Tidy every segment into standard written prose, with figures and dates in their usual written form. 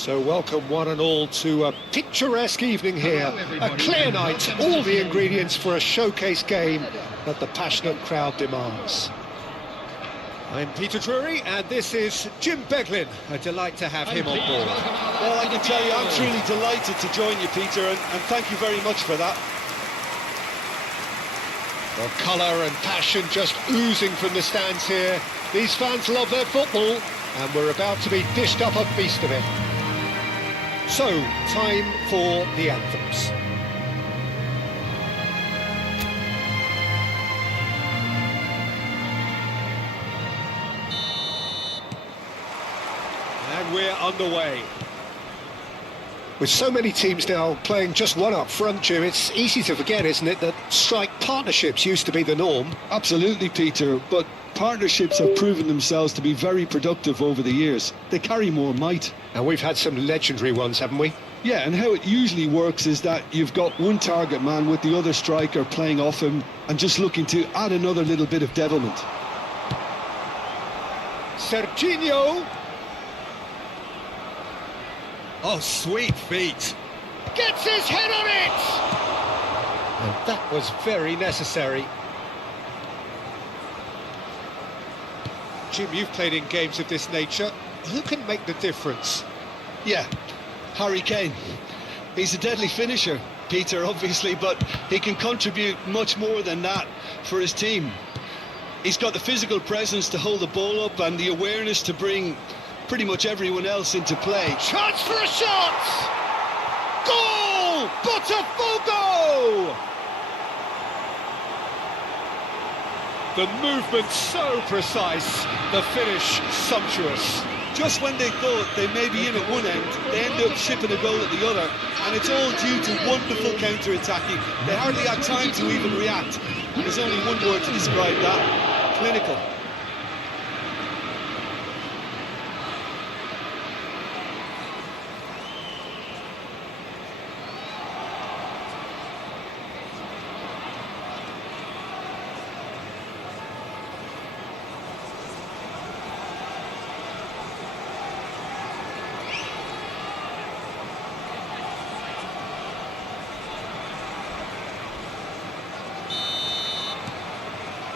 So welcome one and all to a picturesque evening here, a clear night, all the ingredients for a showcase game that the passionate crowd demands. I'm Peter Drury and this is Jim Beglin. A delight to have him on board. Well, I can tell you I'm truly delighted to join you, Peter, and thank you very much for that. Well, colour and passion just oozing from the stands here. These fans love their football and we're about to be dished up a feast of it. So, time for the anthems. And we're underway. With so many teams now playing just one up front, Jim, it's easy to forget, isn't it, that strike partnerships used to be the norm? Absolutely, Peter, but partnerships have proven themselves to be very productive over the years. They carry more might. And we've had some legendary ones, haven't we? Yeah, and how it usually works is that you've got one target man with the other striker playing off him and just looking to add another little bit of devilment. Serginho! Oh, sweet feet. Gets his head on it! And that was very necessary. Jim, you've played in games of this nature. Who can make the difference? Yeah, Harry Kane. He's a deadly finisher, Peter, obviously, but he can contribute much more than that for his team. He's got the physical presence to hold the ball up and the awareness to bring pretty much everyone else into play. Chance for a shot! Goal! Botafogo! The movement so precise, the finish sumptuous. Just when they thought they may be in at one end, they end up shipping a goal at the other, and it's all due to wonderful counter-attacking. They hardly had time to even react. There's only one word to describe that: clinical.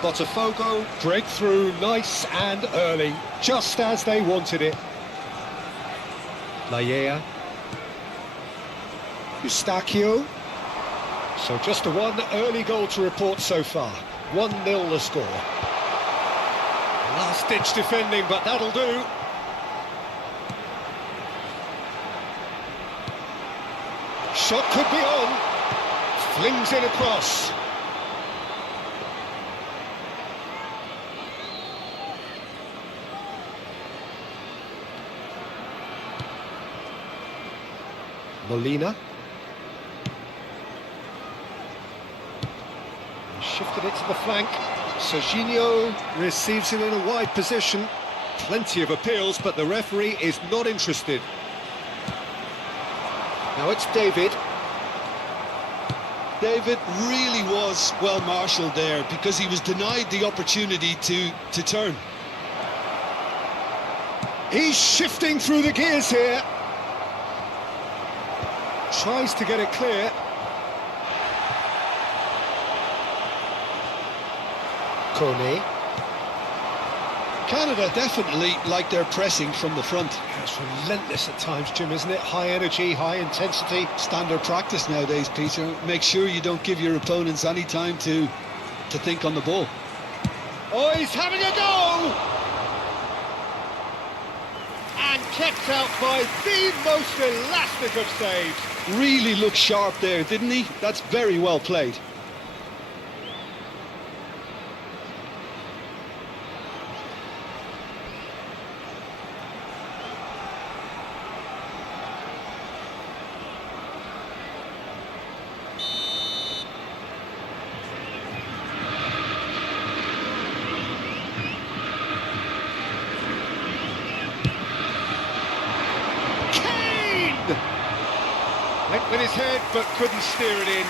Botafogo breakthrough nice and early, just as they wanted it. Lallea. Eustachio. So just a one early goal to report so far. 1-0 the score. Last-ditch defending, but that'll do. Shot could be on. Flings it across. Molina. Shifted it to the flank. Serginho receives it in a wide position. Plenty of appeals, but the referee is not interested. Now it's David. David really was well marshalled there because he was denied the opportunity to turn. He's shifting through the gears here. Tries to get it clear. Kone. Canada definitely like their pressing from the front. It's relentless at times, Jim, isn't it? High energy, high intensity. Standard practice nowadays, Peter. Make sure you don't give your opponents any time to think on the ball. Oh, he's having a go! And kept out by the most elastic of saves. Really looked sharp there, didn't he? That's very well played. Went with his head, but couldn't steer it in.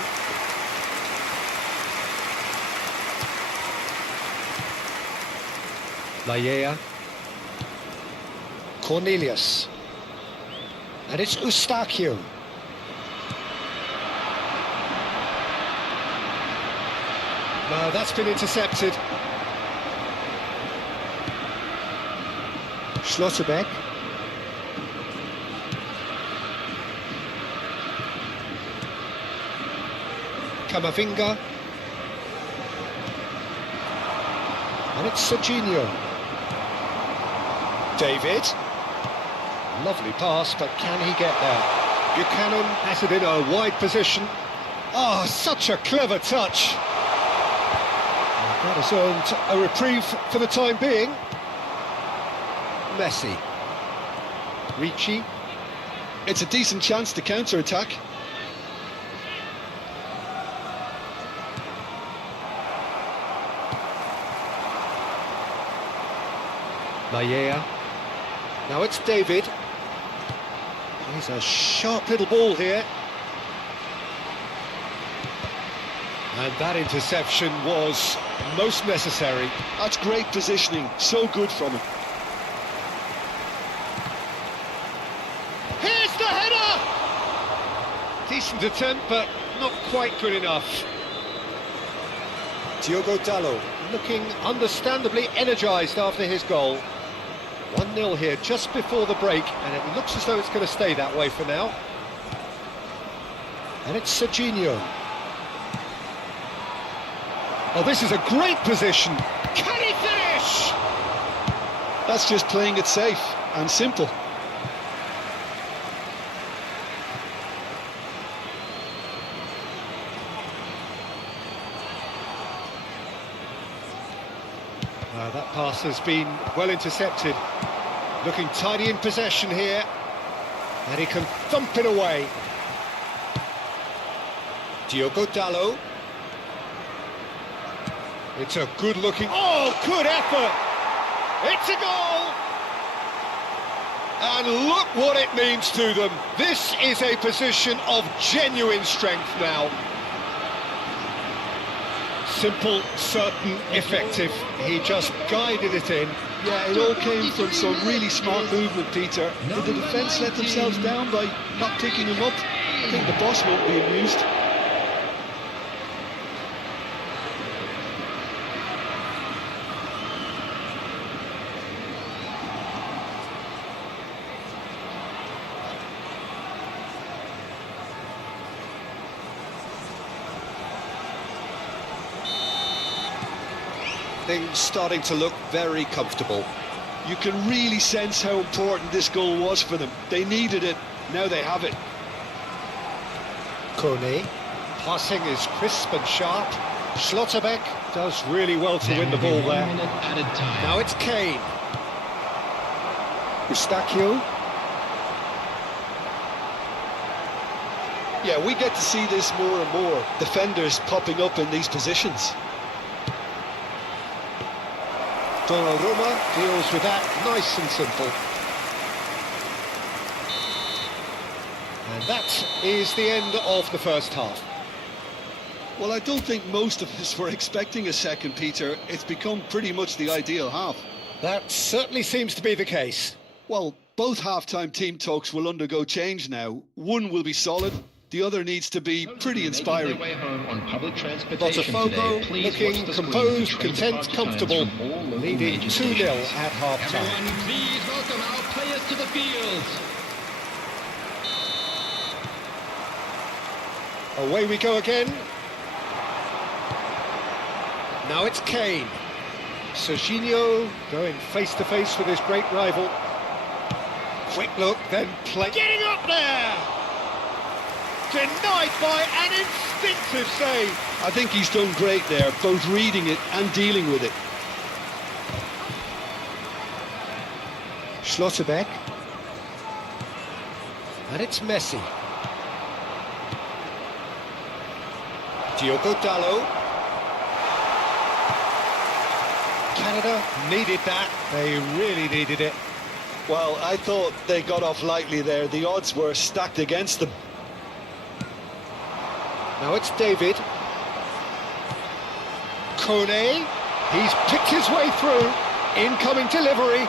Lallea. Cornelius. And it's Eustachio. No, that's been intercepted. Schlotterbeck. Camavinga. And it's Serginho. David. Lovely pass, but can he get there? Buchanan has it in a wide position. Oh, such a clever touch. That has earned a reprieve for the time being. Messi. Ricci. It's a decent chance to counter-attack. Maya. Now it's David. He's a sharp little ball here. And that interception was most necessary. That's great positioning, so good from him. Here's the header! Decent attempt, but not quite good enough. Diogo Dalot looking understandably energised after his goal. 1-0 here just before the break, and it looks as though it's going to stay that way for now. And it's Serginho. Oh, this is a great position. Can he finish? That's just playing it safe and simple. That pass has been well intercepted. Looking tidy in possession here. And he can thump it away. Diogo Dalot. It's a good-looking... Oh, good effort! It's a goal! And look what it means to them. This is a position of genuine strength now. Simple, certain, effective. He just guided it in. Yeah, it all came from some really smart movement, Peter. Did the defence let themselves down by not picking him up? I think the boss won't be amused. Things starting to look very comfortable. You can really sense how important this goal was for them. They needed it, now they have it. Kone. Passing is crisp and sharp. Schlotterbeck does really well to win the ball there. Now it's Kane. Eustachio. Yeah, we get to see this more and more. Defenders popping up in these positions. Donnarumma deals with that nice and simple. And that is the end of the first half. Well, I don't think most of us were expecting a second, Peter. It's become pretty much the ideal half. That certainly seems to be the case. Well, both half-time team talks will undergo change now. One will be solid, the other needs to be pretty inspiring. Botafogo looking composed, content, comfortable, leading 2-0 at half-time. Everyone, please welcome our players to the field. Away we go again. Now it's Kane. Serginho going face-to-face with his great rival. Quick look, then play. Getting up there! Denied by an instinctive save. I think he's done great there, both reading it and dealing with it. Schlotterbeck. And it's Messi. Diogo Dalot. Canada needed that. They really needed it. Well, I thought they got off lightly there. The odds were stacked against them. Now it's David. Kone. He's picked his way through. Incoming delivery.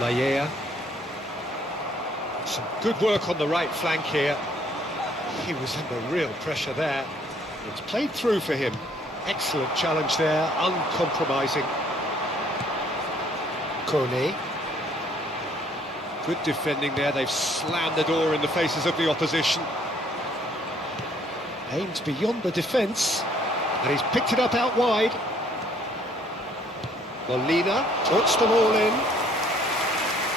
Layer. Some good work on the right flank here. He was under real pressure there. It's played through for him. Excellent challenge there, uncompromising. Kone. Good defending there, they've slammed the door in the faces of the opposition. Aims beyond the defence, and he's picked it up out wide. Molina puts them all in.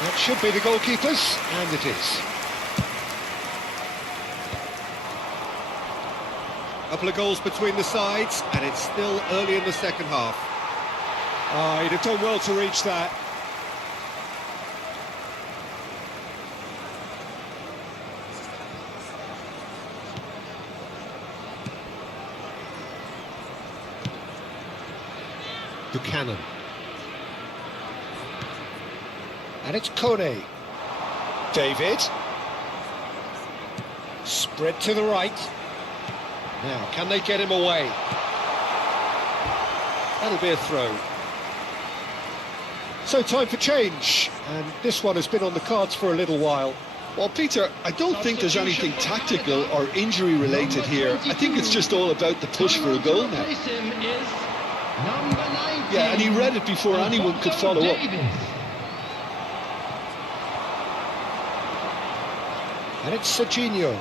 That should be the goalkeepers, and it is. Couple of goals between the sides, and it's still early in the second half. He'd have done well to reach that. Buchanan. And it's Kone. David. Spread to the right. Now, can they get him away? That'll be a throw. So time for change, and this one has been on the cards for a little while. Well, Peter, I don't think there's anything tactical or injury related here. I think it's just all about the push for a goal now. Yeah, and he read it before anyone could follow up. And it's Serginho.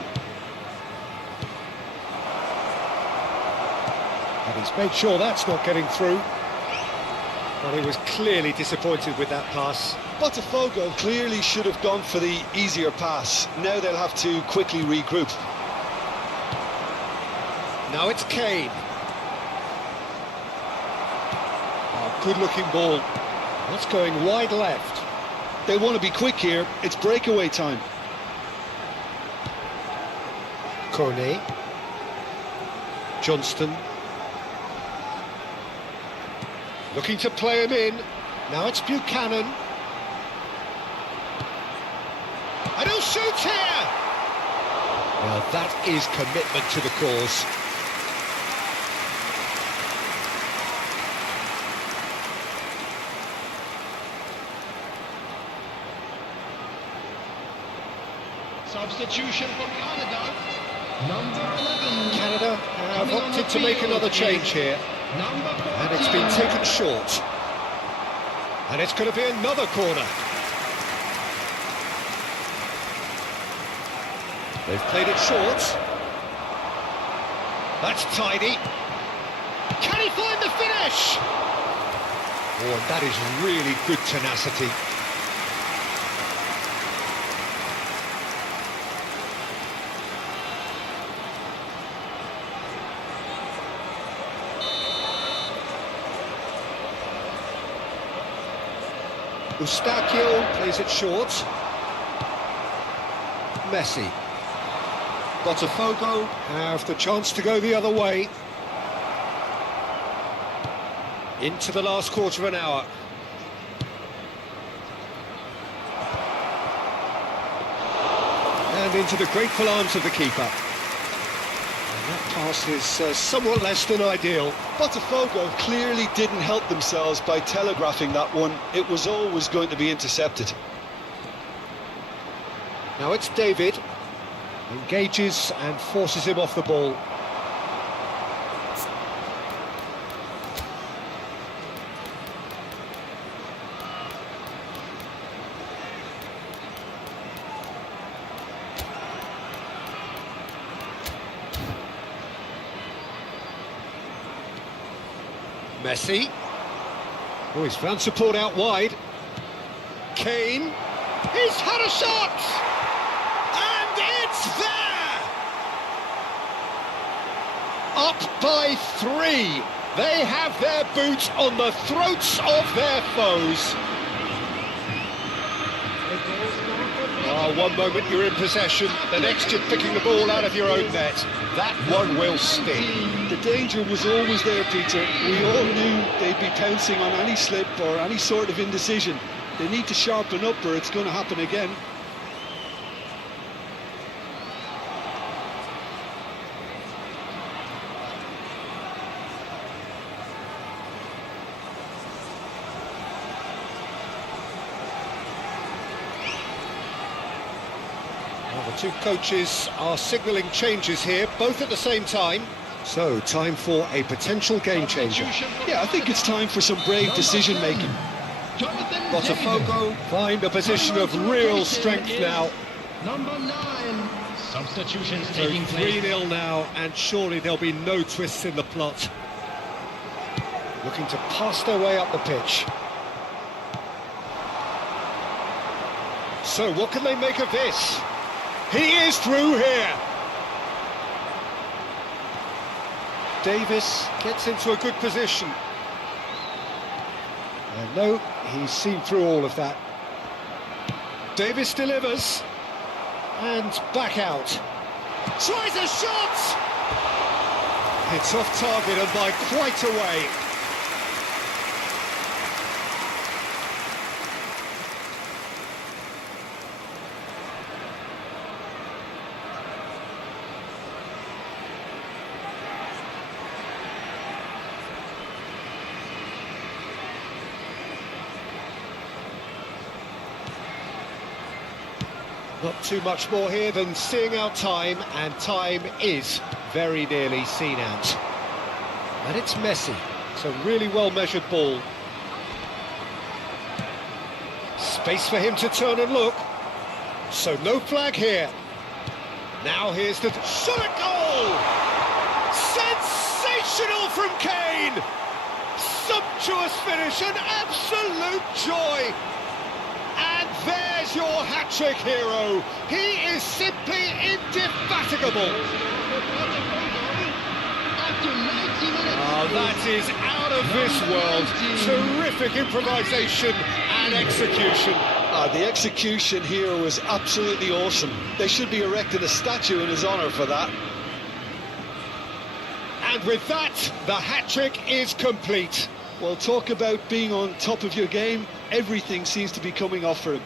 And he's made sure that's not getting through. Well, he was clearly disappointed with that pass. Botafogo clearly should have gone for the easier pass. Now they'll have to quickly regroup. Now it's Kane. Oh, good-looking ball. That's going wide left. They want to be quick here. It's breakaway time. Kone. Johnston. Looking to play him in. Now it's Buchanan. And he'll shoot here! Well, that is commitment to the cause. Substitution for Canada. Number 11. Canada have opted to make another change here. And it's been taken short. And it's going to be another corner. They've played it short. That's tidy. Can he find the finish? Oh, and that is really good tenacity. Eustachio plays it short. Messi. Botafogo have the chance to go the other way. Into the last quarter of an hour. And into the grateful arms of the keeper. And that pass is somewhat less than ideal. Botafogo clearly didn't help themselves by telegraphing that one. It was always going to be intercepted. Now it's David. Engages and forces him off the ball. Messi. Oh, he's found support out wide. Kane. He's had a shot! And it's there! Up by 3. They have their boot on the throats of their foes. Oh, one moment you're in possession, the next you're picking the ball out of your own net. That one will sting. The danger was always there, Peter. We all knew they'd be pouncing on any slip or any sort of indecision. They need to sharpen up or it's going to happen again. Well, the two coaches are signalling changes here, both at the same time. So, time for a potential game changer. Yeah, I think it's time for some brave decision-making. Botafogo find a position of real strength now. Number 9. Substitutions So taking place. 3-0 now, and surely there'll be no twists in the plot. Looking to pass their way up the pitch. So what can they make of this? He is through here. Davis gets into a good position. And no, he's seen through all of that. Davis delivers. And back out. Tries a shot! It's off target and by quite a way. Not too much more here than seeing out time, and time is very nearly seen out. And it's Messi. It's a really well-measured ball. Space for him to turn and look. So no flag here. Now here's the shot at goal! Sensational from Kane! Sumptuous finish, an absolute joy! And there's your hat-trick hero. He is simply indefatigable. Oh, that is out of this world. Terrific improvisation and execution. The execution here was absolutely awesome. They should be erecting a statue in his honour for that. And with that, the hat-trick is complete. Well, talk about being on top of your game. Everything seems to be coming off for him.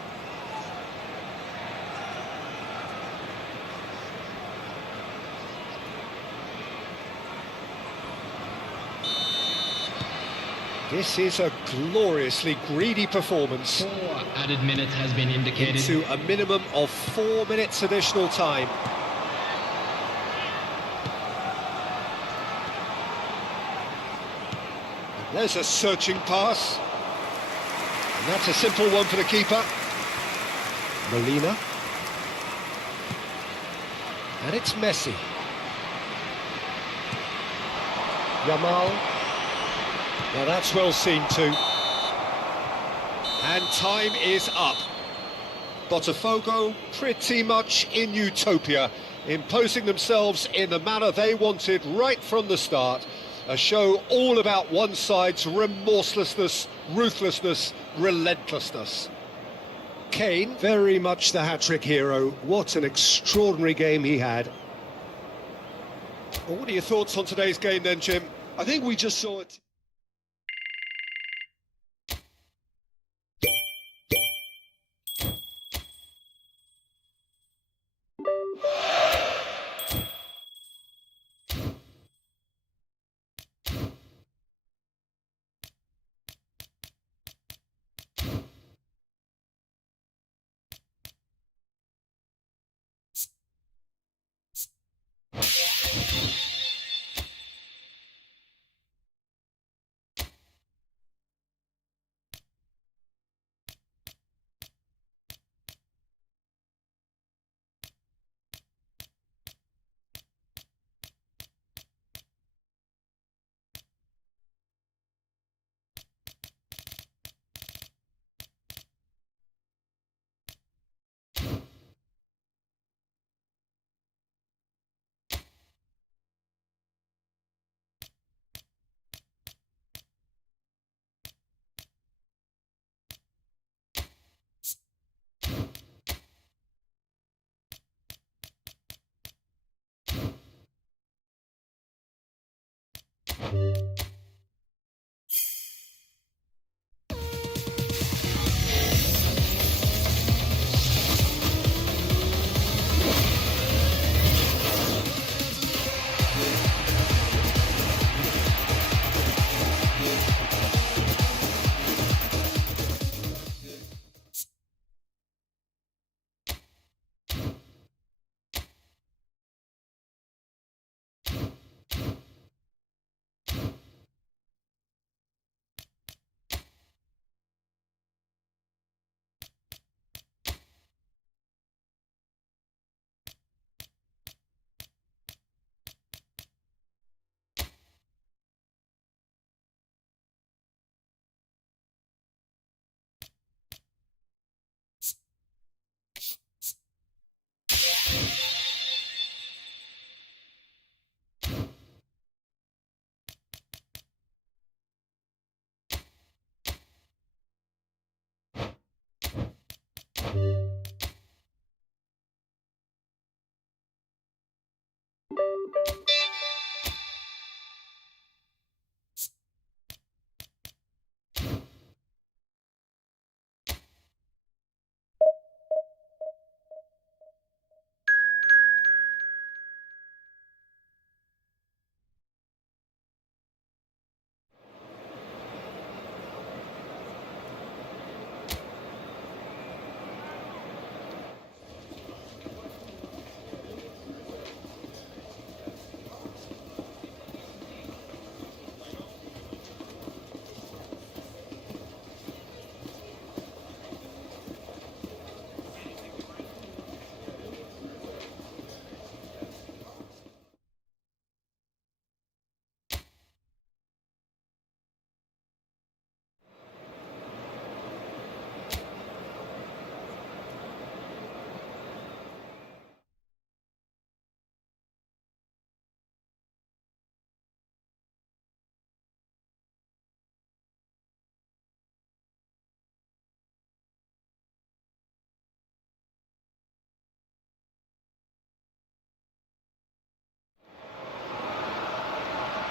This is a gloriously greedy performance. 4 added minutes has been indicated. Into a minimum of 4 minutes additional time. There's a searching pass. And that's a simple one for the keeper. Molina. And it's Messi. Yamal. Now that's well seen too. And time is up. Botafogo pretty much in utopia, imposing themselves in the manner they wanted right from the start. A show all about one side's remorselessness, ruthlessness, relentlessness. Kane, very much the hat-trick hero. What an extraordinary game he had. Well, what are your thoughts on today's game then, Jim? I think we just saw it.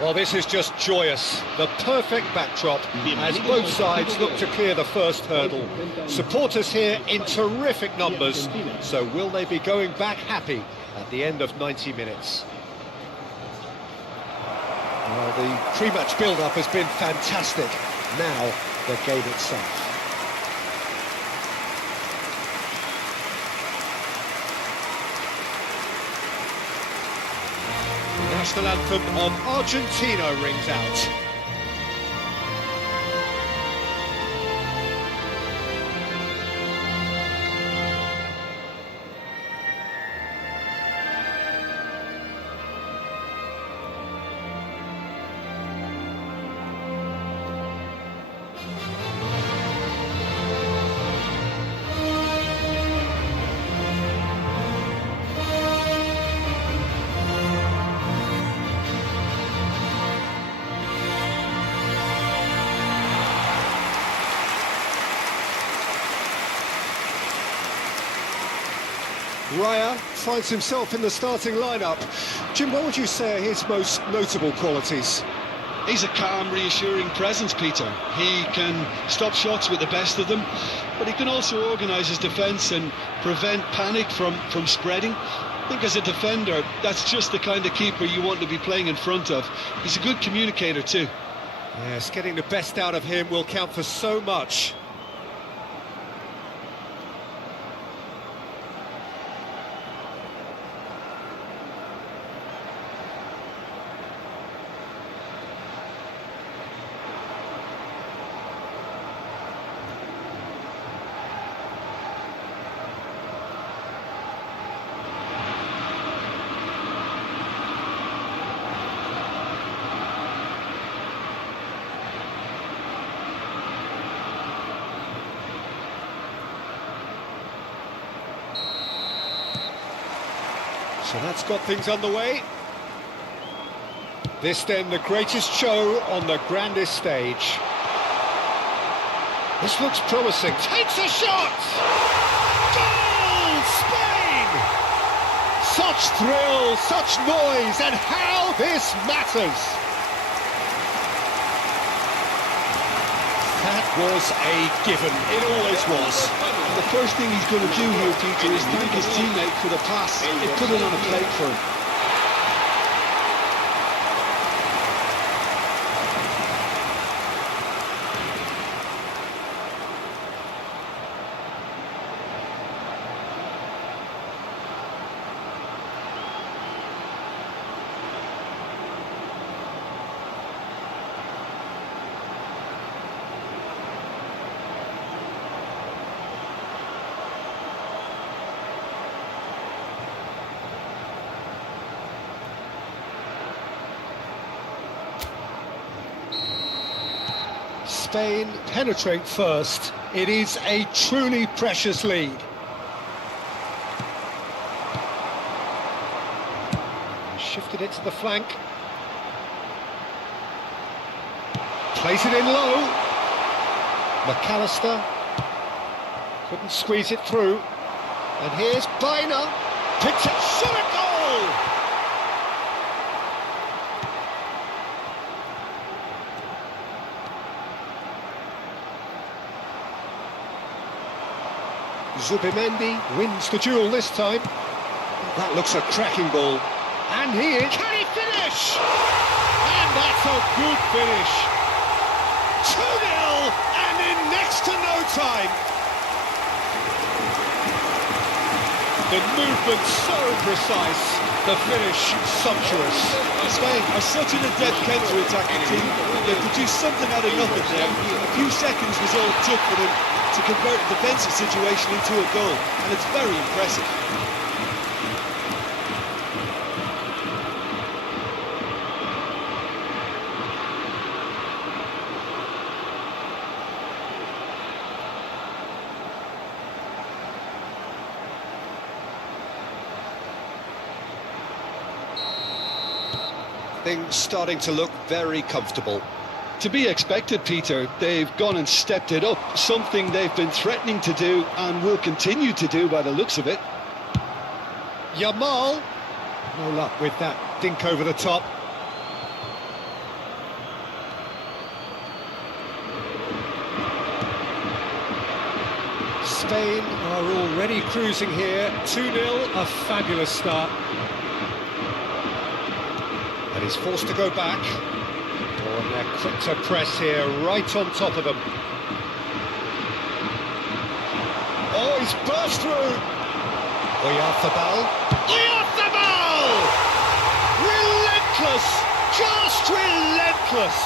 Well, this is just joyous. The perfect backdrop as both sides look to clear the first hurdle. Supporters here in terrific numbers, so will they be going back happy at the end of 90 minutes? Well, the pre-match build-up has been fantastic. Now, the game itself. The national anthem of Argentina rings out. Raya finds himself in the starting lineup. Jim, what would you say are his most notable qualities? He's a calm, reassuring presence, Peter. He can stop shots with the best of them, but he can also organise his defence and prevent panic from spreading. I think as a defender, that's just the kind of keeper you want to be playing in front of. He's a good communicator too. Yes, getting the best out of him will count for so much. So that's got things underway. This then the greatest show on the grandest stage. This looks promising. Takes a shot! Goal! Spain! Such thrill, such noise, and how this matters! That was a given. It always was. The first thing he's going to do here, Peter, is thank his teammate for the pass. It put it on a plate for him. Spain penetrate first. It is a truly precious lead. Shifted it to the flank. Plays it in low. McAllister Couldn't squeeze it through. And here's Biner. Picks it, shot a goal! Zubimendi wins the duel this time. That looks a cracking ball. And he is... Can he finish? And that's a good finish. 2-0 and in next to no time. The movement so precise, the finish sumptuous. Spain are such an adept counter-attacking team. They produced something out of nothing there. A few seconds was all it took for them to convert a defensive situation into a goal, and it's very impressive. Things starting to look very comfortable. To be expected, Peter. They've gone and stepped it up, something they've been threatening to do and will continue to do by the looks of it. Yamal, no luck with that dink over the top. Spain are already cruising here, 2-0, a fabulous start. And he's forced to go back. Oh, and they're quick to press here, right on top of them. Oh, he's burst through. Oyarzabal. Oyarzabal! Relentless! Just relentless!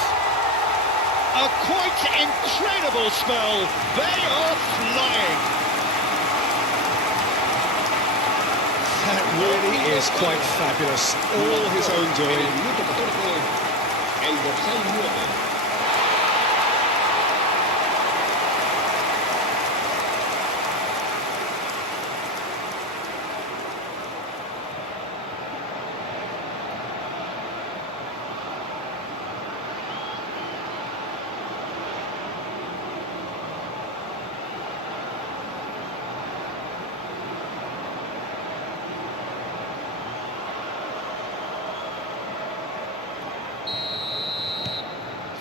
A quite incredible spell. They are flying. That really is quite fabulous. All his own doing. El dorsal 9.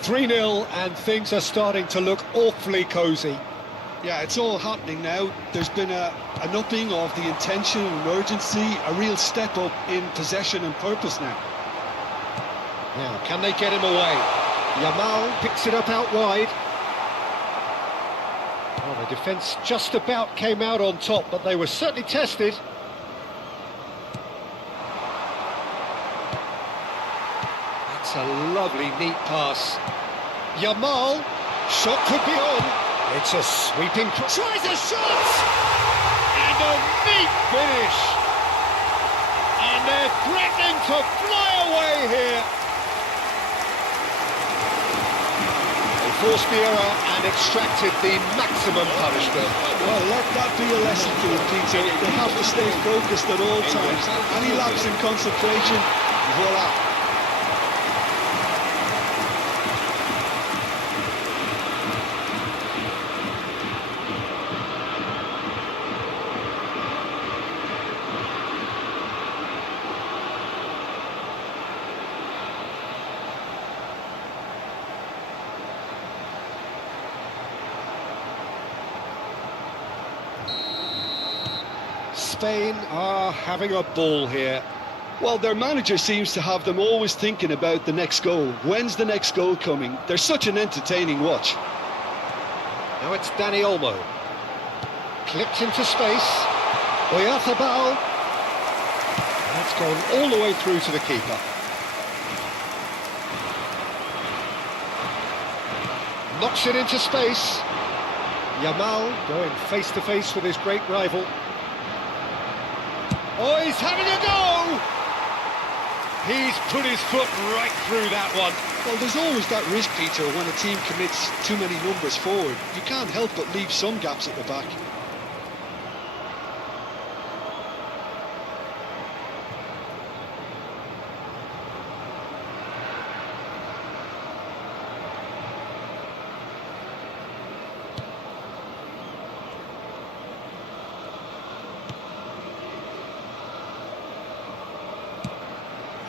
3-0 and things are starting to look awfully cosy. Yeah, it's all happening now. There's been an upping of the intention and urgency, a real step up in possession and purpose now. Now, can they get him away? Yamal picks it up out wide. Oh, the defence just about came out on top, but they were certainly tested. That's a lovely, neat pass. Yamal, shot could be on. It's a sweeping... Tries a shot! And a neat finish! And they're threatening to fly away here. They forced the error and extracted the maximum punishment. Well, let that be a lesson to them, Peter. They have to stay focused at all times. Any lapse in concentration, voila. Spain are having a ball here. Well, their manager seems to have them always thinking about the next goal. When's the next goal coming? They're such an entertaining watch. Now it's Dani Olmo. Clipped into space. Oyarzabal. That's gone all the way through to the keeper. Knocks it into space. Yamal going face to face with his great rival. Oh, he's having a go! He's put his foot right through that one. Well, there's always that risk, Peter, when a team commits too many numbers forward. You can't help but leave some gaps at the back.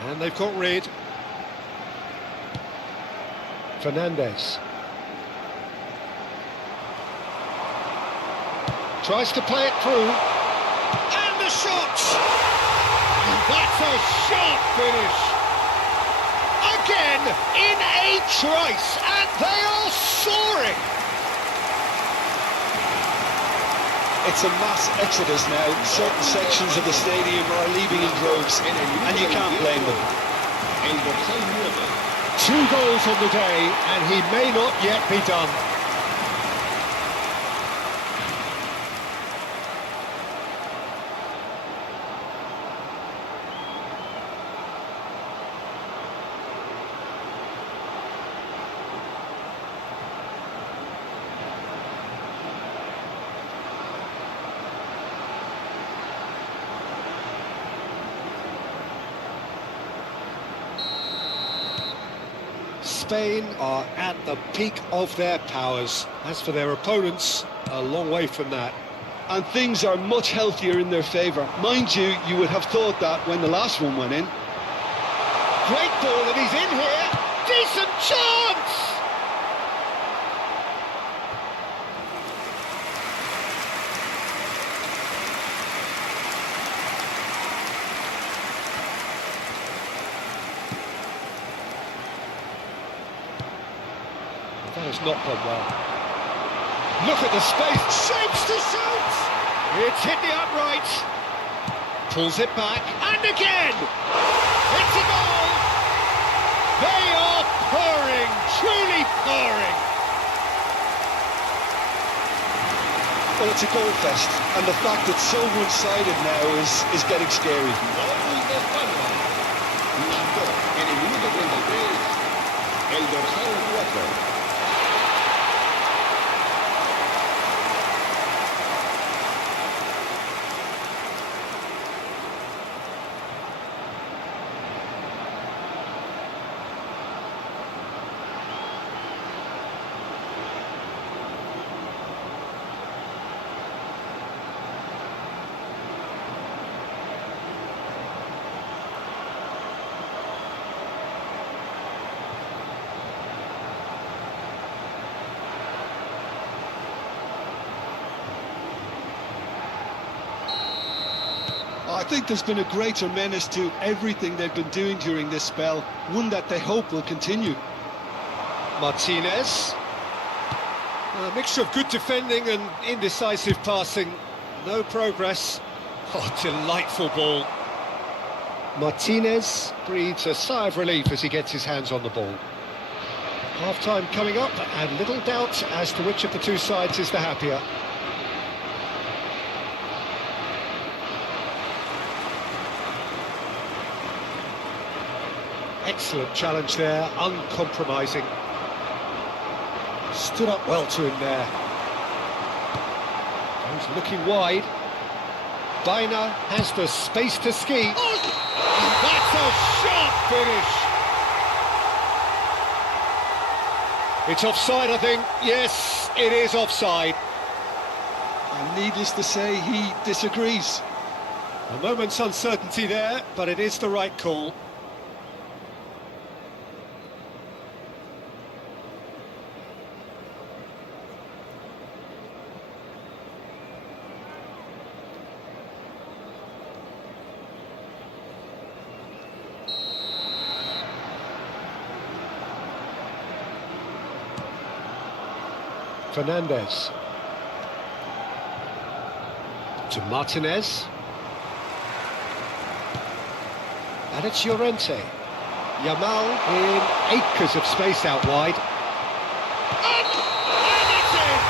And they've got rid. Fernandez. Tries to play it through. And the shot! And that's a sharp finish. Again, in a trice, and they are soaring. It's a mass exodus now. Certain sections of the stadium are leaving in droves, and you can't blame them. El dorsal 9. 2 goals on the day, and he may not yet be done. Spain are at the peak of their powers. As for their opponents, a long way from that. And things are much healthier in their favour. Mind you, you would have thought that when the last one went in. Great ball, and he's in here. Decent chance! That has not gone well. Look at the space, shapes to shoot! It's hit the upright. Pulls it back, and again! It's a goal! They are purring, truly purring! Well, it's a goal fest, and the fact it's so one-sided now is getting scary. Gol de España. Marcó en el minuto 33 el dorsal 4. I think there's been a greater menace to everything they've been doing during this spell, one that they hope will continue. Martinez. A mixture of good defending and indecisive passing. No progress. Oh, delightful ball. Martinez breathes a sigh of relief as he gets his hands on the ball. Half-time coming up, and little doubt as to which of the two sides is the happier. Excellent challenge there, uncompromising. Stood up well to him there. He's looking wide. Baina has the space to ski. Oh, that's a sharp finish. It's offside, I think. Yes, it is offside. And needless to say, he disagrees. A moment's uncertainty there, but it is the right call. Fernandez to Martinez, and it's Llorente. Yamal in acres of space out wide, and it's in!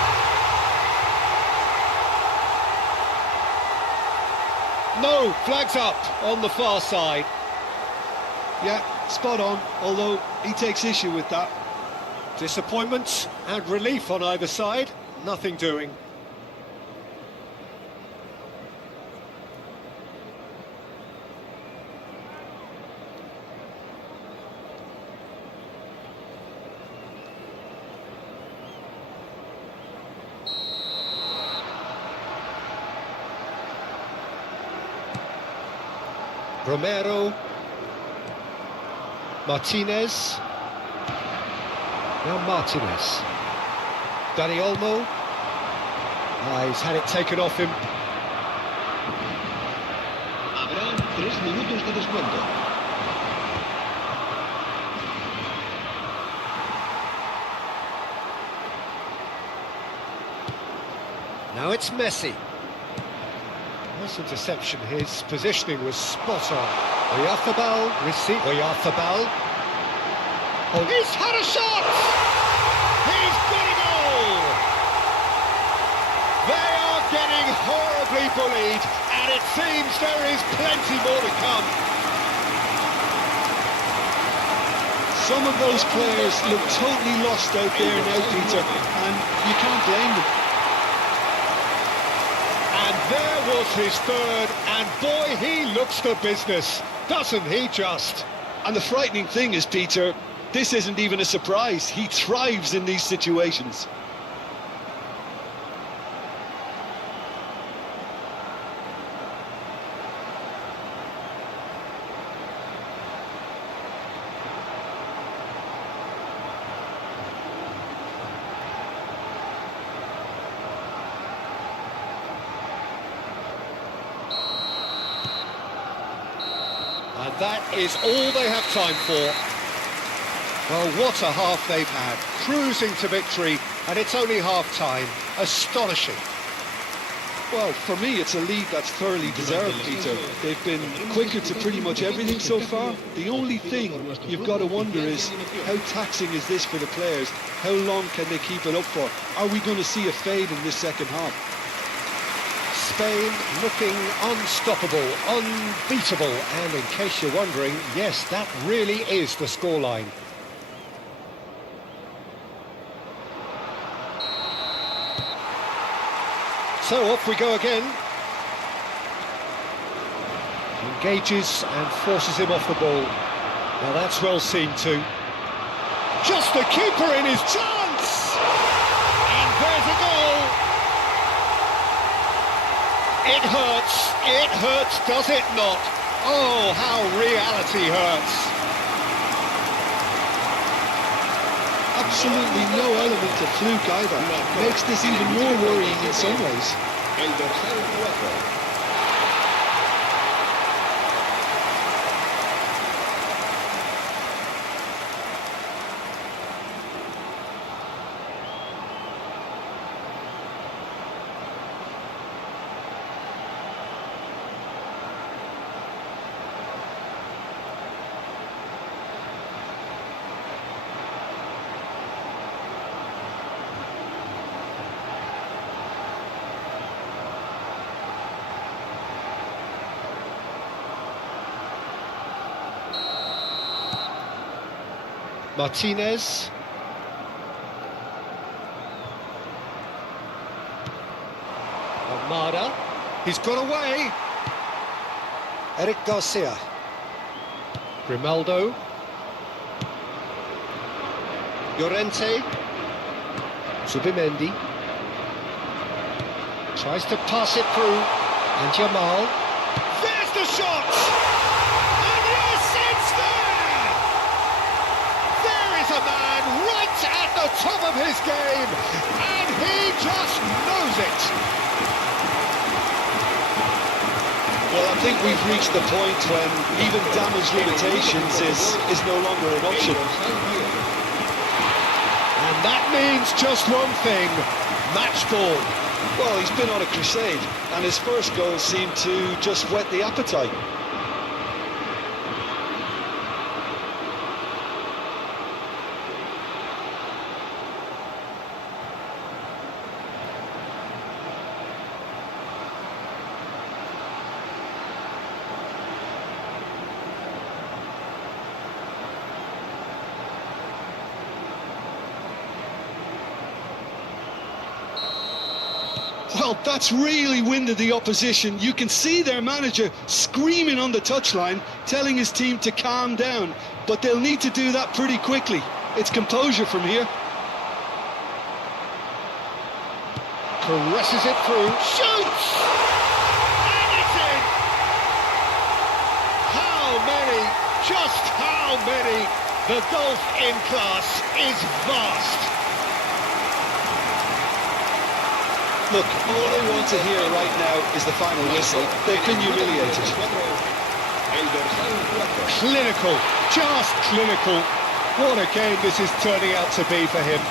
No, flags up on the far side. Yeah, spot on, although he takes issue with that. Disappointment and relief on either side, nothing doing. Romero. Martinez. Now Martinez. Dani Olmo. He's had it taken off him. Habrá 3 minutos de descuento. Now it's Messi. Nice interception. His positioning was spot on. Oyarzabal, receive. Oyarzabal. Oh, he's had a shot! He's got a goal! They are getting horribly bullied, and it seems there is plenty more to come. Some of those players look totally lost out there now, Peter, and you can't blame them. And there was his third, and boy, he looks the business, doesn't he just? And the frightening thing is, Peter, this isn't even a surprise. He thrives in these situations. And that is all they have time for. Well, what a half they've had. Cruising to victory, and it's only half-time. Astonishing. Well, for me, it's a lead that's thoroughly deserved, Peter. They've been quicker to pretty much everything so far. The only thing you've got to wonder is, how taxing is this for the players? How long can they keep it up for? Are we going to see a fade in this second half? Spain looking unstoppable, unbeatable, and in case you're wondering, yes, that really is the scoreline. So off we go again. Engages and forces him off the ball. Now that's well seen too. Just the keeper in his chance! And there's a goal! It hurts, does it not? Oh, how reality hurts. Absolutely no element of fluke either. Makes this even more worrying in some ways. El dorsal 4. Martinez. Armada. He's got away. Eric Garcia. Grimaldo. Llorente. Zubimendi. Tries to pass it through. And Jamal. There's the shot! And yes, it's there! There is a man right at the top of his game, and he just knows it. Well, I think we've reached the point when even damage limitations is no longer an option. And that means just one thing, match ball. Well, he's been on a crusade, and his first goal seemed to just whet the appetite. Well, that's really winded the opposition. You can see their manager screaming on the touchline, telling his team to calm down. But they'll need to do that pretty quickly. It's composure from here. Caresses it through, shoots! And it's in! How many just how many? The gulf in class is vast. Look, all they want to hear right now is the final whistle. They've been humiliated. Clinical, just clinical. What a game this is turning out to be for him.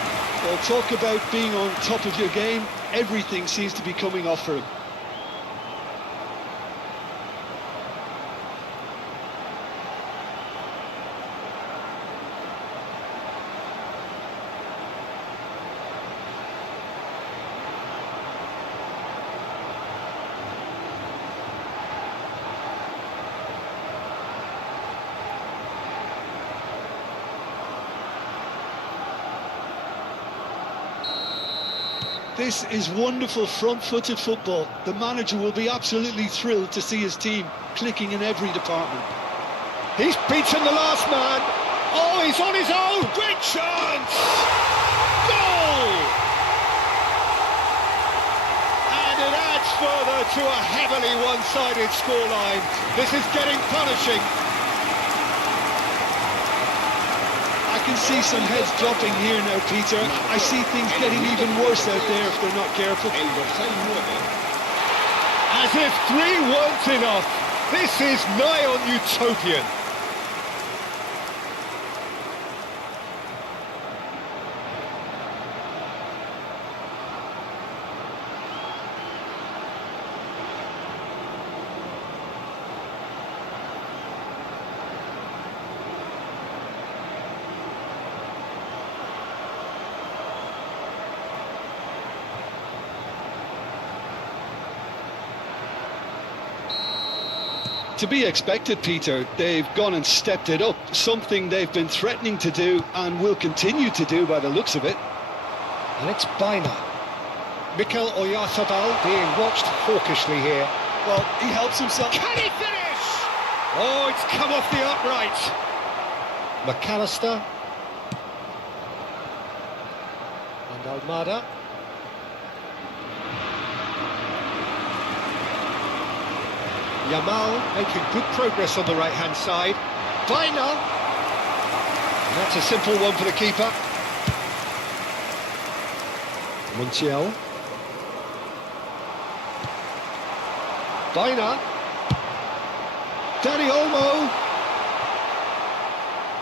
Well, talk about being on top of your game. Everything seems to be coming off for him. This is wonderful front-footed football. The manager will be absolutely thrilled to see his team clicking in every department. He's beaten the last man. Oh, he's on his own. Great chance. Goal! And it adds further to a heavily one-sided scoreline. This is getting punishing. I can see some heads dropping here now, Peter. I see things getting even worse out there if they're not careful. As if 3 weren't enough. This is nigh on utopian. To be expected, Peter. They've gone and stepped it up, something they've been threatening to do and will continue to do by the looks of it. And it's Baina. Mikel Oyarzabal being watched hawkishly here. Well, he helps himself. Can he finish? Oh, it's come off the upright. McAllister. And Almada. Yamal making good progress on the right-hand side. Baina. And that's a simple one for the keeper. Montiel. Baina. Dani Olmo.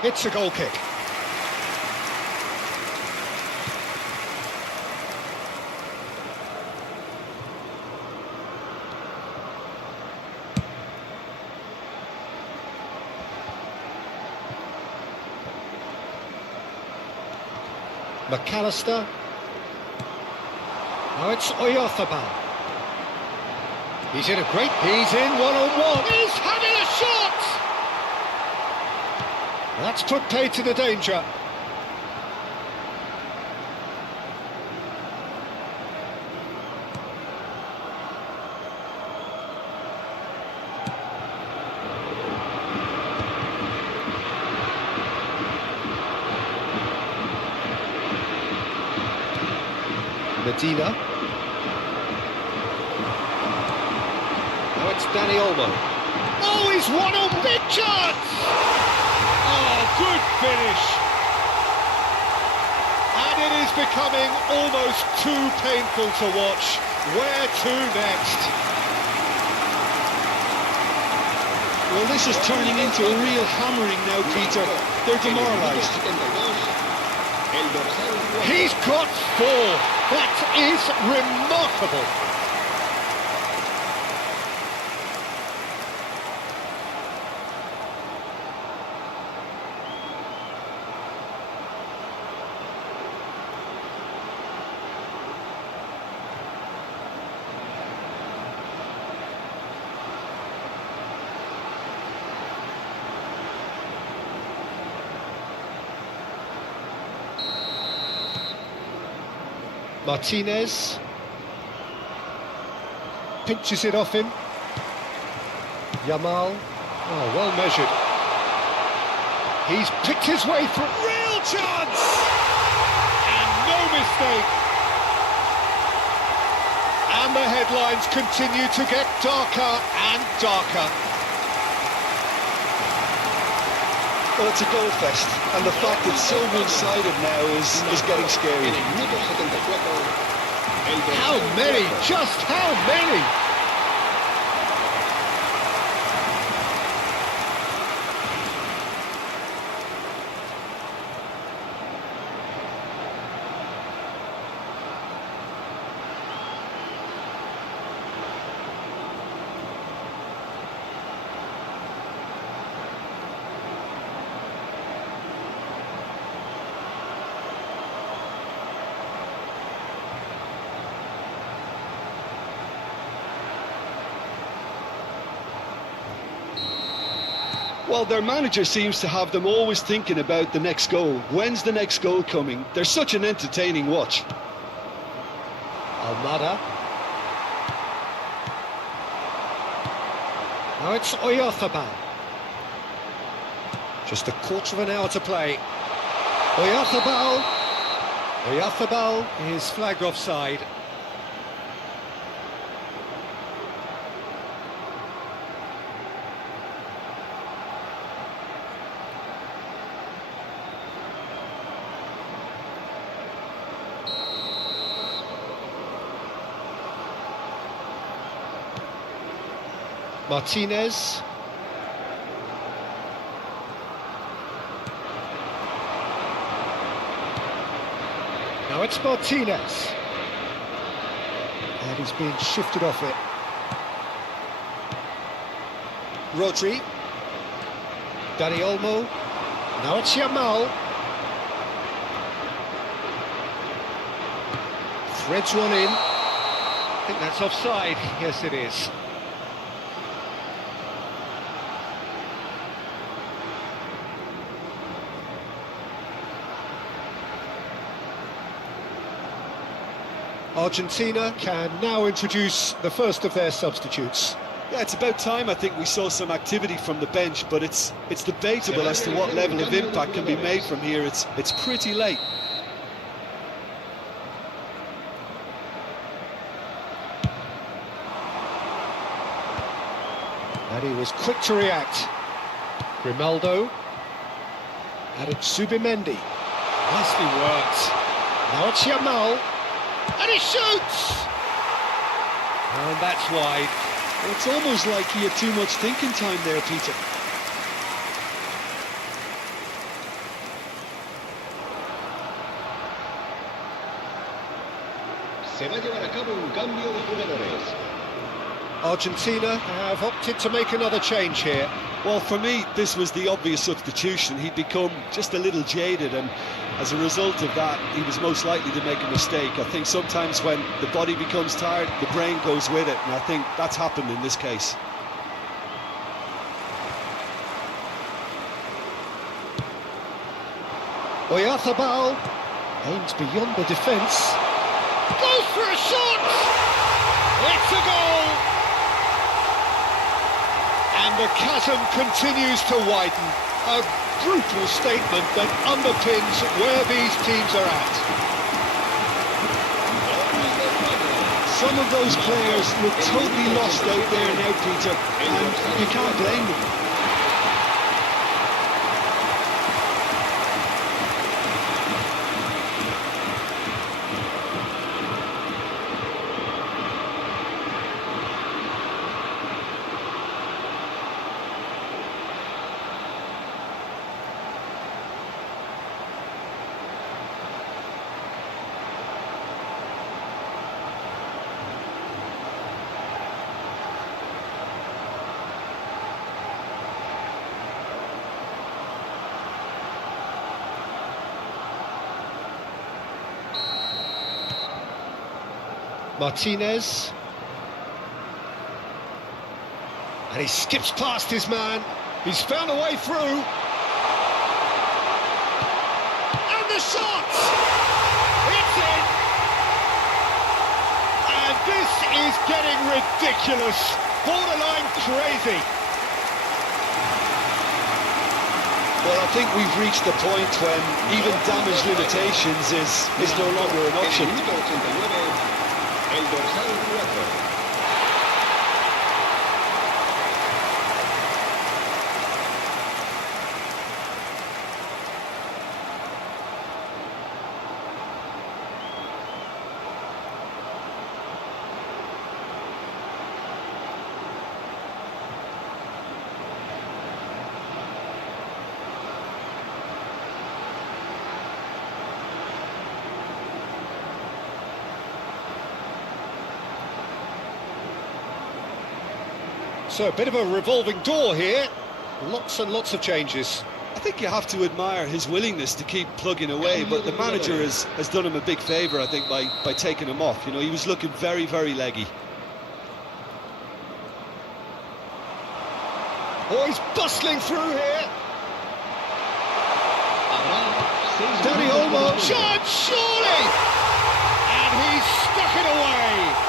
It's a goal kick. McAllister. Now it's Oyarzabal. He's in he's in one-on-one. He's having a shot! That's put paid to the danger. Medina. Now it's Dani Olmo. Oh, he's one on big chance! Oh, good finish. And it is becoming almost too painful to watch. Where to next? Well, this is turning into a real hammering now, Peter. They're demoralised. He's got 4. That is remarkable. Martinez pinches it off him. Yamal, oh, well measured. He's picked his way through. Real chance! And no mistake. And the headlines continue to get darker and darker. Well, it's a goal fest, and the fact it's so one-sided now is getting scary. En el minuto 74, el How dorsal many? 4. Just how many? Well, their manager seems to have them always thinking about the next goal. When's the next goal coming? They're such an entertaining watch. Almada. Now it's Oyarzabal. Just a quarter of an hour to play. Oyarzabal. Oyarzabal is flagged offside. Martinez. Now it's Martinez. And he's being shifted off it. Rodri. Dani Olmo. Now it's Yamal. Threads one in. I think that's offside. Yes, it is. Argentina can now introduce the first of their substitutes. Yeah, it's about time I think we saw some activity from the bench, but it's debatable as to what level of impact can be made from here. It's pretty late. And he was quick to react. Grimaldo. And it's Zubimendi. Nicely worked. Now it's Yamal. And he shoots! And that's wide. Well, it's almost like he had too much thinking time there, Peter. Se va a llevar a cabo un cambio de jugadores. Argentina have opted to make another change here. Well, for me, this was the obvious substitution. He'd become just a little jaded, and as a result of that, he was most likely to make a mistake. I think sometimes when the body becomes tired, the brain goes with it, and I think that's happened in this case. Oyarzabal aims beyond the defence. Goes for a shot! It's a goal! And the chasm continues to widen. A brutal statement that underpins where these teams are at. Some of those players look totally lost out there now, Peter, and you can't blame them. Martinez. And he skips past his man. He's found a way through. And the shot! It's in! And this is getting ridiculous. Borderline crazy. Well, I think we've reached the point when even damage limitations is no longer an option. En el minuto 89, el dorsal 4. So a bit of a revolving door here. Lots and lots of changes. I think you have to admire his willingness to keep plugging away, but the manager has done him a big favour, I think, by taking him off. You know, he was looking very, very leggy. Oh, he's bustling through here. Danny Olmo, chance, surely! And he's stuck it away.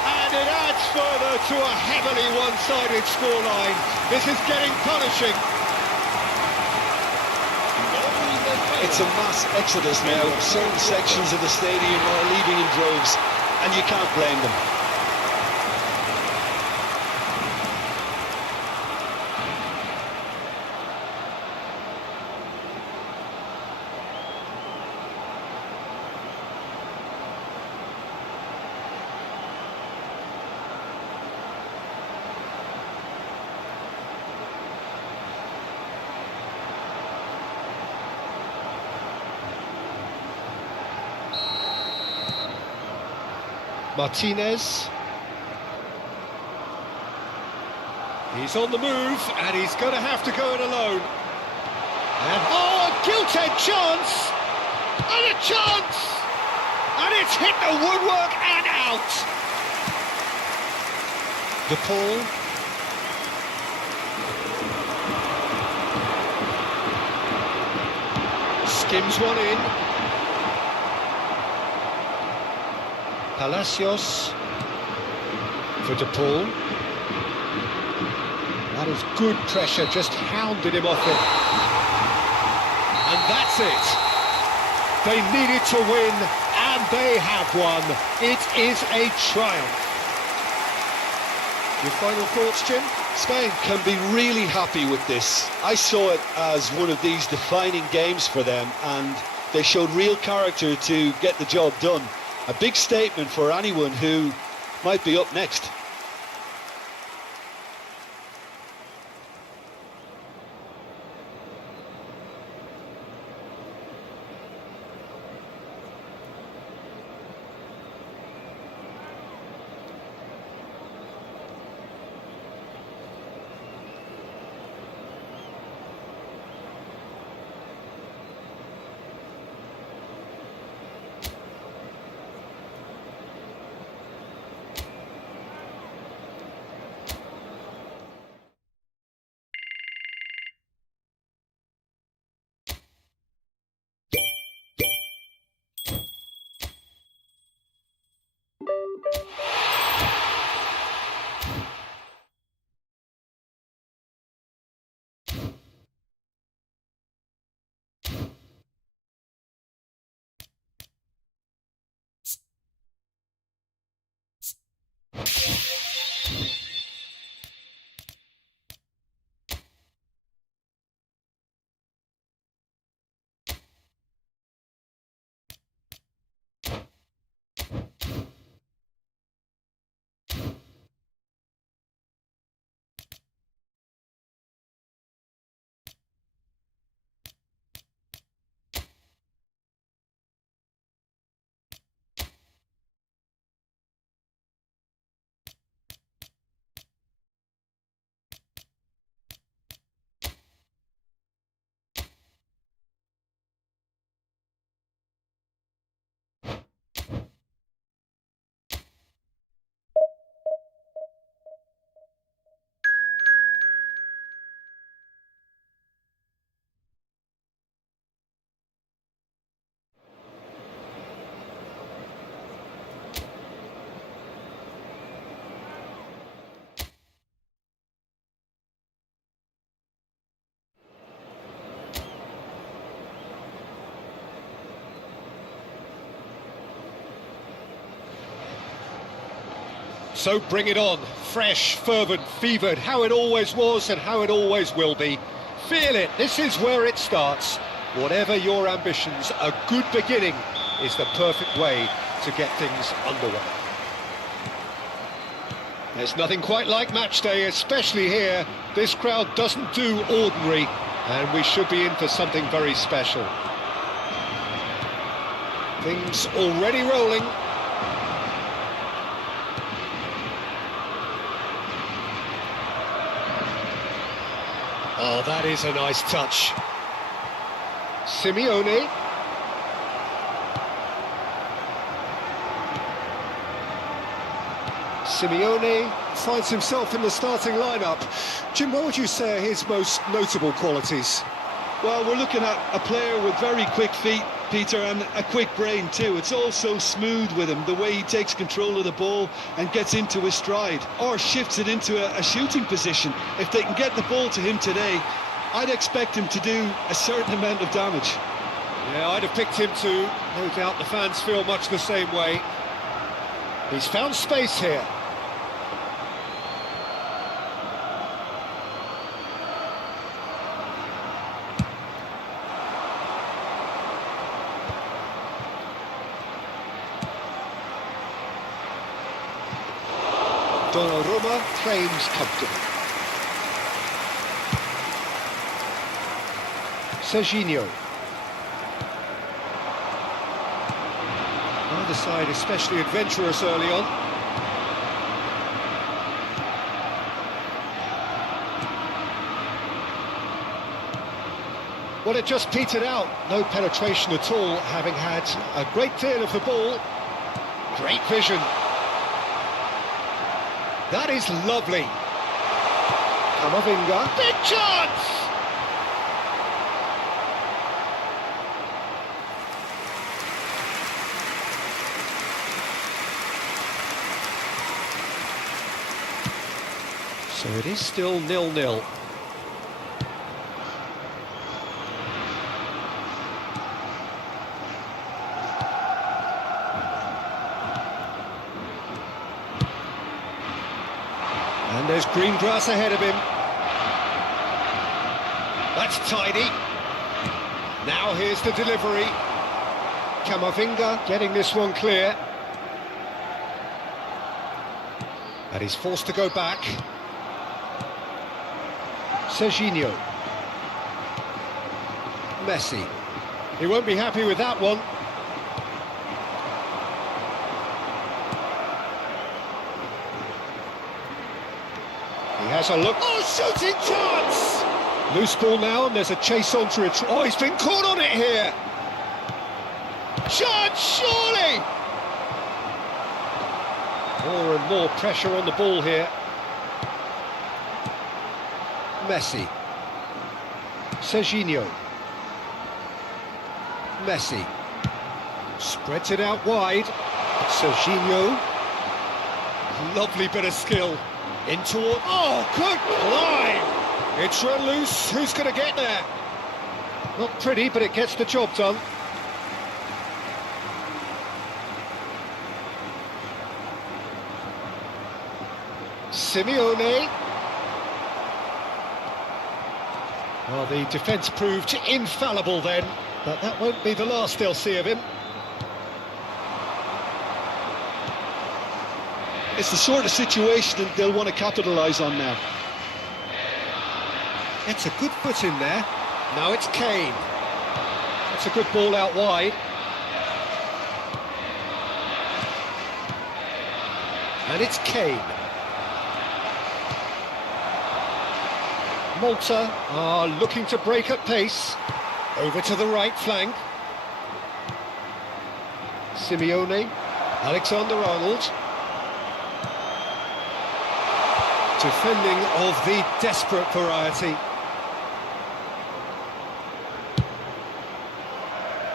And it adds further to a heavily one-sided scoreline. This is getting punishing. It's a mass exodus now. Certain sections of the stadium are leaving in droves, and you can't blame them. Martinez. He's on the move, and he's going to have to go it alone. And oh, a gilt-edged chance! And a chance! And it's hit the woodwork and out! De Paul. Skims one in. Palacios for De Paul. That is good pressure, just hounded him off it. And that's it. They needed to win, and they have won. It is a triumph. Your final thoughts, Jim? Spain can be really happy with this. I saw it as one of these defining games for them, and they showed real character to get the job done. A big statement for anyone who might be up next. So bring it on, fresh, fervent, fevered, how it always was and how it always will be. Feel it, this is where it starts. Whatever your ambitions, a good beginning is the perfect way to get things underway. There's nothing quite like match day, especially here. This crowd doesn't do ordinary, and we should be in for something very special. Things already rolling. Oh, that is a nice touch. Simeone. Simeone finds himself in the starting lineup. Jim, what would you say are his most notable qualities? Well, we're looking at a player with very quick feet, Peter, and a quick brain too. It's all so smooth with him, the way he takes control of the ball and gets into his stride, or shifts it into a shooting position. If they can get the ball to him today, I'd expect him to do a certain amount of damage. Yeah, I'd have picked him too. No doubt the fans feel much the same way. He's found space here. Donnarumma claims comfortable. Serginho. Neither side especially adventurous early on. Well, it just petered out. No penetration at all, having had a great deal of the ball. Great vision. That is lovely. Camavinga. Big chance! So it is still 0-0. And there's green grass ahead of him. That's tidy. Now here's the delivery. Camavinga getting this one clear. And he's forced to go back. Serginho. Messi. He won't be happy with that one. He has a look. Oh, shooting chance! Loose ball now, and there's a chase on to it. Oh, he's been caught on it here. Chance, surely! More and more pressure on the ball here. Messi. Serginho. Messi. Spreads it out wide. Serginho. Lovely bit of skill. In toward... Oh, good climb! It's run loose. Who's going to get there? Not pretty, but it gets the job done. Simeone. Well, the defence proved infallible then, but that won't be the last they'll see of him. It's the sort of situation that they'll want to capitalise on now. It's a good foot in there. Now it's Kane. That's a good ball out wide. And it's Kane. Malta are looking to break at pace. Over to the right flank. Simeone. Alexander-Arnold. Defending of the desperate variety.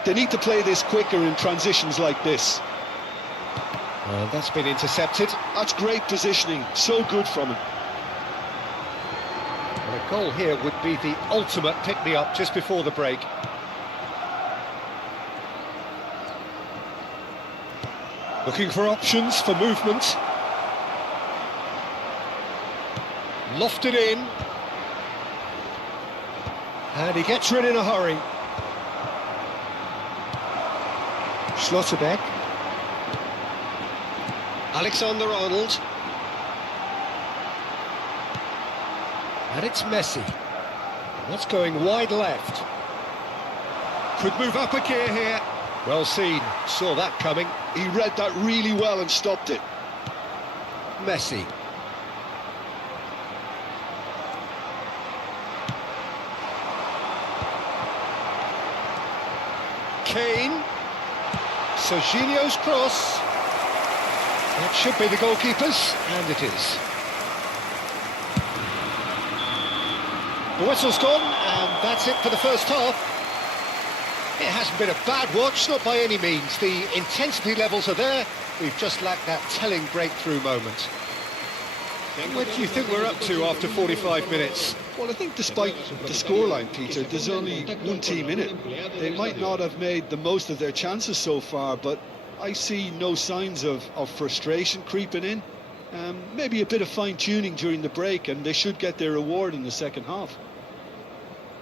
They need to play this quicker in transitions like this. That's been intercepted. That's great positioning, so good from him. Well, a goal here would be the ultimate pick-me-up just before the break. Looking for options for movement. Lofted in. And he gets rid in a hurry. Schlotterbeck. Alexander-Arnold. And it's Messi. That's going wide left. Could move up a gear here. Well seen, saw that coming. He read that really well and stopped it. Messi. Kane. Serginho's cross. That should be the goalkeeper's, and it is. The whistle's gone, and that's it for the first half. It hasn't been a bad watch, not by any means. The intensity levels are there. We've just lacked that telling breakthrough moment. What do you think we're up to after 45 minutes? Well, I think despite the scoreline, Peter, there's only one team in it. They might not have made the most of their chances so far, but I see no signs of frustration creeping in. Maybe a bit of fine-tuning during the break, and they should get their reward in the second half.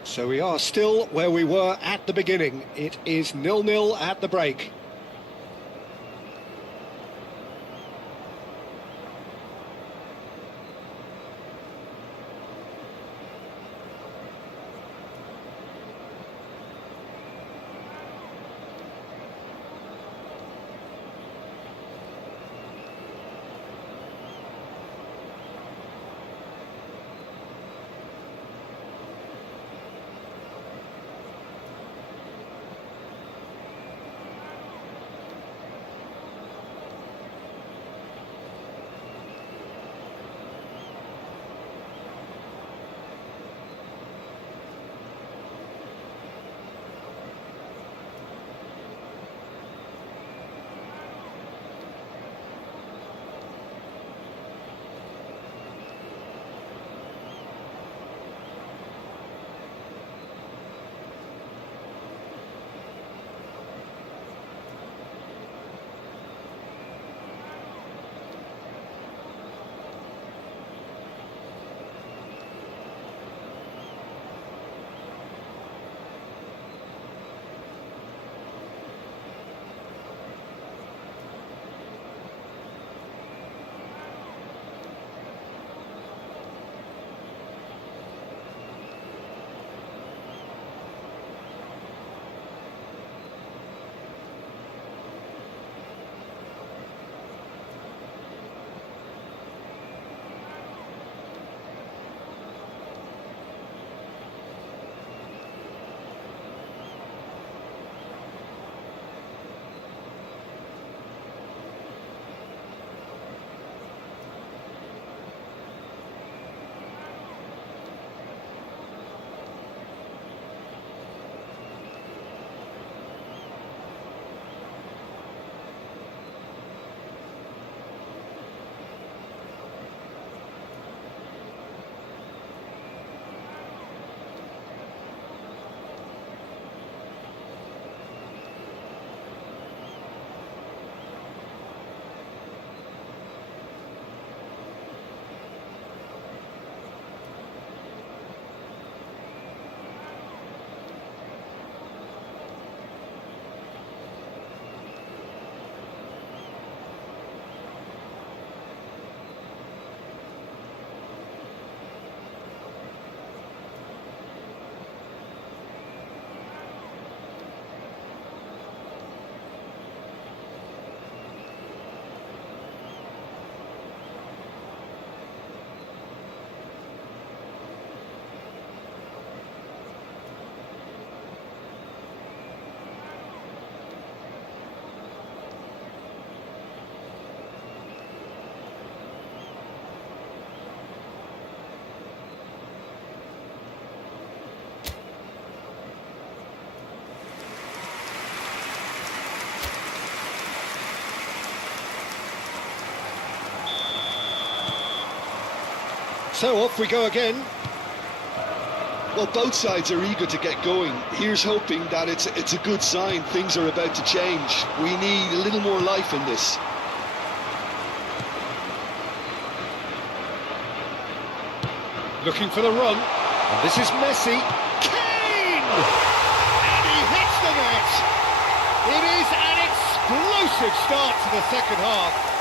So we are still where we were at the beginning. It is 0-0 at the break. So off we go again. Well, both sides are eager to get going. Here's hoping that it's a good sign. Things are about to change. We need a little more life in this. Looking for the run. And this is Messi. Kane! And he hits the net. It is an explosive start to the second half.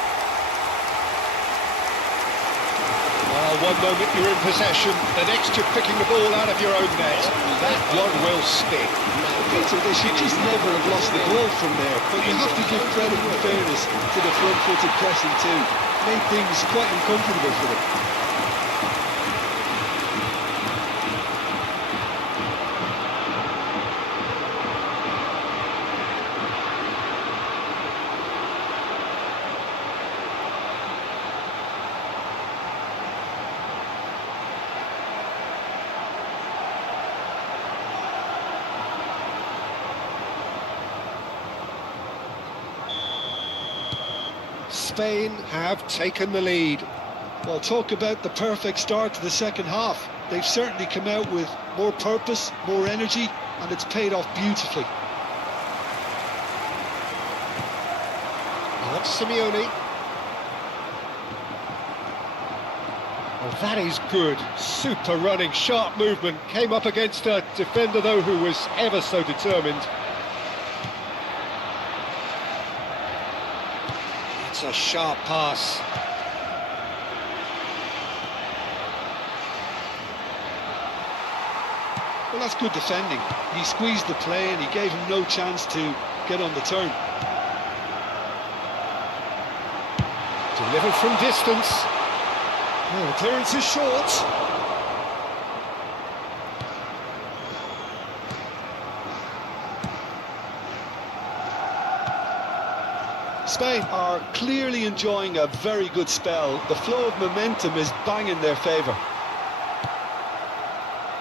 Well, one moment you're in possession, the next you're picking the ball out of your own net. That one will stick. Peter, they should just never have lost the ball from there, but you have to give credit and fairness to the front-footed pressing too. Made things quite uncomfortable for them. Spain have taken the lead. Well, talk about the perfect start to the second half. They've certainly come out with more purpose, more energy, and it's paid off beautifully. That's Simeone. Oh, that is good. Super running, sharp movement. Came up against a defender, though, who was ever so determined. It's a sharp pass. Well, that's good defending. He squeezed the play and he gave him no chance to get on the turn. Delivered from distance. Oh, the clearance is short. Spain are clearly enjoying a very good spell. The flow of momentum is bang in their favour.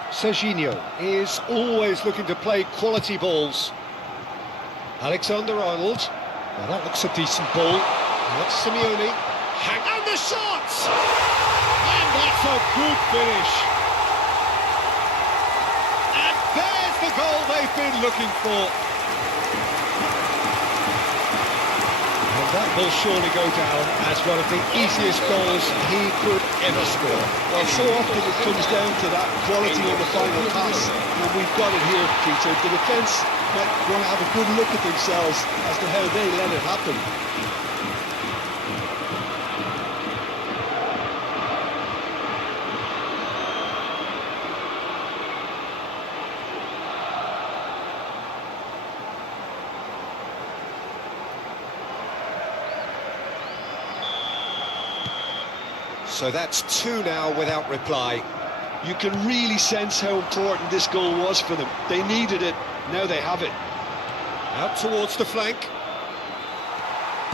Serginho is always looking to play quality balls. Alexander-Arnold. Well, that looks a decent ball. That's Simeone. Hang on the shots! And that's a good finish. And there's the goal they've been looking for. And that will surely go down as one of the easiest goals he could ever score. Well, so often it comes down to that quality on the final pass, and we've got it here, Peter. The defence might want to have a good look at themselves as to how they let it happen. So that's two now without reply. You can really sense how important this goal was for them. They needed it, now they have it. Out towards the flank.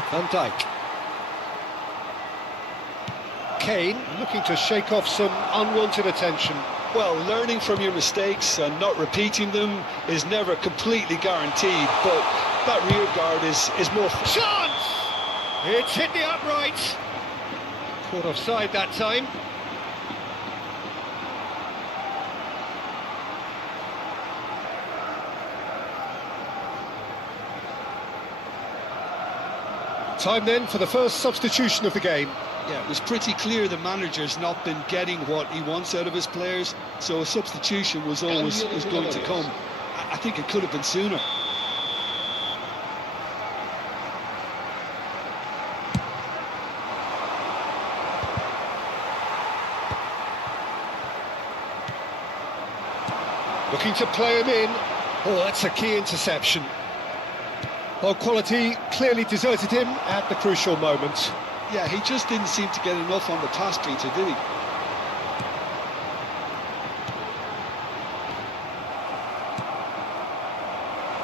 Van Dijk. Kane looking to shake off some unwanted attention. Well, learning from your mistakes and not repeating them is never completely guaranteed, but that rear guard is more... Chance! It's hit the upright. Caught offside that time. Time then for the first substitution of the game. Yeah, it was pretty clear the manager's not been getting what he wants out of his players, so a substitution was always going to come. I think it could have been sooner. Looking to play him in. Oh, that's a key interception. Well, quality clearly deserted him at the crucial moment. Yeah, he just didn't seem to get enough on the pass, Peter, did he?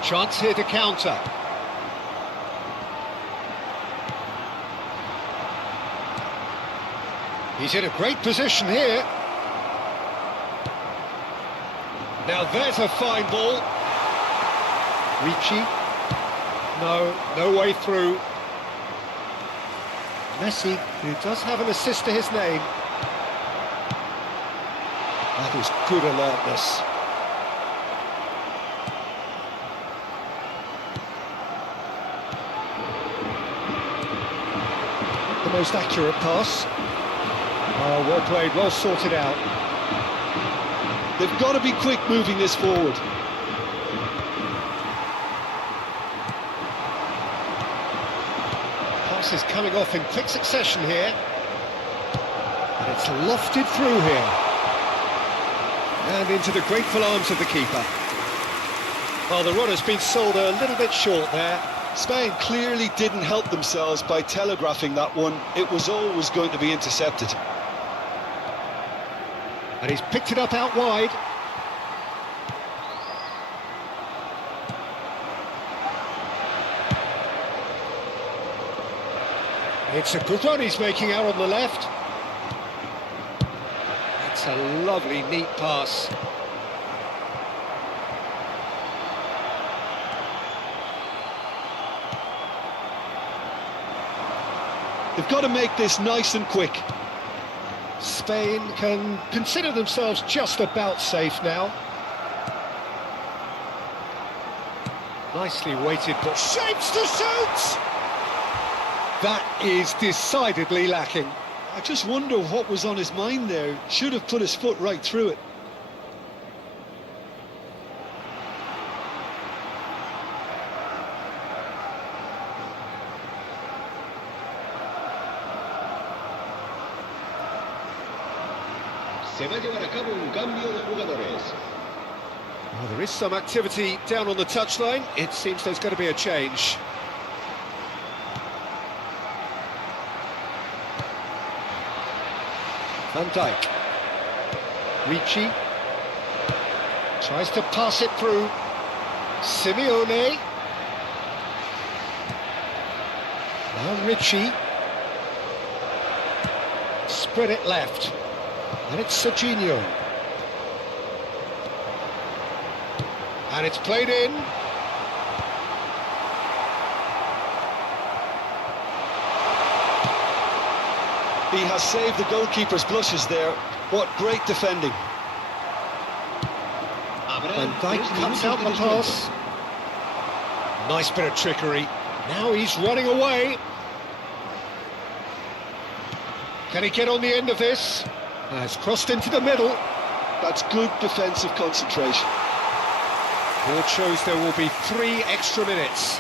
Chance here to counter. He's in a great position here. Now there's a fine ball. Ricci. No way through. Messi, who does have an assist to his name. That is good alertness. The most accurate pass. Oh, well played, well sorted out. They've got to be quick moving this forward. Pass is coming off in quick succession here. And it's lofted through here. And into the grateful arms of the keeper. Well, the run has been sold a little bit short there. Spain clearly didn't help themselves by telegraphing that one. It was always going to be intercepted. And he's picked it up out wide. It's a good run he's making out on the left. It's a lovely, neat pass. They've got to make this nice and quick. Spain can consider themselves just about safe now. Nicely weighted, but shapes to shoot! That is decidedly lacking. I just wonder what was on his mind there. Should have put his foot right through it. Se va a llevar a cabo un cambio de jugadores. Well, there is some activity down on the touchline. It seems there's going to be a change. Van Dijk. Ricci. Tries to pass it through. Simeone. Now Ricci. Spread it left. And it's Serginho. And it's played in. He has saved the goalkeeper's blushes there. What great defending. Van Dijk cuts out the pass. Nice bit of trickery. Now he's running away. Can he get on the end of this? Has crossed into the middle. That's good defensive concentration. Board shows there will be 3 extra minutes.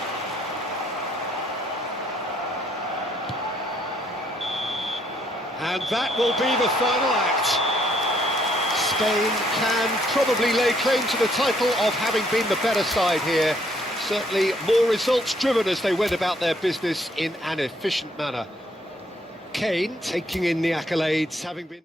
And that will be the final act. Spain can probably lay claim to the title of having been the better side here. Certainly more results driven as they went about their business in an efficient manner. Kane taking in the accolades, having been...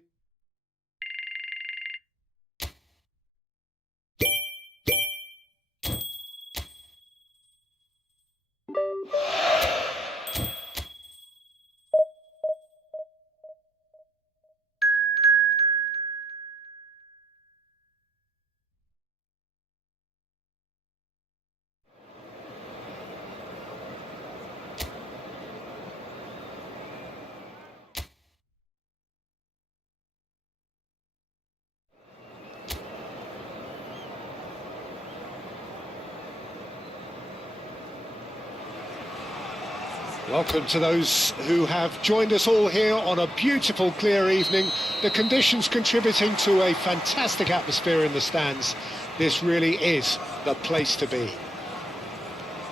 Welcome to those who have joined us all here on a beautiful, clear evening. The conditions contributing to a fantastic atmosphere in the stands. This really is the place to be.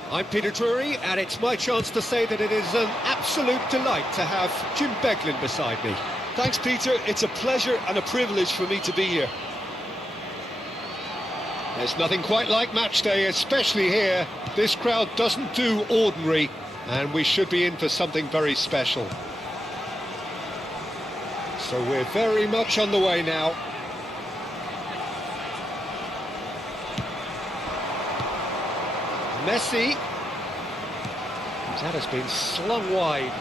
I'm Peter Drury, and it's my chance to say that it is an absolute delight to have Jim Beglin beside me. Thanks, Peter. It's a pleasure and a privilege for me to be here. There's nothing quite like match day, especially here. This crowd doesn't do ordinary. And we should be in for something very special. So we're very much on the way now. Messi. That has been slung wide.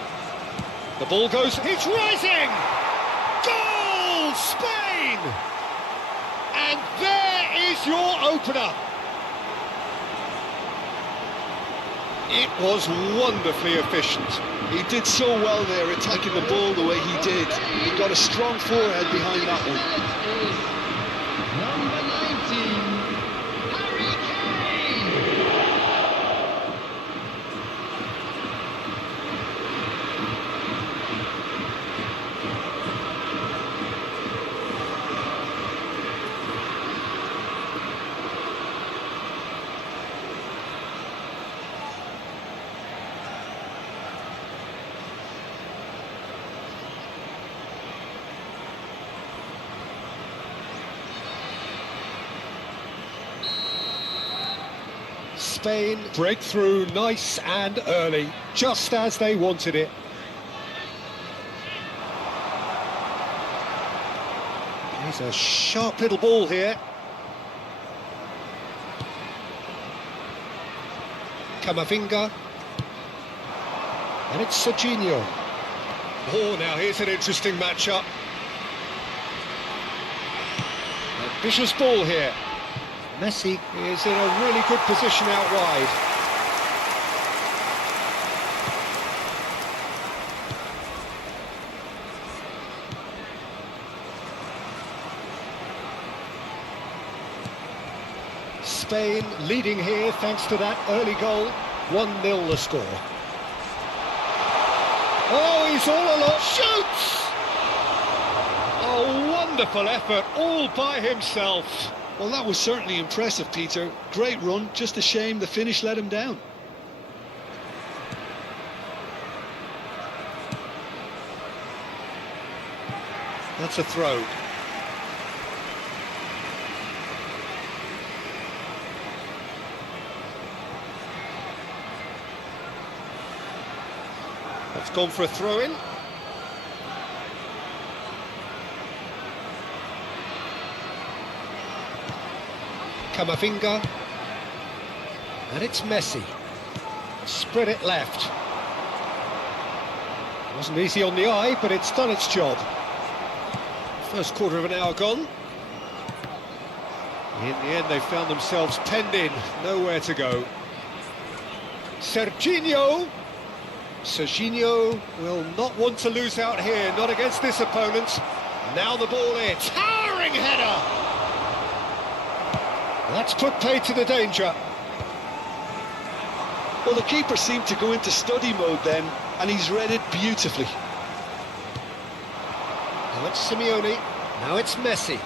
The ball goes, it's rising! Goal, Spain! And there is your opener. It was wonderfully efficient. He did so well there, attacking the ball the way he did. He got a strong forehead behind that one. Spain break through nice and early, just as they wanted it. There's a sharp little ball here. Camavinga. And it's Serginho. Oh, now here's an interesting matchup. Ambitious ball here. Messi is in a really good position out wide. Spain leading here thanks to that early goal. 1-0 the score. Oh, he's all alone. Shoots! Oh, wonderful effort, all by himself. Well, that was certainly impressive, Peter. Great run, just a shame the finish let him down. That's a throw. That's gone for a throw-in. Camavinga. And it's Messi. Spread it left. Wasn't easy on the eye, but it's done its job. First quarter of an hour gone. In the end, they found themselves penned in, nowhere to go. Serginho will not want to lose out here, not against this opponent. Now the ball in, towering header! That's put paid to the danger. Well, the keeper seemed to go into study mode then, and he's read it beautifully. Now it's Simeone, now it's Messi.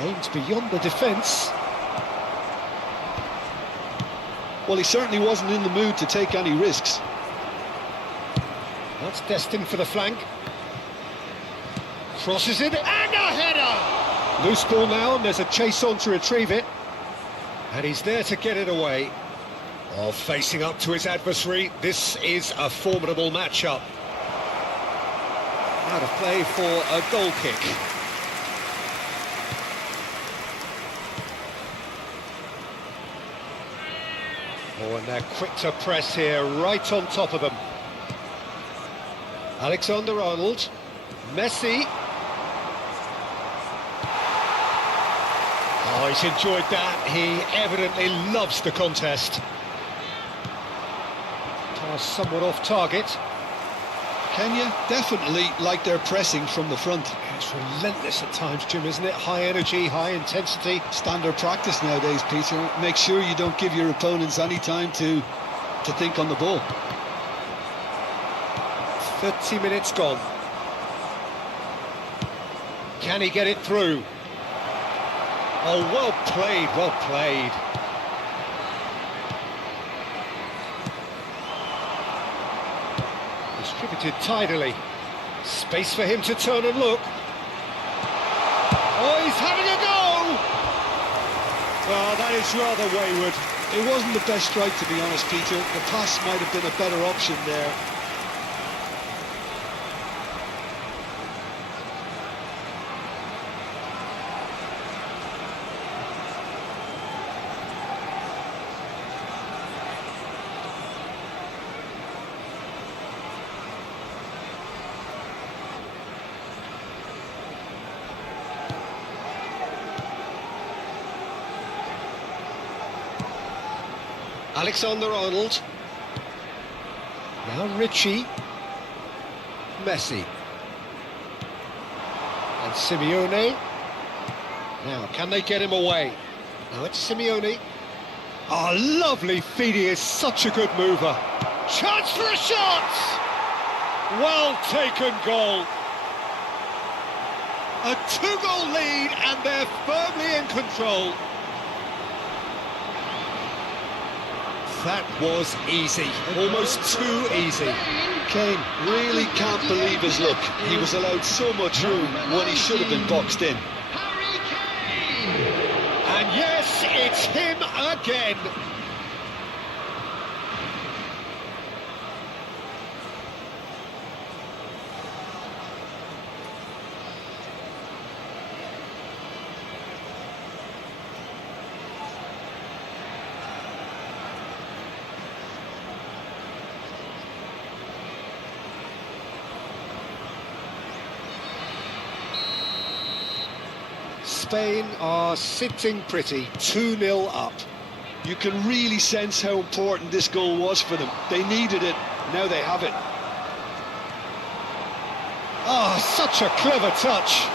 Aims beyond the defence. Well, he certainly wasn't in the mood to take any risks. That's destined for the flank. Crosses it, and a header! Loose ball now, and there's a chase on to retrieve it. And he's there to get it away. Oh, facing up to his adversary, this is a formidable matchup. Out of play for a goal kick. Oh, and they're quick to press here, right on top of them. Alexander-Arnold, Messi. Oh, he's enjoyed that. He evidently loves the contest. Pass somewhat off target. Kenya definitely like their pressing from the front. It's relentless at times, Jim, isn't it? High energy, high intensity. Standard practice nowadays, Peter. Make sure you don't give your opponents any time to think on the ball. 30 minutes gone. Can he get it through? Oh, well played, well played. Distributed tidily. Space for him to turn and look. Oh, he's having a go! Oh, that is rather wayward. It wasn't the best strike, to be honest, Peter. The pass might have been a better option there. Alexander-Arnold. Now Richie. Messi. And Simeone. Now, can they get him away? Now it's Simeone. Oh, lovely feed, he is such a good mover. Chance for a shot! Well taken goal. A 2-goal lead and they're firmly in control. That was easy, almost too easy. Kane really can't believe his luck. He was allowed so much room when he should have been boxed in. And yes, it's him again. Spain are sitting pretty, 2-0 up. You can really sense how important this goal was for them. They needed it, now they have it. Oh, such a clever touch.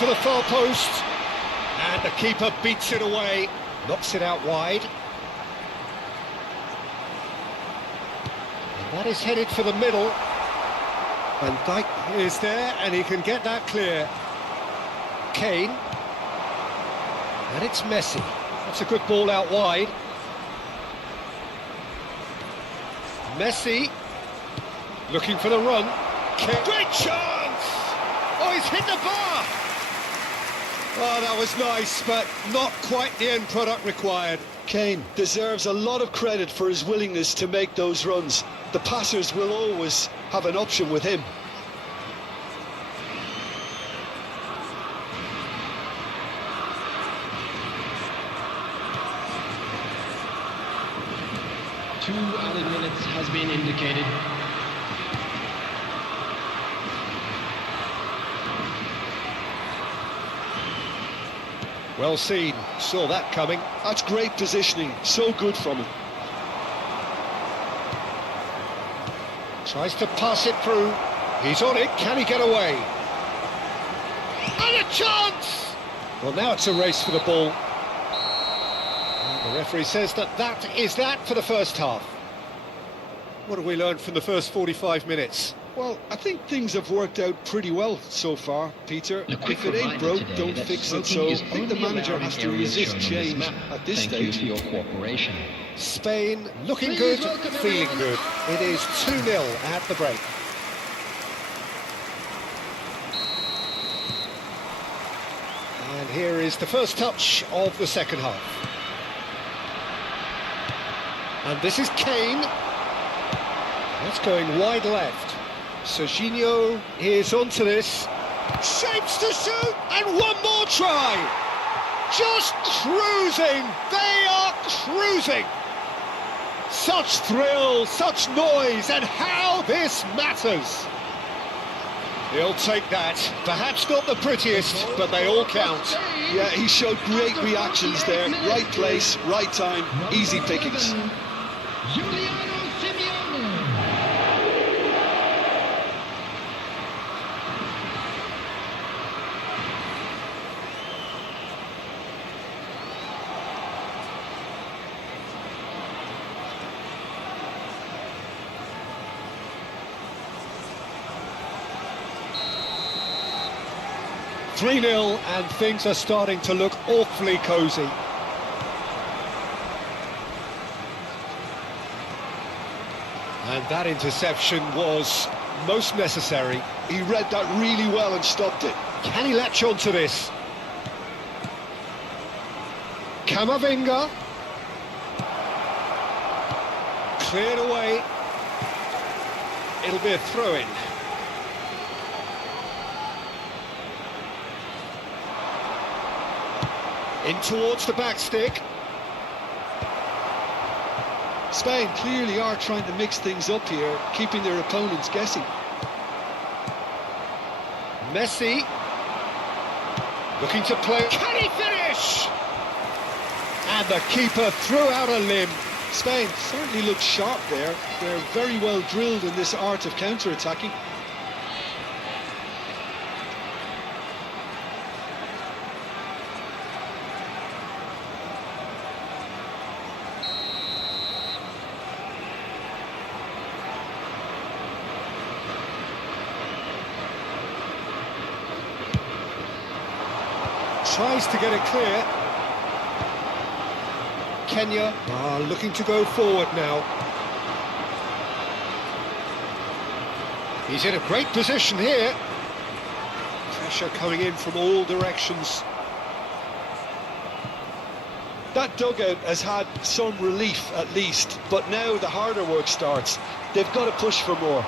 for the far post. And the keeper beats it away, knocks it out wide. And that is headed for the middle. Van Dijk is there, and he can get that clear. Kane. And it's Messi. That's a good ball out wide. Messi. Looking for the run. Great chance! Oh, he's hit the bar! Oh, that was nice, but not quite the end product required. Kane deserves a lot of credit for his willingness to make those runs. The passers will always have an option with him. Two added minutes has been indicated. Well seen, saw that coming. That's great positioning, so good from him. Tries to pass it through. He's on it, can he get away? And a chance! Well, now it's a race for the ball. And the referee says that is that for the first half. What have we learned from the first 45 minutes? Well, I think things have worked out pretty well so far, Peter. If it ain't broke, don't fix it. So I think the manager has to resist change at this stage. Thank you for your cooperation. Spain looking good, feeling good. It is 2-0 at the break. And here is the first touch of the second half. And this is Kane. That's going wide left. Serginho is onto this. Shapes to shoot, and one more try. Just cruising. They are cruising. Such thrill, such noise, and how this matters. He'll take that. Perhaps not the prettiest, but they all count. Yeah, he showed great reactions there. Right place, right time, easy pickings. Juliano Simeone. 3-0, and things are starting to look awfully cosy. And that interception was most necessary. He read that really well and stopped it. Can he latch on to this? Camavinga. Cleared away. It'll be a throw-in. In towards the back stick. Spain clearly are trying to mix things up here, keeping their opponents guessing. Messi. Looking to play. Can he finish? And the keeper threw out a limb. Spain certainly looked sharp there. They're very well drilled in this art of counter-attacking. Tries to get it clear. Kenya are looking to go forward now. He's in a great position here. Pressure coming in from all directions. That dugout has had some relief at least, but now the harder work starts. They've got to push for more.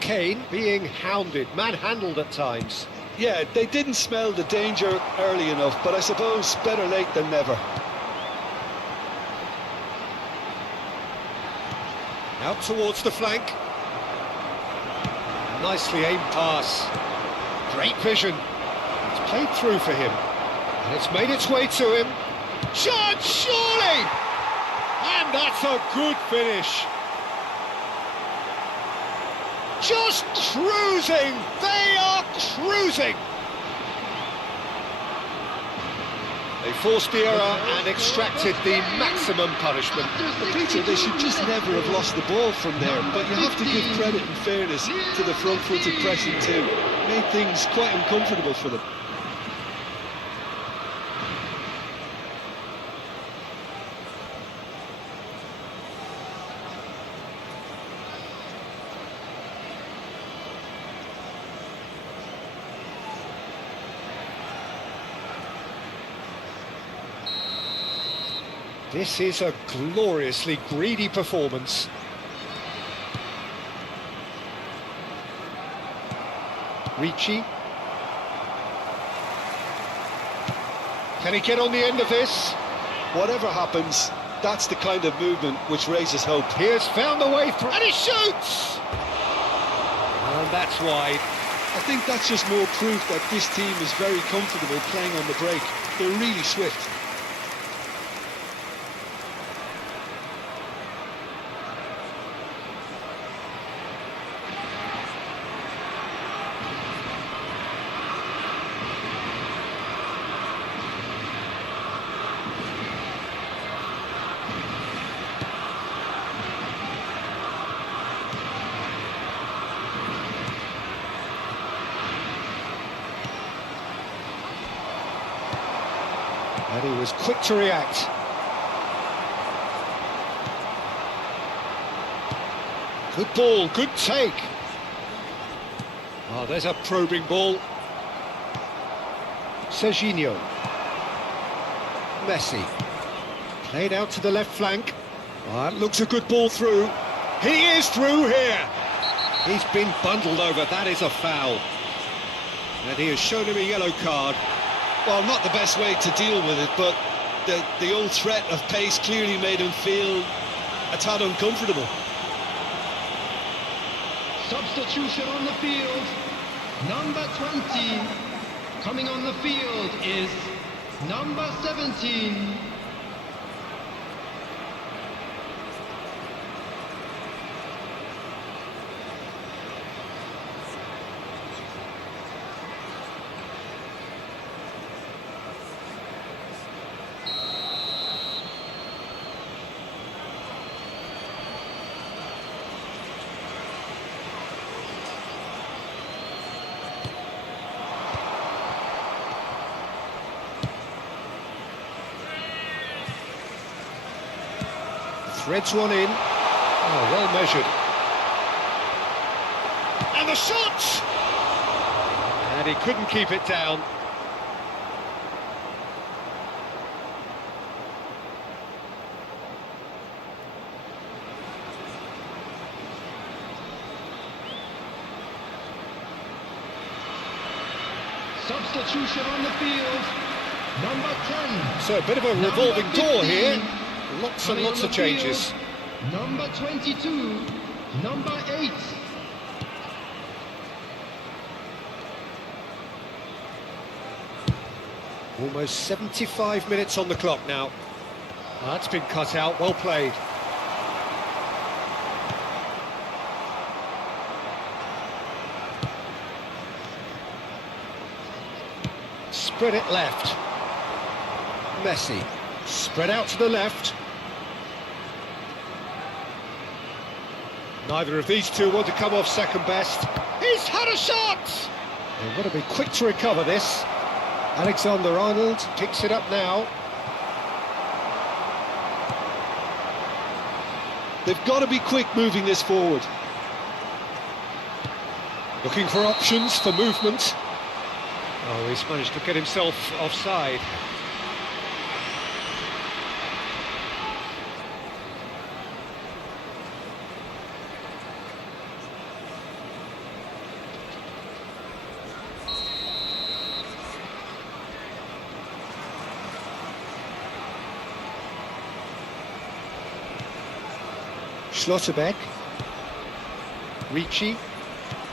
Kane being hounded, manhandled at times. Yeah, they didn't smell the danger early enough, but I suppose better late than never. Out towards the flank. Nicely aimed pass. Great vision. It's played through for him. And it's made its way to him. Chance, surely! And that's a good finish. just cruising! They are cruising! They forced the error and extracted the maximum punishment. Peter, they should just never have lost the ball from there, but you have to give credit and fairness to the front-footed pressing too. Made things quite uncomfortable for them. This is a gloriously greedy performance. Ricci. Can he get on the end of this? Whatever happens, that's the kind of movement which raises hope. He has found a way through, and he shoots! And that's wide. I think that's just more proof that this team is very comfortable playing on the break. They're really swift. And he was quick to react. Good ball, good take. Oh, there's a probing ball. Serginho. Messi. Played out to the left flank. Oh, that looks a good ball through. He is through here. He's been bundled over, that is a foul. And he has shown him a yellow card. Well, not the best way to deal with it, but the old threat of pace clearly made him feel a tad uncomfortable. Substitution on the field. Number 20. Coming on the field is number 17. Threads one in. Oh, well measured. And the shot! And he couldn't keep it down. Substitution on the field. Number 10. So a bit of a revolving door here. Lots and lots of changes. Field, number 22, number 8. Almost 75 minutes on the clock now. That's been cut out, well played. Spread it left. Messi. Spread out to the left. Neither of these two want to come off second best. He's had a shot! They've got to be quick to recover this. Alexander-Arnold picks it up now. They've got to be quick moving this forward. Looking for options for movement. Oh, he's managed to get himself offside. Schlotterbeck. Ricci.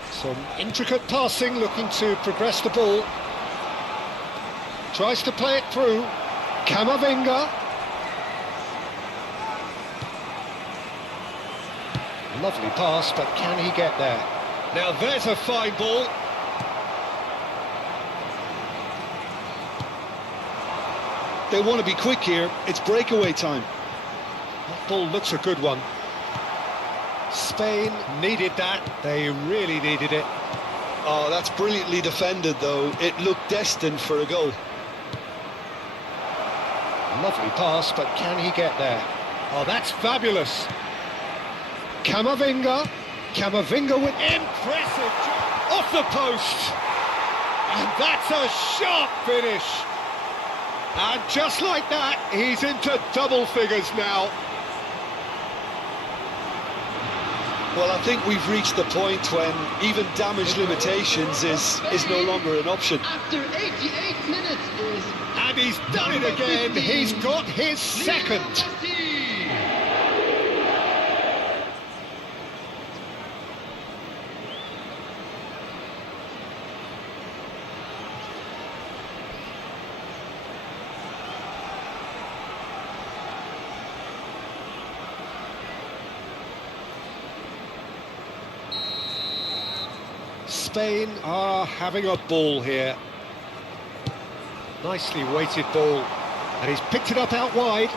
Some intricate passing, looking to progress the ball. Tries to play it through. Camavinga. Lovely pass, but can he get there? Now there's a fine ball. They want to be quick here. It's breakaway time. That ball looks a good one. Spain needed that. They really needed it. Oh, that's brilliantly defended, though. It looked destined for a goal. Lovely pass, but can he get there? Oh, that's fabulous. Camavinga with impressive job. Off the post. And that's a sharp finish. And just like that, he's into double figures now. Well, I think we've reached the point when even damage limitations is no longer an option. After 88 minutes is... And he's done it again. He's got his second. Spain are having a ball here. Nicely weighted ball, and he's picked it up out wide.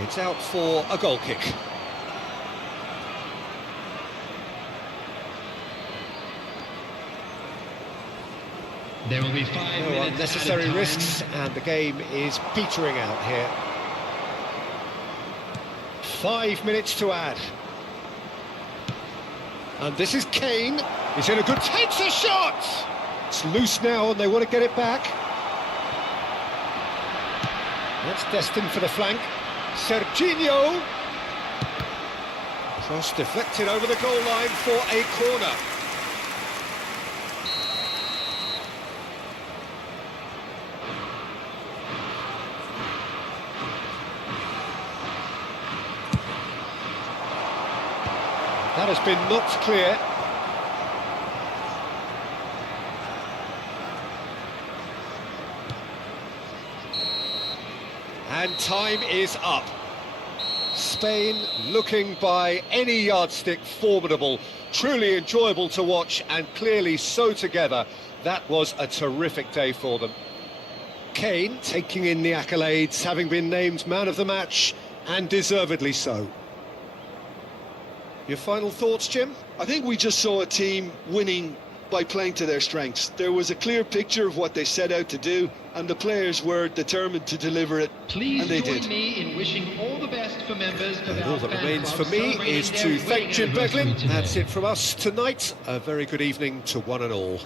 It's out for a goal kick. There will be 5 No minutes unnecessary added time. risks, and the game is petering out here. 5 minutes to add. And this is Kane. He's in a good... Takes a shot! It's loose now, and they want to get it back. That's destined for the flank. Serginho. Cross deflected over the goal line for a corner. That has been knocked clear. And time is up. Spain looking by any yardstick formidable, truly enjoyable to watch, and clearly so together. That was a terrific day for them. Kane taking in the accolades, having been named man of the match, and deservedly so. Your final thoughts, Jim? I think we just saw a team winning by playing to their strengths. There was a clear picture of what they set out to do, and the players were determined to deliver it, Please and they join did. me in wishing all the best for members of And our all that fan remains club for me celebrating is their to thank wedding Jim anniversary Beglin. today. That's it from us tonight. A very good evening to one and all.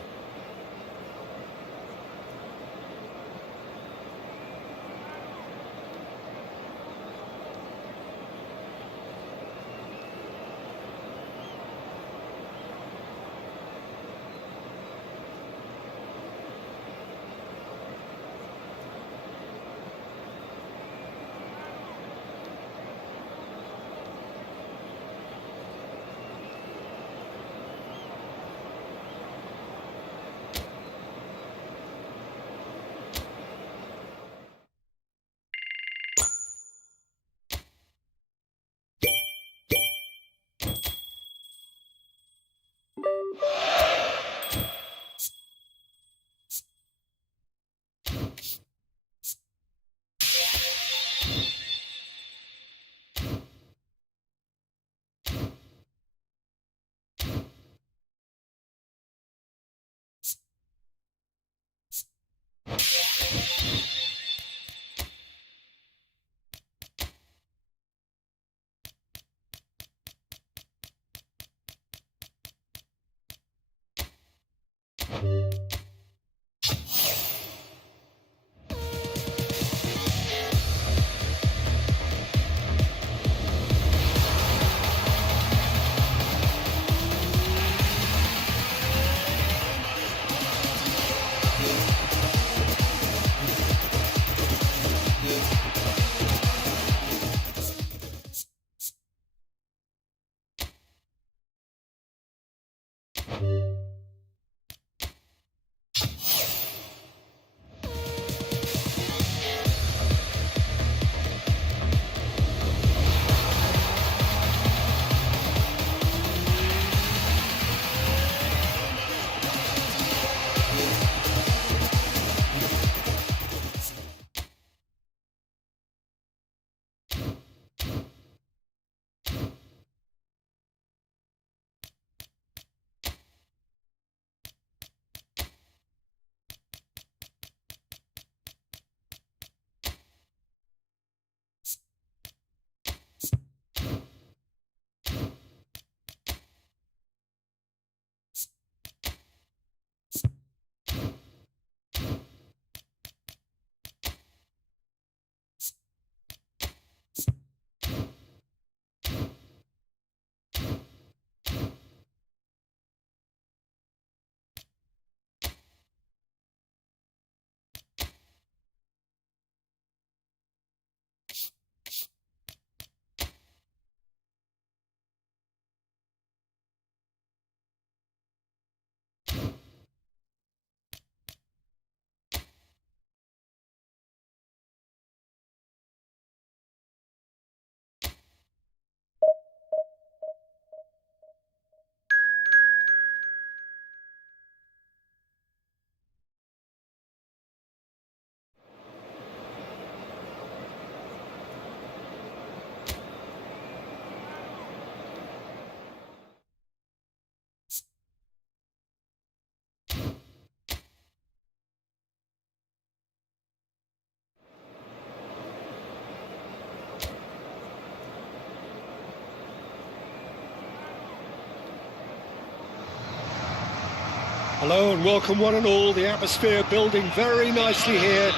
Hello and welcome one and all. The atmosphere building very nicely here.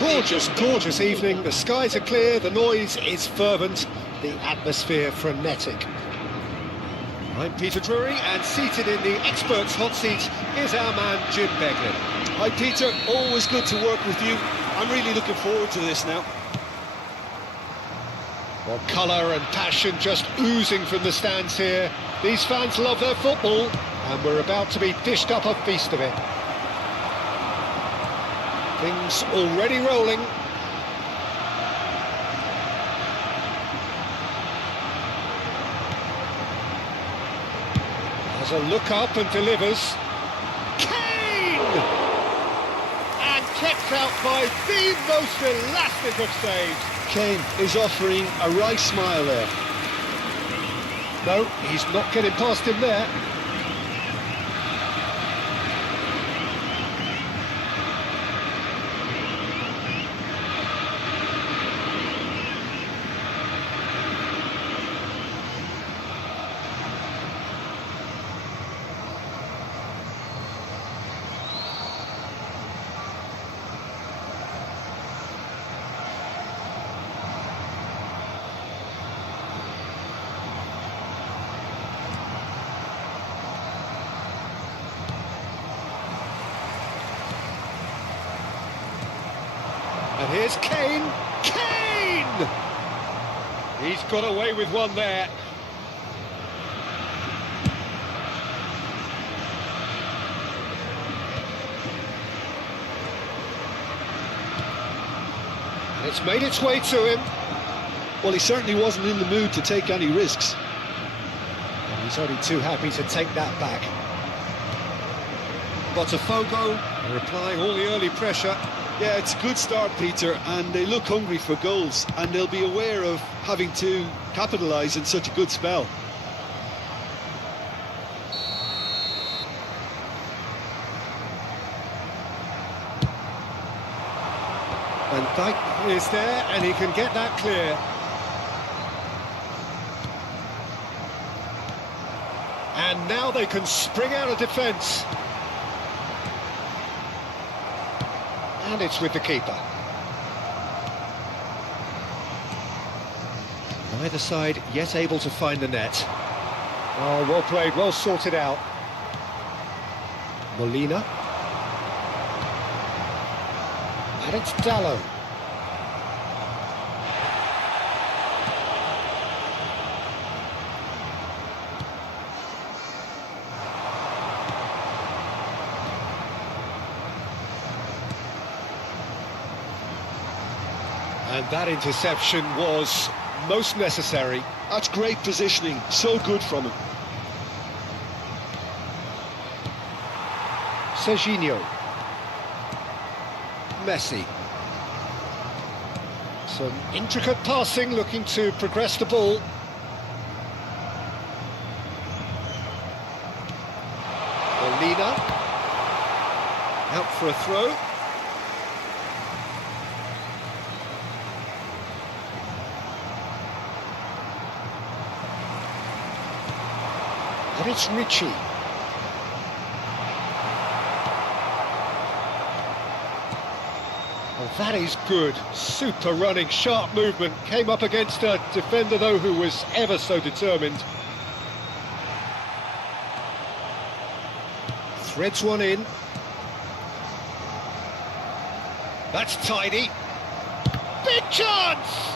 Gorgeous, gorgeous evening. The skies are clear, the noise is fervent, the atmosphere frenetic. I'm Peter Drury, and seated in the experts' hot seat is our man Jim Beglin. Hi Peter, always good to work with you. I'm really looking forward to this now. Well, colour and passion just oozing from the stands here. These fans love their football, and we're about to be dished up a feast of it. Things already rolling. Has a look up and delivers. Kane! And kept out by the most elastic of saves. Kane is offering a right smile there. No, he's not getting past him there. And here's Kane. Kane! He's got away with one there. And it's made its way to him. Well, he certainly wasn't in the mood to take any risks. And he's only too happy to take that back. Botafogo are applying all the early pressure. Yeah, it's a good start, Peter, and they look hungry for goals, and they'll be aware of having to capitalise in such a good spell. And Dijk is there, and he can get that clear. And now they can spring out of defence. And it's with the keeper. Neither side yet able to find the net. Oh, well played, well sorted out. Molina. And it's Dallo. And that interception was most necessary. That's great positioning, so good from him. Serginho. Messi. Some intricate passing, looking to progress the ball. Molina. Out for a throw. And it's Richie. Oh, that is good. Super running, sharp movement. Came up against a defender, though, who was ever so determined. Threads one in. That's tidy. Big chance!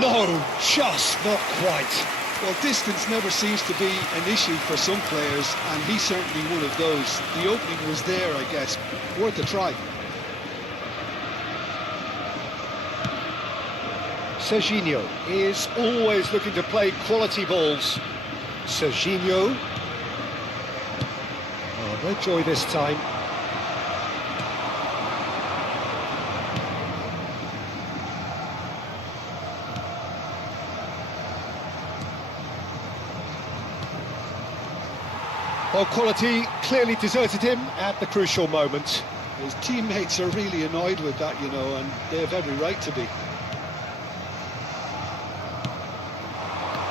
No, just not quite. Well, distance never seems to be an issue for some players, and he's certainly one of those. The opening was there, I guess. Worth a try. Serginho is always looking to play quality balls. Serginho. Oh, no joy this time. Well, quality clearly deserted him at the crucial moment. His teammates are really annoyed with that, you know, and they have every right to be.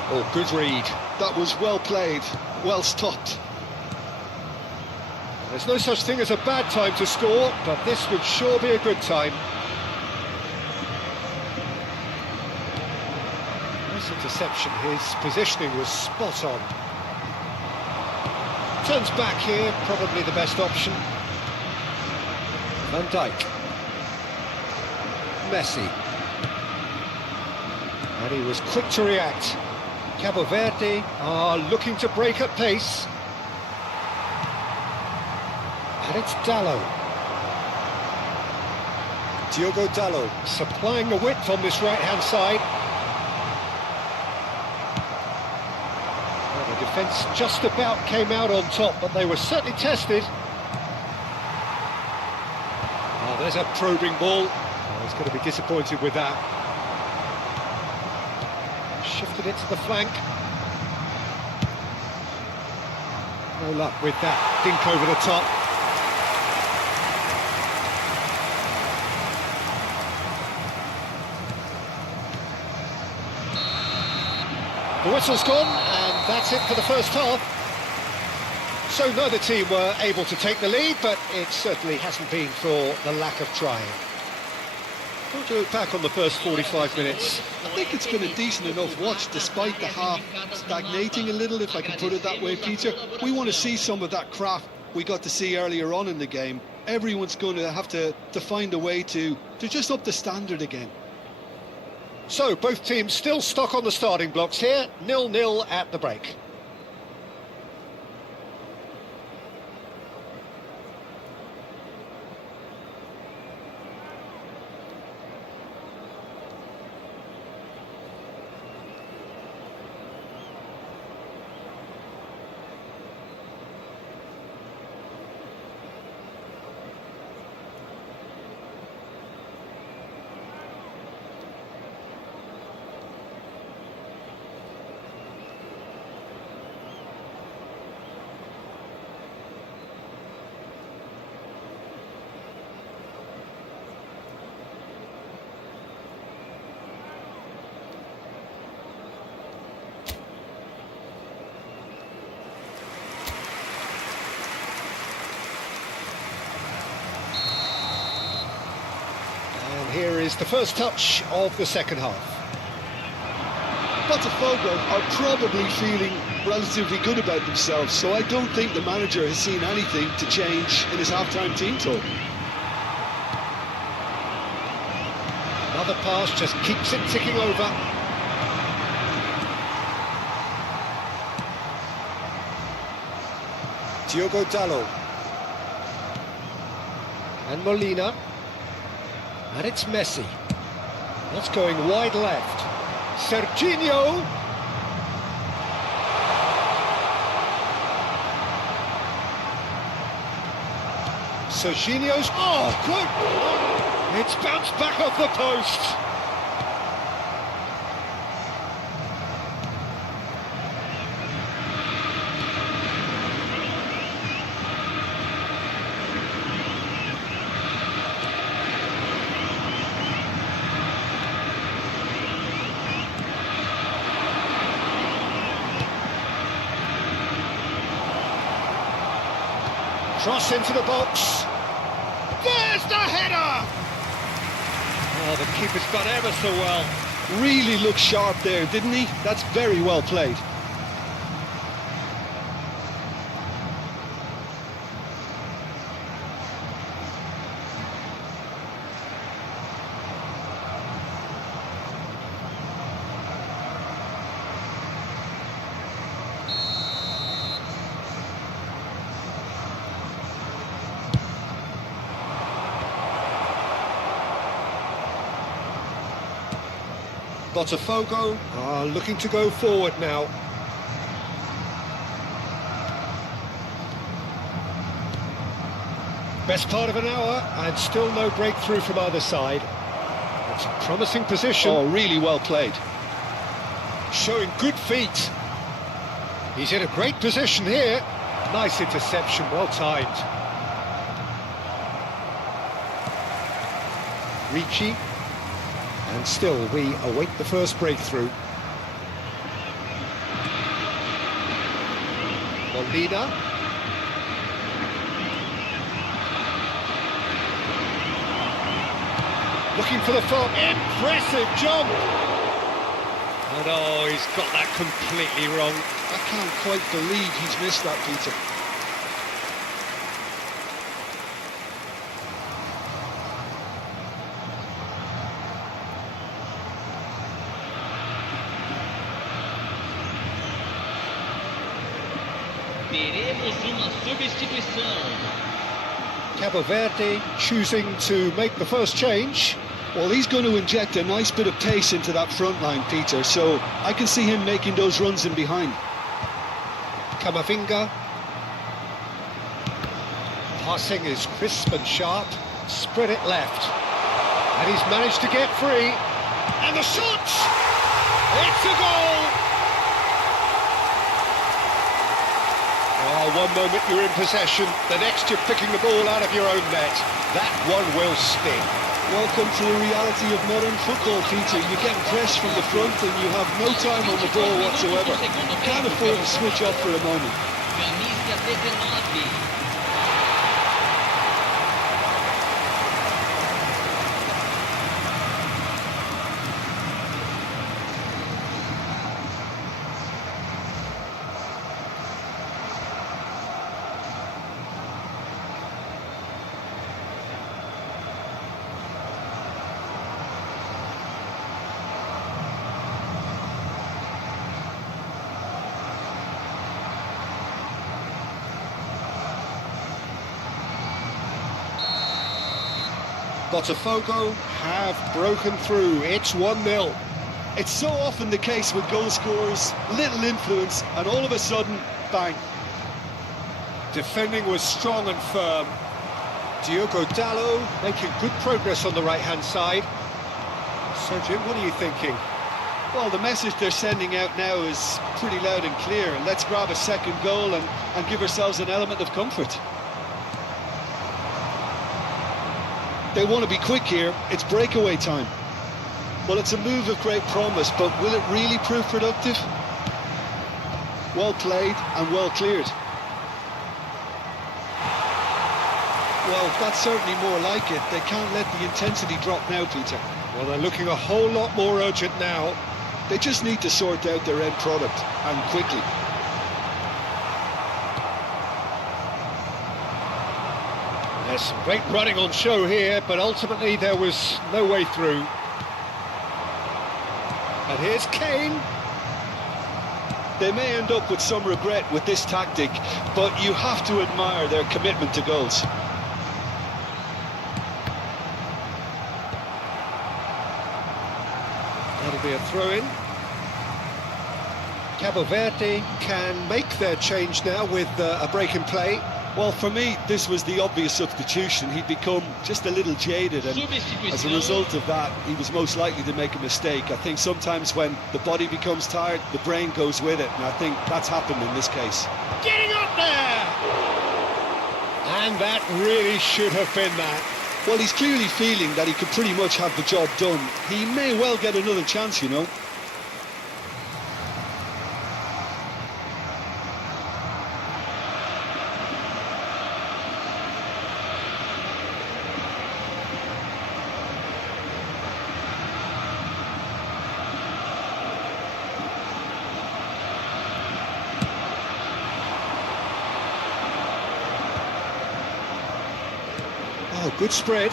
Oh, good read. That was well played, well stopped. There's no such thing as a bad time to score, but this would sure be a good time. Nice interception, his positioning was spot on. Turns back here, probably the best option. Van Dijk. Messi. And he was quick to react. Cabo Verde are looking to break at pace. And it's Dalot. Diogo Dalot supplying the width on this right-hand side. Well, the defence just about came out on top, but they were certainly tested. Oh, there's a probing ball. Oh, he's going to be disappointed with that. Shifted it to the flank. No luck with that. Dink over the top. The whistle's gone, and that's it for the first half. So neither team were able to take the lead, but it certainly hasn't been for the lack of trying. What do you look back on the first 45 minutes? I think it's been a decent enough watch, despite the half stagnating a little, if I can put it that way, Peter. We want to see some of that craft we got to see earlier on in the game. Everyone's going to have to find a way to just up the standard again. So, both teams still stuck on the starting blocks here, 0-0 at the break. Here is the first touch of the second half. Botafogo are probably feeling relatively good about themselves, so I don't think the manager has seen anything to change in his half-time team talk. Another pass just keeps it ticking over. Diogo Dalot. And Molina. And it's Messi. That's going wide left. Serginho. Serginho's... Oh, good! It's bounced back off the post. Cross into the box. There's the header! Oh, the keeper's done ever so well. Really looked sharp there, didn't he? That's very well played. Botafogo are looking to go forward now. Best part of an hour and still no breakthrough from either side. That's a promising position. Oh, really well played. Showing good feet. He's in a great position here. Nice interception, well timed. Ricci. And still, we await the first breakthrough. Molina. Looking for the foot. Impressive jump. And oh, he's got that completely wrong. I can't quite believe he's missed that, Peter. Teremos uma substituição. Cabo Verde choosing to make the first change. Well, he's going to inject a nice bit of pace into that front line, Peter, so I can see him making those runs in behind. Camavinga. Passing is crisp and sharp. Spread it left. And he's managed to get free. And the shot! It's a goal! Oh, one moment you're in possession, the next you're picking the ball out of your own net. That one will sting. Welcome to the reality of modern football, Peter. You get pressed from the front and you have no time on the ball whatsoever. You can't afford to switch off for a moment. Camisa 19. Botafogo have broken through. It's 1-0. It's so often the case with goal scorers, little influence, and all of a sudden, bang. Defending was strong and firm. Diogo Dalot making good progress on the right-hand side. So, Jim, what are you thinking? Well, the message they're sending out now is pretty loud and clear. Let's grab a second goal and give ourselves an element of comfort. They want to be quick here. It's breakaway time. Well, it's a move of great promise, but will it really prove productive? Well played and well cleared. Well, that's certainly more like it. They can't let the intensity drop now, Peter. Well, they're looking a whole lot more urgent now. They just need to sort out their end product, and quickly. There's some great running on show here, but ultimately there was no way through. And here's Kane. They may end up with some regret with this tactic, but you have to admire their commitment to goals. That'll be a throw-in. Cabo Verde can make their change now with a break in play. Well, for me, this was the obvious substitution. He'd become just a little jaded, and as a result of that, he was most likely to make a mistake. I think sometimes when the body becomes tired, the brain goes with it, and I think that's happened in this case. Getting up there! And that really should have been that. Well, he's clearly feeling that he could pretty much have the job done. He may well get another chance, you know. Oh, good spread.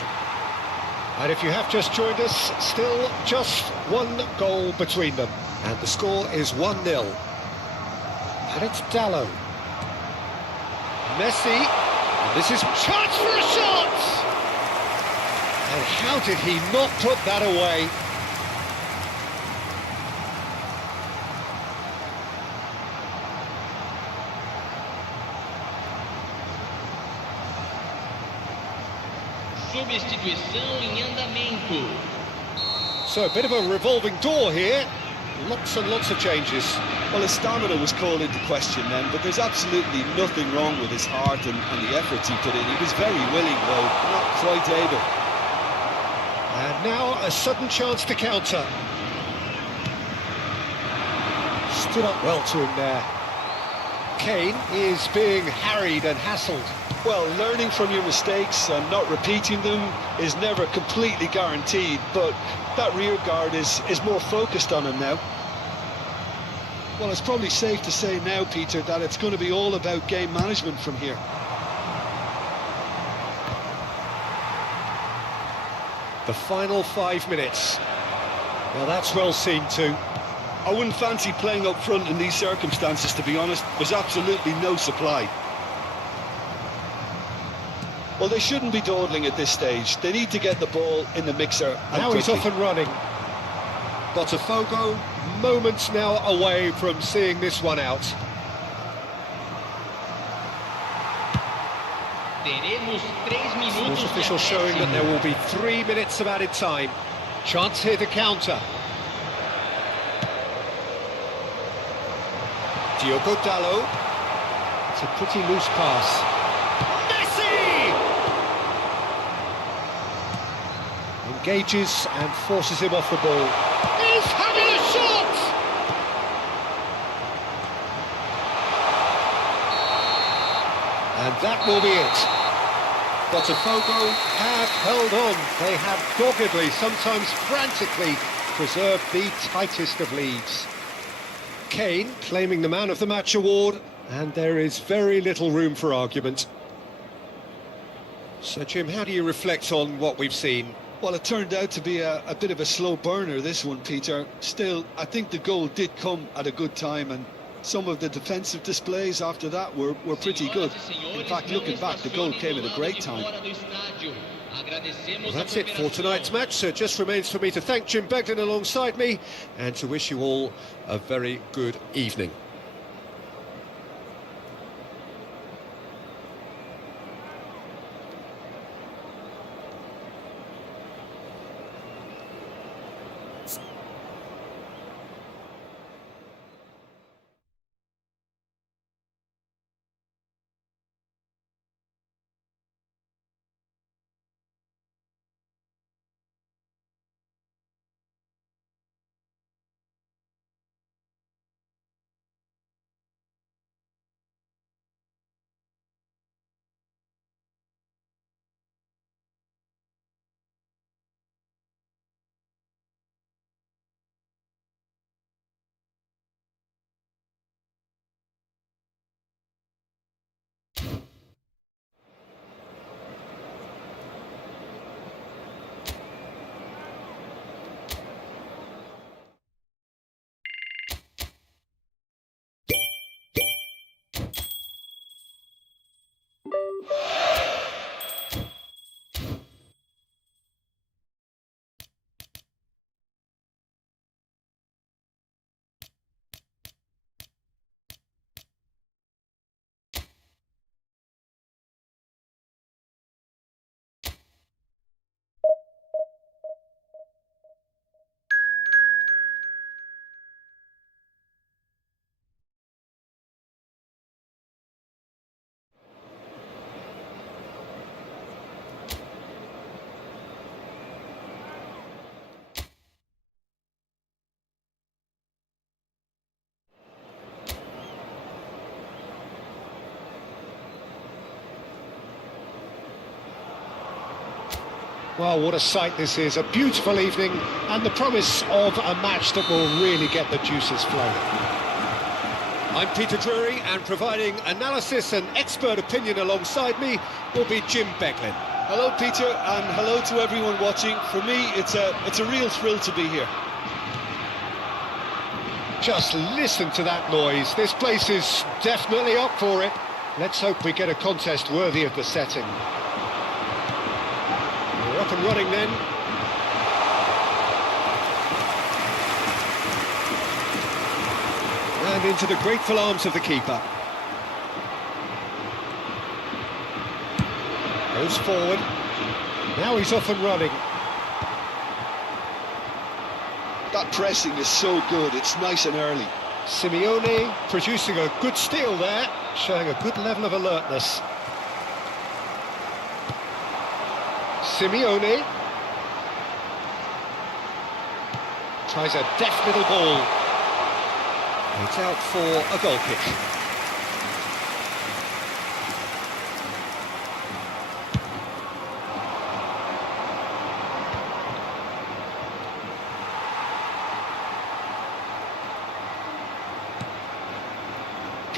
And if you have just joined us, still just one goal between them. And the score is 1-0. And it's Dalot. Messi. And this is chance for a shot! And how did he not put that away? Substituição em andamento. So a bit of a revolving door here. Lots and lots of changes. Well, his stamina was called into question then, but there's absolutely nothing wrong with his heart and the efforts he put in. He was very willing, though, not quite able. And now a sudden chance to counter. Stood up well to him there. Kane is being harried and hassled. Well, learning from your mistakes and not repeating them is never completely guaranteed, but that rear guard is more focused on him now. Well, it's probably safe to say now, Peter, that it's going to be all about game management from here. The final 5 minutes. Well, that's well seen too. I wouldn't fancy playing up front in these circumstances, to be honest. There's absolutely no supply. Well, they shouldn't be dawdling at this stage. They need to get the ball in the mixer. Now he's off and running. Botafogo, moments now away from seeing this one out. Teremos 3 minutos Sports official de showing that acréscimo. there will be 3 minutes of added time. Chance here to counter. Diogo Dalot. It's a pretty loose pass. Messi! Engages and forces him off the ball. He's having a shot! And that will be it. Botafogo have held on. They have doggedly, sometimes frantically, preserved the tightest of leads. Kane claiming the Man of the Match award, and there is very little room for argument. So, Jim, how do you reflect on what we've seen? Well, it turned out to be a bit of a slow burner, this one, Peter. Still, I think the goal did come at a good time, and some of the defensive displays after that were pretty good. In fact, looking back, the goal came at a great time. Well, that's it for tonight's match, so it just remains for me to thank Jim Beglin alongside me and to wish you all a very good evening. Well, what a sight this is, a beautiful evening and the promise of a match that will really get the juices flowing. I'm Peter Drury, and providing analysis and expert opinion alongside me will be Jim Beglin. Hello, Peter, and hello to everyone watching. For me, it's a real thrill to be here. Just listen to that noise. This place is definitely up for it. Let's hope we get a contest worthy of the setting. We're up and running then. And into the grateful arms of the keeper. Goes forward. Now he's off and running. That pressing is so good, it's nice and early. Simeone producing a good steal there, showing a good level of alertness. Simeone tries a deft little ball. It's out for a goal kick.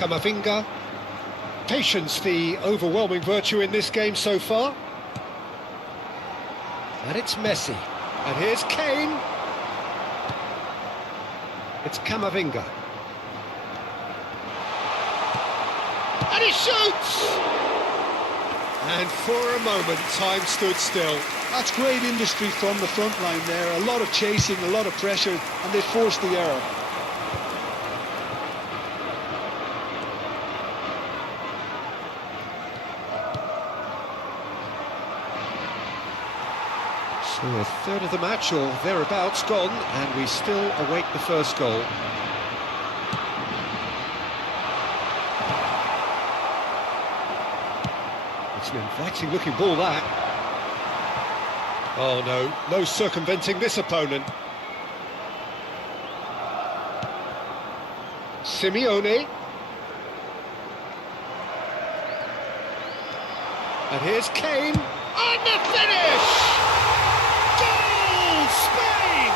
Camavinga. Patience, the overwhelming virtue in this game so far. And it's Messi. And here's Kane. It's Camavinga. And he shoots! And for a moment, time stood still. That's great industry from the front line there. A lot of chasing, a lot of pressure, and they forced the error. So a third of the match or thereabouts gone, and we still await the first goal. It's an inviting looking ball, that. Oh no, no circumventing this opponent. Simeone. And here's Kane. And the finish! Goal! Spain!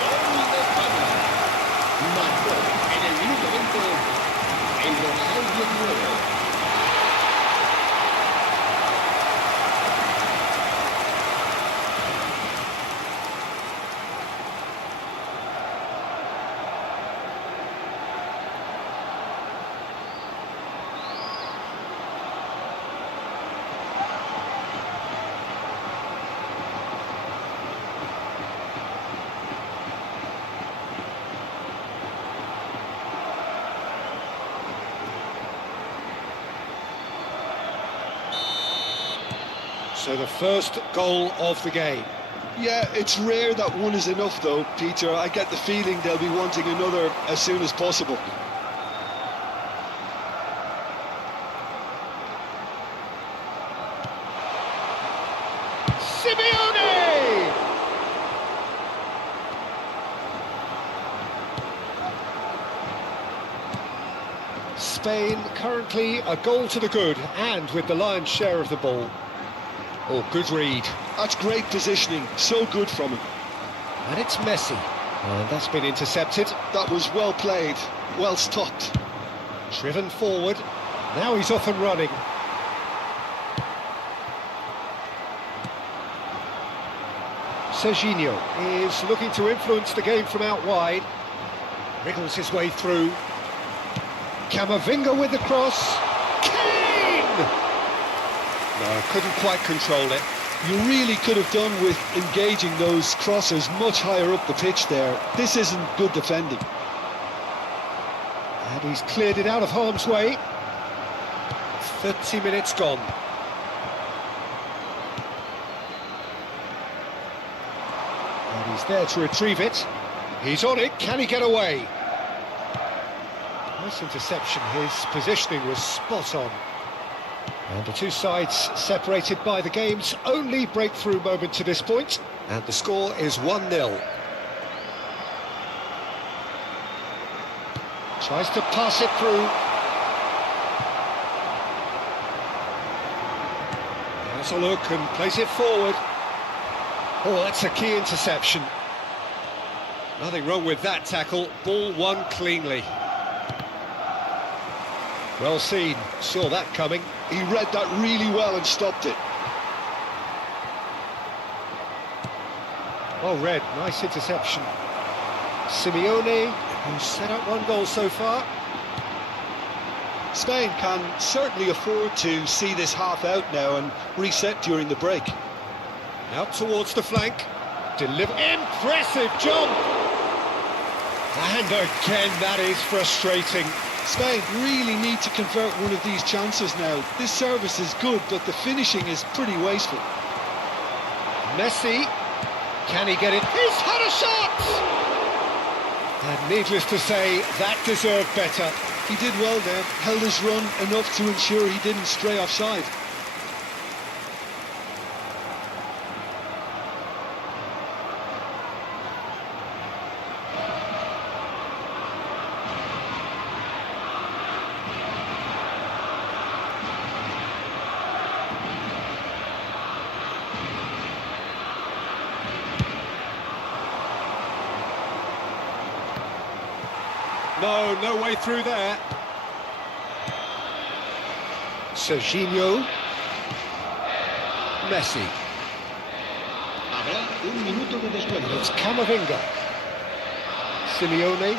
Gol de España. Marcó en el minuto 20 el dorsal 19. So the first goal of the game. Yeah, it's rare that one is enough though, Peter. I get the feeling they'll be wanting another as soon as possible. Simeone! Spain currently a goal to the good and with the lion's share of the ball. Oh, good read. That's great positioning, so good from him. And it's Messi. And that's been intercepted. That was well played, well stopped. Driven forward. Now he's off and running. Serginho is looking to influence the game from out wide. Wriggles his way through. Camavinga with the cross. Kane! No, couldn't quite control it. You really could have done with engaging those crosses much higher up the pitch there. This isn't good defending. And he's cleared it out of harm's way. 30 minutes gone. And he's there to retrieve it. He's on it. Can he get away? Nice interception. His positioning was spot on. And the two sides separated by the game's only breakthrough moment to this point. And the score is 1-0. Tries to pass it through. Has a look and plays it forward. Oh, that's a key interception. Nothing wrong with that tackle. Ball won cleanly. Well seen. Saw that coming. He read that really well and stopped it. Well read. Nice interception. Simeone, who's set up one goal so far. Spain can certainly afford to see this half out now and reset during the break. Out towards the flank. Deliver. Impressive jump! And again, that is frustrating. Spain really need to convert one of these chances now. This service is good, but the finishing is pretty wasteful. Messi. Can he get it? He's had a shot! And needless to say, that deserved better. He did well there, held his run enough to ensure he didn't stray offside. No, no way through there. Serginho. Messi. Habrá un minuto de descuento. It's Camavinga. Simeone.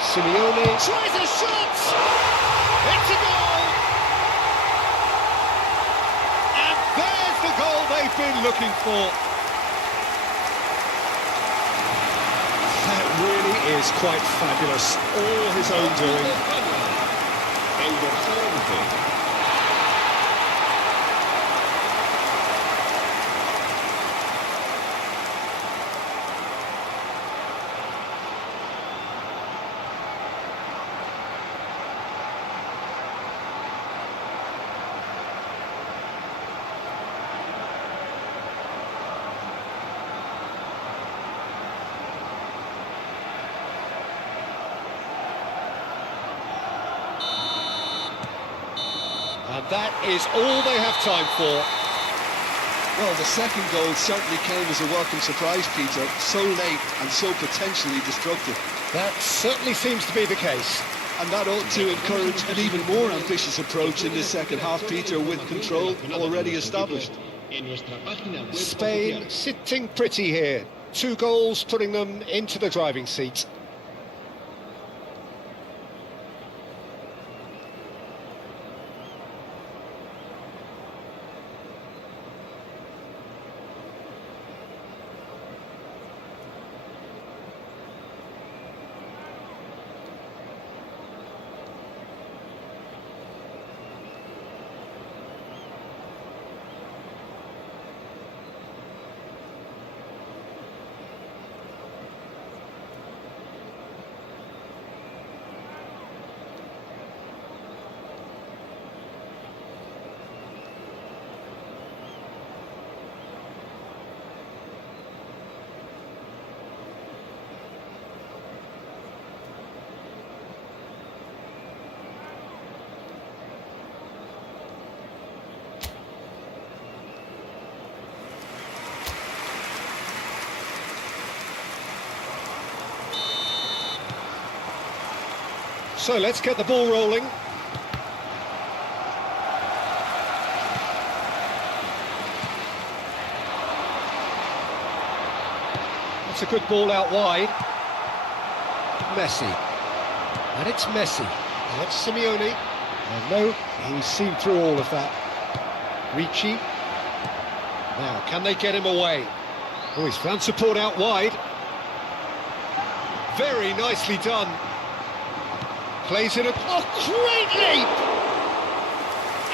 Simeone tries a shot! It's a goal! And there's the goal they've been looking for. That really is quite fabulous. All his own doing. El dorsal 11. And that is all they have time for. Well, the second goal certainly came as a welcome surprise, Peter. So late and so potentially destructive. That certainly seems to be the case. And that ought to encourage an even more ambitious approach in this second half, Peter, with control already established. En nuestra página web Spain oficial. sitting pretty here. 2 goals putting them into the driving seat. So let's get the ball rolling. It's a good ball out wide. Messi. And it's Messi. And that's Simeone. And no, he's seen through all of that. Ricci. Now, can they get him away? Oh, he's found support out wide. Very nicely done. Plays it, oh, great leap!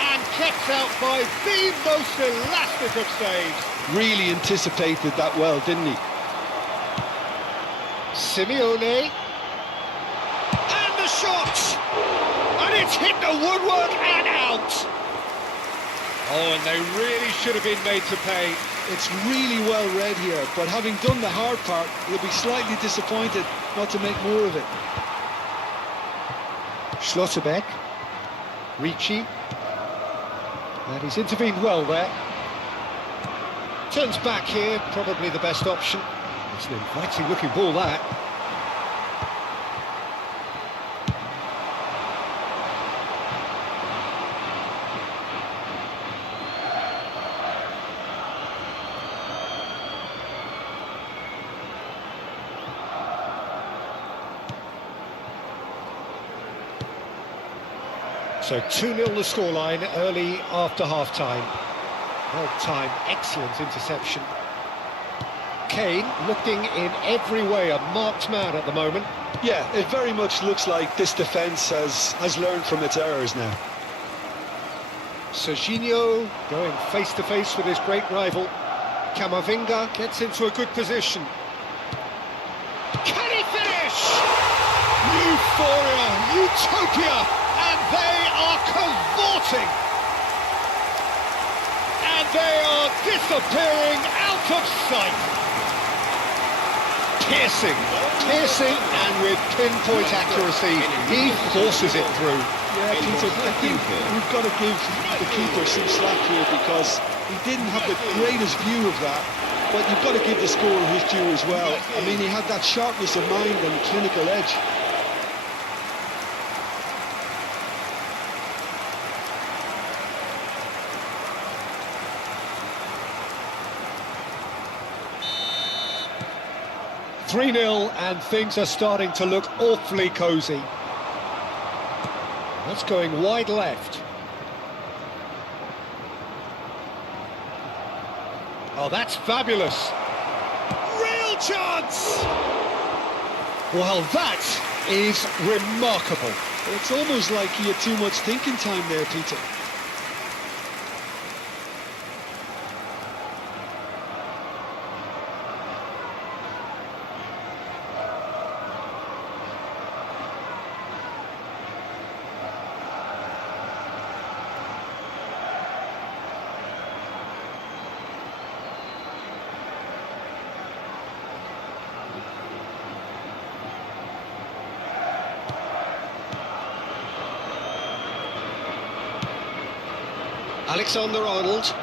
And kept out by the most elastic of saves. Really anticipated that well, didn't he? Simeone. And the shot! And it's hit the woodwork and out! Oh, and they really should have been made to pay. It's really well read here, but having done the hard part, he'll be slightly disappointed not to make more of it. Schlotterbeck, Ricci, and he's intervened well there. Turns back here, probably the best option. It's an inviting looking ball, that. So 2-0 the scoreline early after half-time. Well-timed, excellent interception. Kane looking in every way a marked man at the moment. Yeah, it very much looks like this defence has learned from its errors now. Serginho going face-to-face with his great rival. Camavinga gets into a good position. Can he finish? Euphoria, utopia! And they are cavorting. And they are disappearing out of sight. Piercing, and with pinpoint accuracy, he forces it through. Yeah, Peter, I think we've got to give the keeper some slack here because he didn't have the greatest view of that. but you've got to give the scorer his due as well. I mean, he had that sharpness of mind and clinical edge. "3-0 and things are starting to look awfully cosy. That's going wide left. Oh, that's fabulous. Real chance! Well, that is remarkable. It's almost like he had too much thinking time there, Peter. Alexander-Arnold.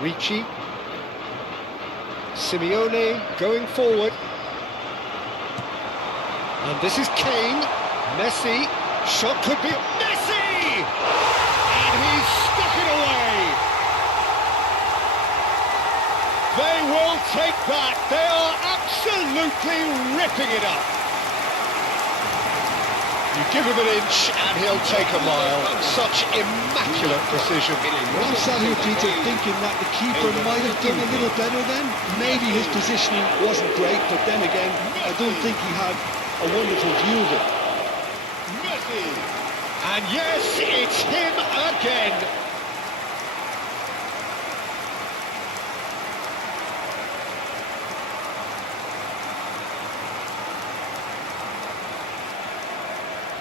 Ricci. Simeone going forward. And this is Kane. Messi. Shot could be... Messi! And he's stuck it away. They will take that. They are absolutely ripping it up. You give him an inch and he'll take a mile. Such immaculate precision. I'm sat here, Peter, thinking that the keeper might have done a little better then. Maybe his positioning wasn't great, but then again, I don't think he had a wonderful view of it. And yes, it's him again.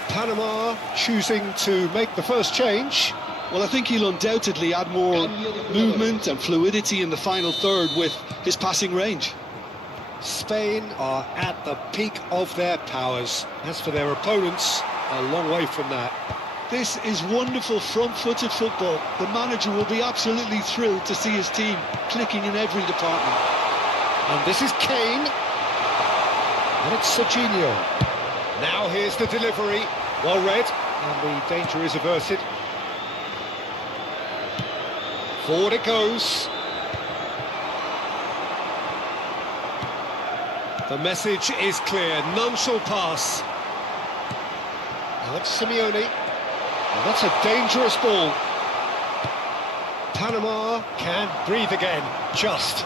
Panama choosing to make the first change. Well, I think he'll undoubtedly add more movement and fluidity in the final third with his passing range. Spain are at the peak of their powers. As for their opponents, a long way from that. This is wonderful front-footed football. The manager will be absolutely thrilled to see his team clicking in every department. And this is Kane. And it's Serginho. Now here's the delivery. Well read, and the danger is averted. Forward it goes. The message is clear, none shall pass. Now it's Simeone. And that's a dangerous ball. Panama can breathe again, just.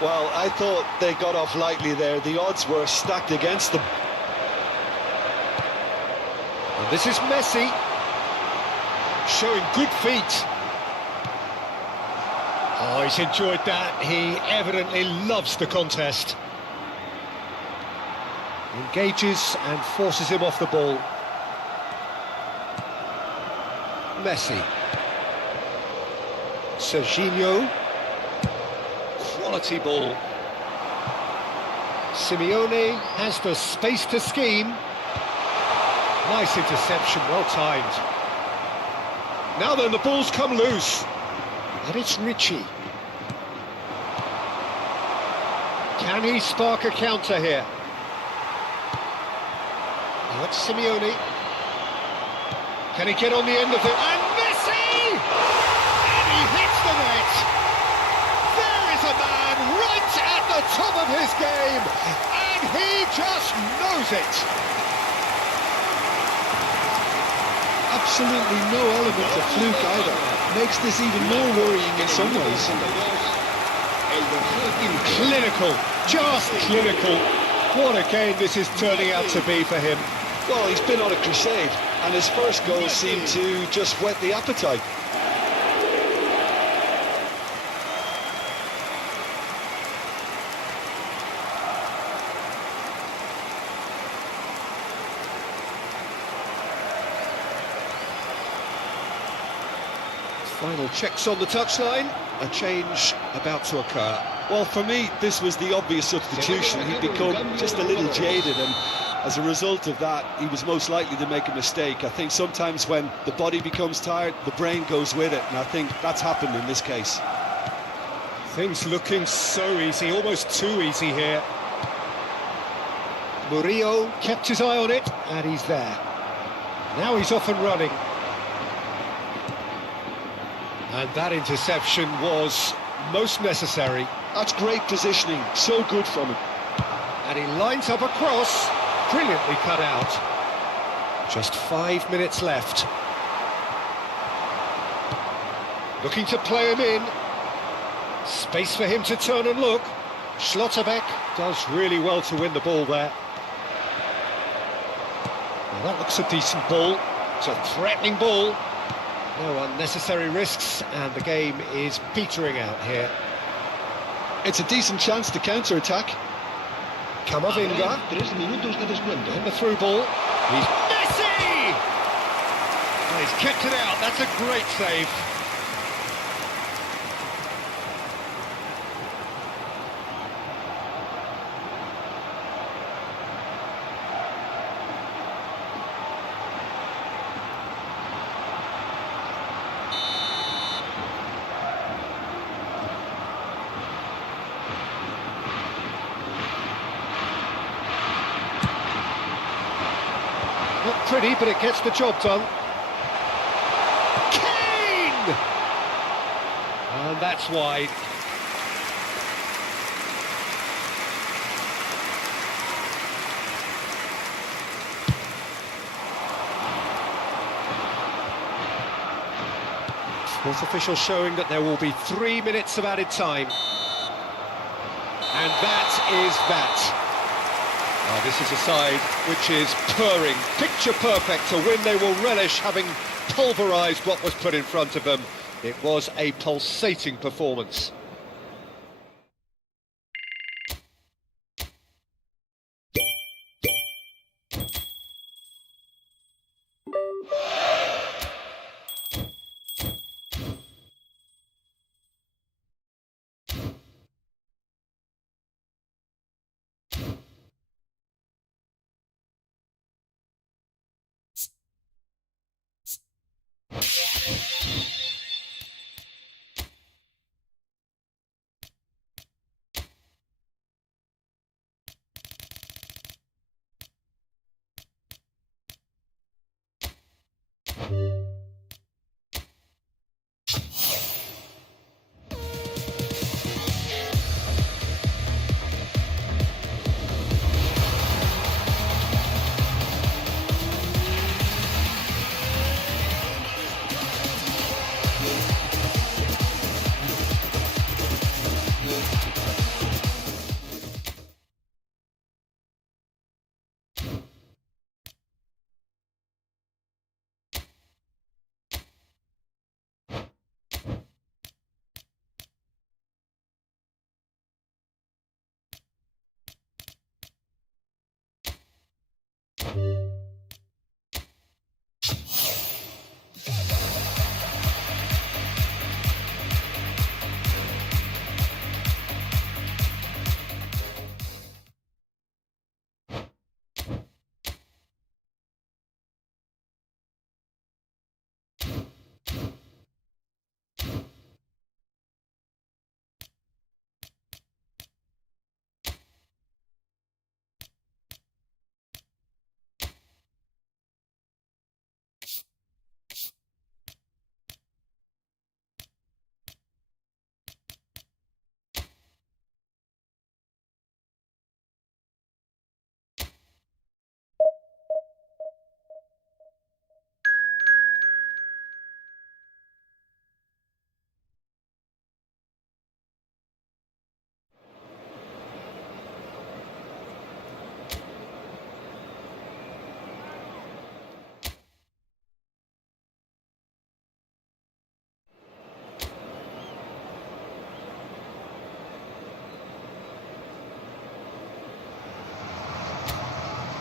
Well, I thought they got off lightly there. The odds were stacked against them. And this is Messi, showing good feet. Oh, he's enjoyed that. He evidently loves the contest. Engages and forces him off the ball. Messi. Serginho. Quality ball. Simeone has the space to scheme. Nice interception, well timed. Now then, the ball's come loose. And it's Ricci. Can he spark a counter here? Now it's Simeone. Can he get on the end of it? And Messi! And he hits the net! There is a man right at the top of his game, and he just knows it! Absolutely no element of fluke either. Makes this even more worrying in some ways. Clinical, just clinical. What a game this is turning out to be for him. Well, he's been on a crusade, and his first goal seemed to just whet the appetite. Final checks on the touchline. A change about to occur. Well, for me, this was the obvious substitution. He'd become just a little jaded, and as a result of that, he was most likely to make a mistake. I think sometimes when the body becomes tired, the brain goes with it, and I think that's happened in this case. Things looking so easy, almost too easy here. Murillo kept his eye on it, and he's there. Now he's off and running. And that interception was most necessary. That's great positioning, so good from him. And he lines up a cross, brilliantly cut out. Just 5 minutes left. Looking to play him in. Space for him to turn and look. Schlotterbeck does really well to win the ball there. Well, that looks a decent ball. It's a threatening ball. No unnecessary risks, and the game is petering out here. It's a decent chance to counter-attack. Camavinga. 3 minutos de descuento. And the through ball. He's Messi! Well, he's kept it out. That's a great save. Not pretty, but it gets the job done. Kane! And that's wide. Fourth official showing that there will be 3 minutes of added time. And that is that. Now, this is a side which is purring, picture perfect, a win they will relish, having pulverised what was put in front of them. It was a pulsating performance.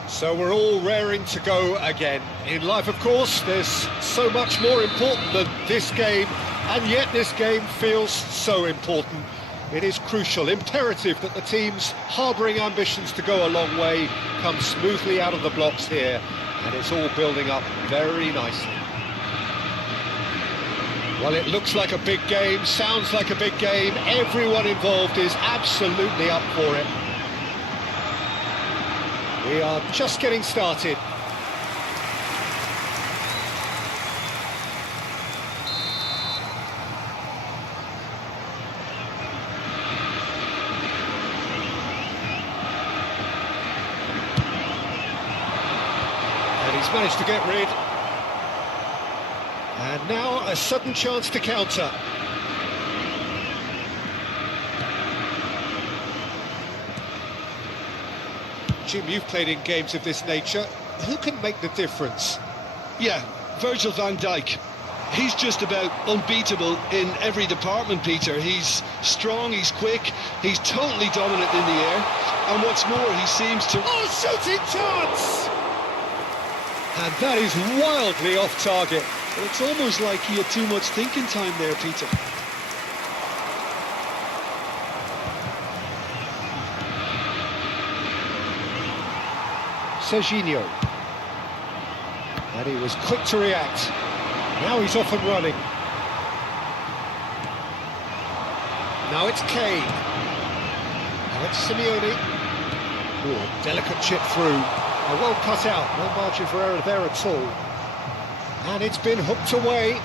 So we're all raring to go again. In life, of course, there's so much more important than this game, and yet this game feels so important. It is crucial, imperative that the teams harbouring ambitions to go a long way come smoothly out of the blocks here, and it's all building up very nicely. Well, it looks like a big game, sounds like a big game. Everyone involved is absolutely up for it. We are just getting started. And he's managed to get rid. And now a sudden chance to counter. Jim, you've played in games of this nature. Who can make the difference? Yeah, Virgil van Dijk. He's just about unbeatable in every department, Peter. He's strong, he's quick, he's totally dominant in the air. And what's more, he seems to... Oh, shooting chance! And that is wildly off target. Well, it's almost like he had too much thinking time there, Peter. Serginho. And he was quick to react. Now he's off and running. Now it's Kane. Now it's Simeone. Oh, delicate chip through. Well cut out, no margin for error there at all. And it's been hooked away.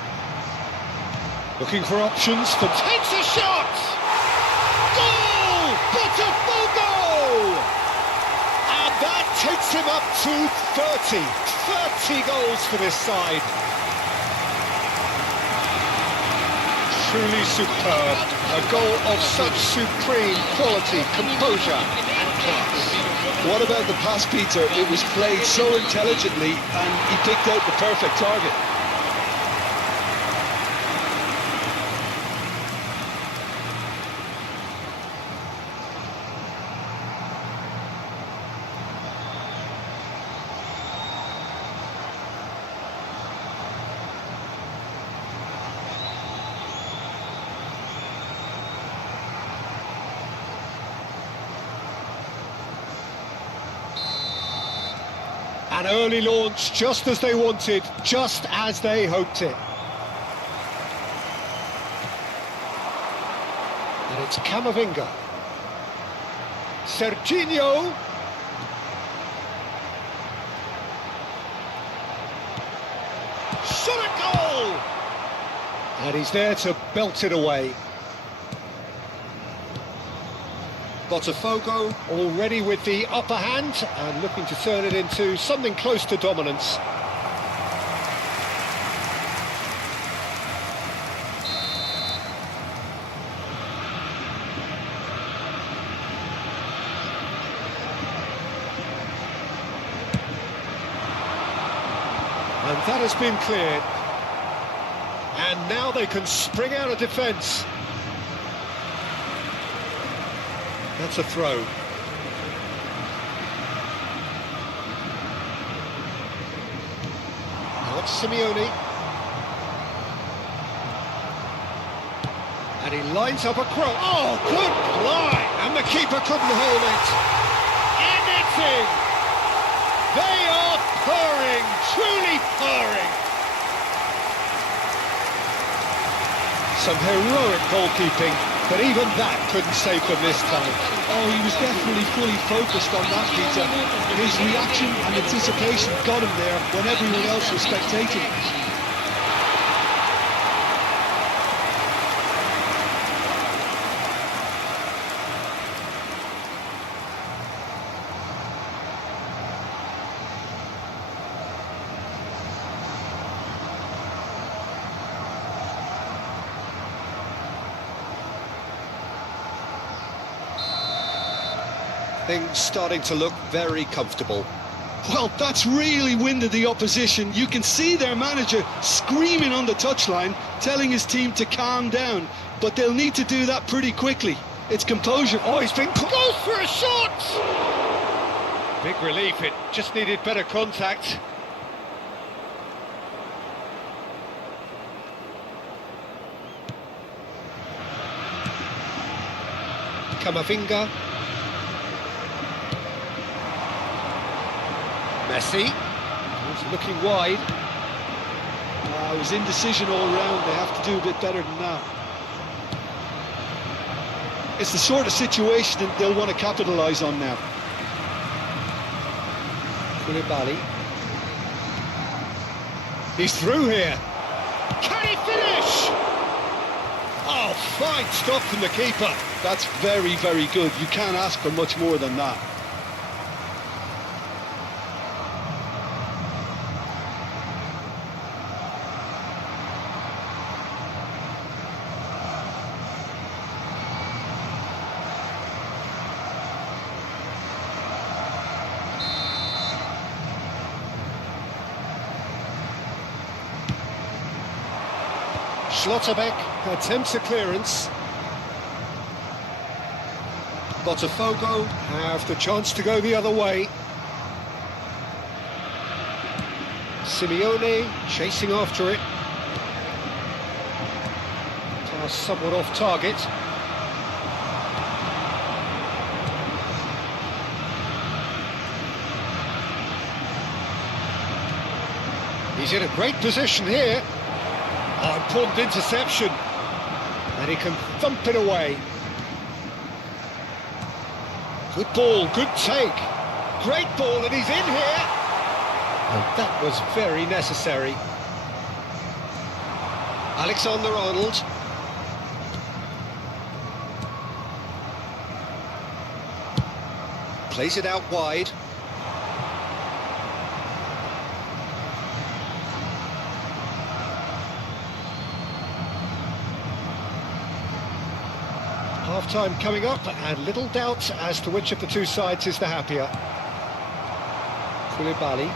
Looking for options. Takes a shot! Goal! Botafogo! And that takes him up to 30. 30 goals for this side. Truly superb. A goal of such supreme quality, composure and class. What about the pass, Peter? It was played so intelligently and he picked out the perfect target. An early launch, just as they wanted, just as they hoped it. And it's Camavinga. Serginho. Shot a goal! And he's there to belt it away. Botafogo already with the upper hand and looking to turn it into something close to dominance. And that has been cleared. And now they can spring out of defence. That's a throw. Now it's Simeone. And he lines up a cross. Oh, good fly! And the keeper couldn't hold it. Anything! They are purring, truly purring. Some heroic goalkeeping. But even that couldn't save them this time. Oh, he was definitely fully focused on that, Peter. His reaction and anticipation got him there when everyone else was spectating. Things starting to look very comfortable. Well, that's really winded the opposition. You can see their manager screaming on the touchline, telling his team to calm down. But they'll need to do that pretty quickly. It's composure. Oh, he's been goes for a shot! Big relief, it just needed better contact. Camavinga. Messi. He's looking wide. It was indecision all round. They have to do a bit better than that. It's the sort of situation that they'll want to capitalise on now. Koulibaly. He's through here. Can he finish? Oh, fine stop from the keeper. That's very, very good. You can't ask for much more than that. Schlotterbeck attempts a clearance. Botafogo have the chance to go the other way. Simeone chasing after it. Pass somewhat off target. He's in a great position here. Oh, important interception. And he can thump it away. Good ball, good take. Great ball, and he's in here. And that was very necessary. Alexander-Arnold. Plays it out wide. Half-time coming up, and little doubt as to which of the two sides is the happier. Koulibaly.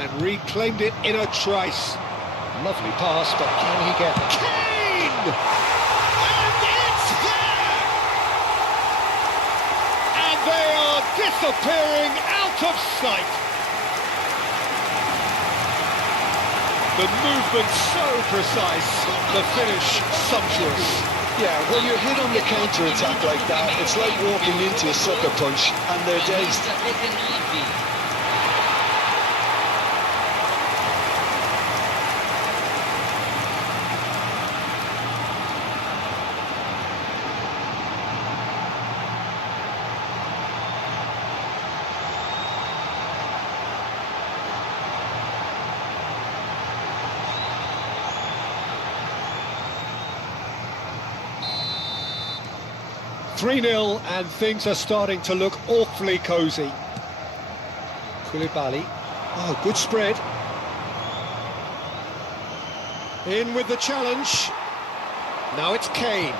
And reclaimed it in a trice. Lovely pass, but can he get... Kane! And it's there! And they are disappearing out of sight. The movement so precise, the finish sumptuous. Yeah, when you're hit on the counter-attack like that, it's like walking into a sucker punch, and they're dazed. Camisa 19. 3-0, and things are starting to look awfully cosy. Koulibaly. Oh, good spread. In with the challenge. Now it's Kane.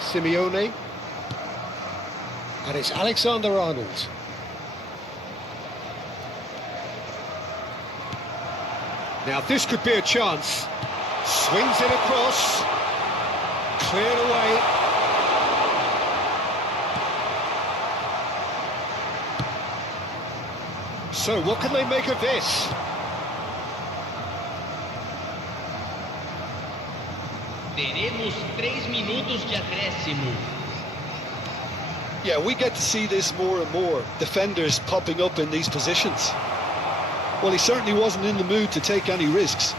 Simeone. And it's Alexander-Arnold. Now this could be a chance. Swings it across. Cleared away. So what can they make of this? Teremos 3 minutos de acréscimo. Yeah, we get to see this more and more. Defenders popping up in these positions. Well, he certainly wasn't in the mood to take any risks.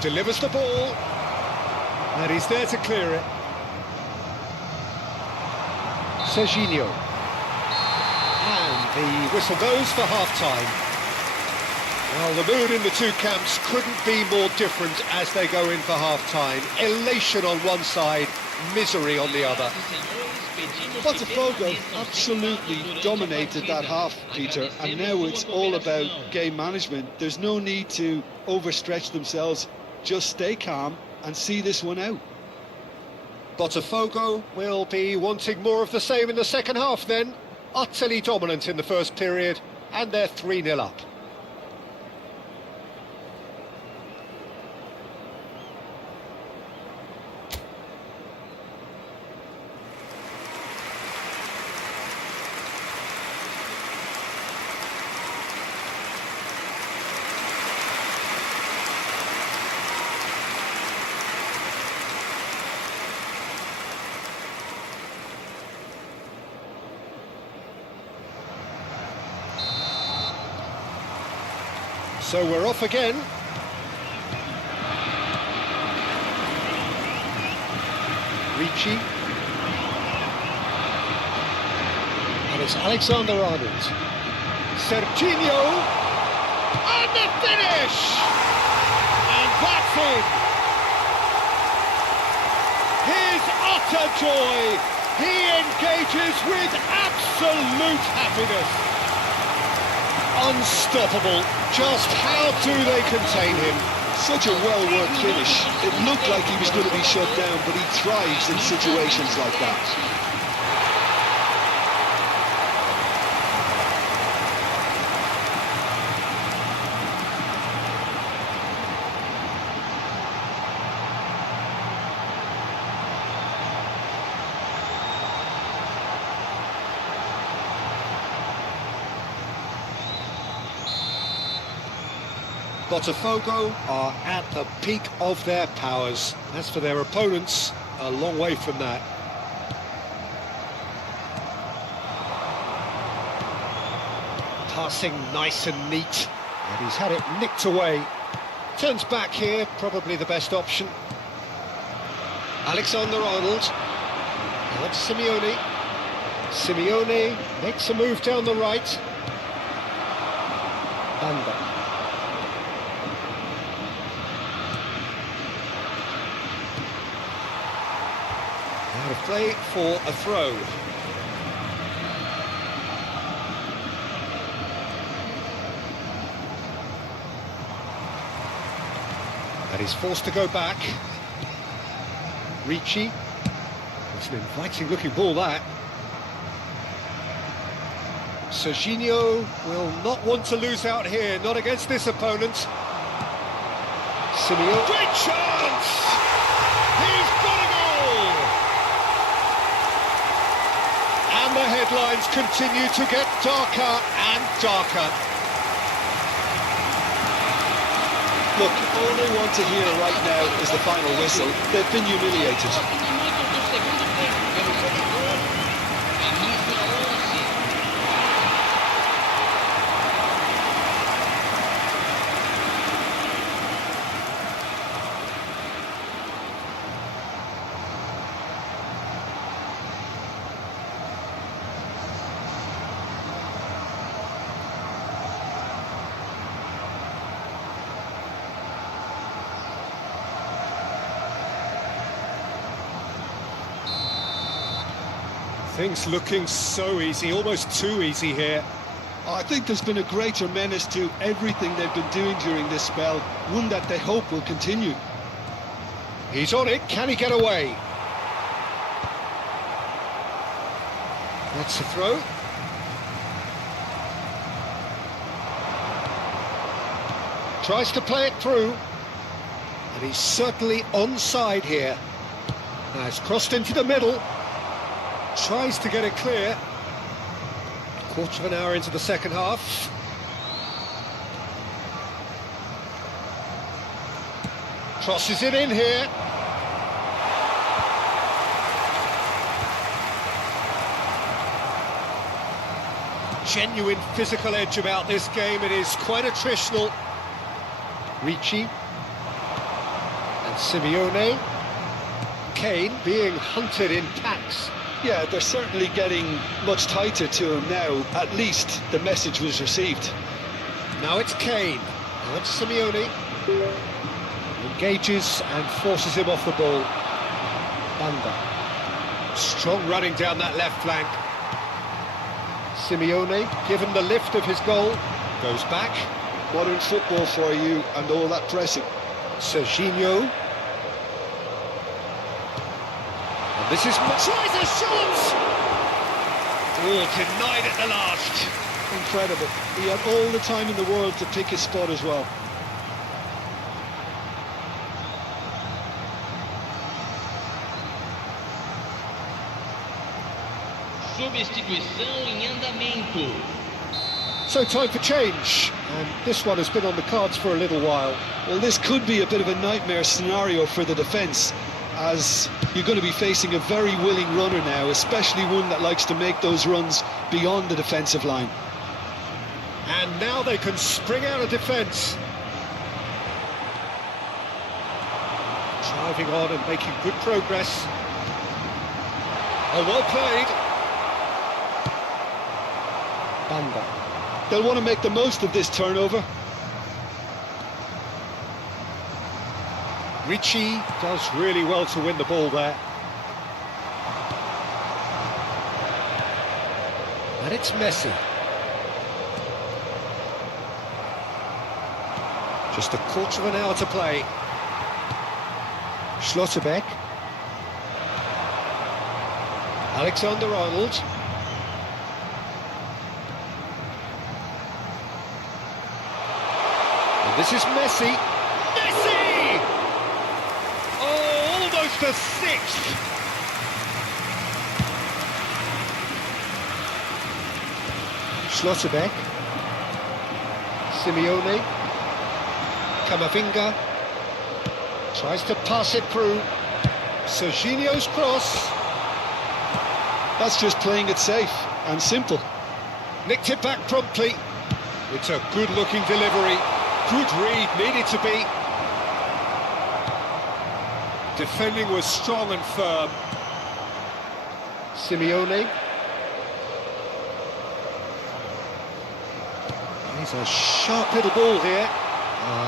Delivers the ball, and he's there to clear it. Serginho. And the whistle goes for half-time. Well, the mood in the two camps couldn't be more different as they go in for half-time. Elation on one side, misery on the other. Botafogo absolutely dominated that half, Peter, and now it's all about game management. There's no need to overstretch themselves. Just stay calm and see this one out. Botafogo will be wanting more of the same in the second half then. Utterly dominant in the first period, and they're 3-0 up. So we're off again. Ricci. And it's Alexander-Arnold. Serginho. And the finish! And that's it! His utter joy! He engages with absolute happiness. Unstoppable. Just how do they contain him? Such a well-worked finish. It looked like he was going to be shut down, but he thrives in situations like that. Botafogo are at the peak of their powers. As for their opponents, a long way from that. Passing nice and neat, and he's had it nicked away. Turns back here, probably the best option. Alexander-Arnold. Now it's Simeone. Simeone makes a move down the right. Banda. Out of play for a throw. And he's forced to go back. Ricci. It's an inviting looking ball, that. Serginho will not want to lose out here, not against this opponent. Simeone. Great chance! He's got a goal! And the headlines continue to get darker and darker. Look, all they want to hear right now is the final whistle. They've been humiliated. Things looking so easy, almost too easy here. I think there's been a greater menace to everything they've been doing during this spell, one that they hope will continue. He's on it, can he get away? That's a throw. Tries to play it through. And he's certainly onside here. Now it's crossed into the middle. Tries to get it clear. Quarter of an hour into the second half. Crosses it in here. Genuine physical edge about this game. It is quite attritional. Ricci. And Simeone. Kane being hunted in packs. Yeah, they're certainly getting much tighter to him now. At least the message was received. Now it's Kane. Now it's Simeone. Engages and forces him off the ball. Banda. Strong running down that left flank. Simeone, given the lift of his goal, goes back. Modern football for you and all that pressing. Serginho. And this is... tries a shot! Oh, denied at the last. Incredible. He had all the time in the world to pick his spot as well. Substituição em andamento. So time for change, and this one has been on the cards for a little while. Well, this could be a bit of a nightmare scenario for the defence, as you're going to be facing a very willing runner now, especially one that likes to make those runs beyond the defensive line. And now they can spring out of defence. Driving on and making good progress. Oh, well played. Banda. They'll want to make the most of this turnover. Ricci does really well to win the ball there. And it's Messi. Just a quarter of an hour to play. Schlotterbeck. Alexander-Arnold. And this is Messi. Messi! Oh, almost a sixth. Schlotterbeck. Simeone. Camavinga. Tries to pass it through. Serginho's cross. That's just playing it safe and simple. Nicked it back promptly. It's a good-looking delivery. Good read, needed to be. Defending was strong and firm. Simeone. He's a sharp little ball here.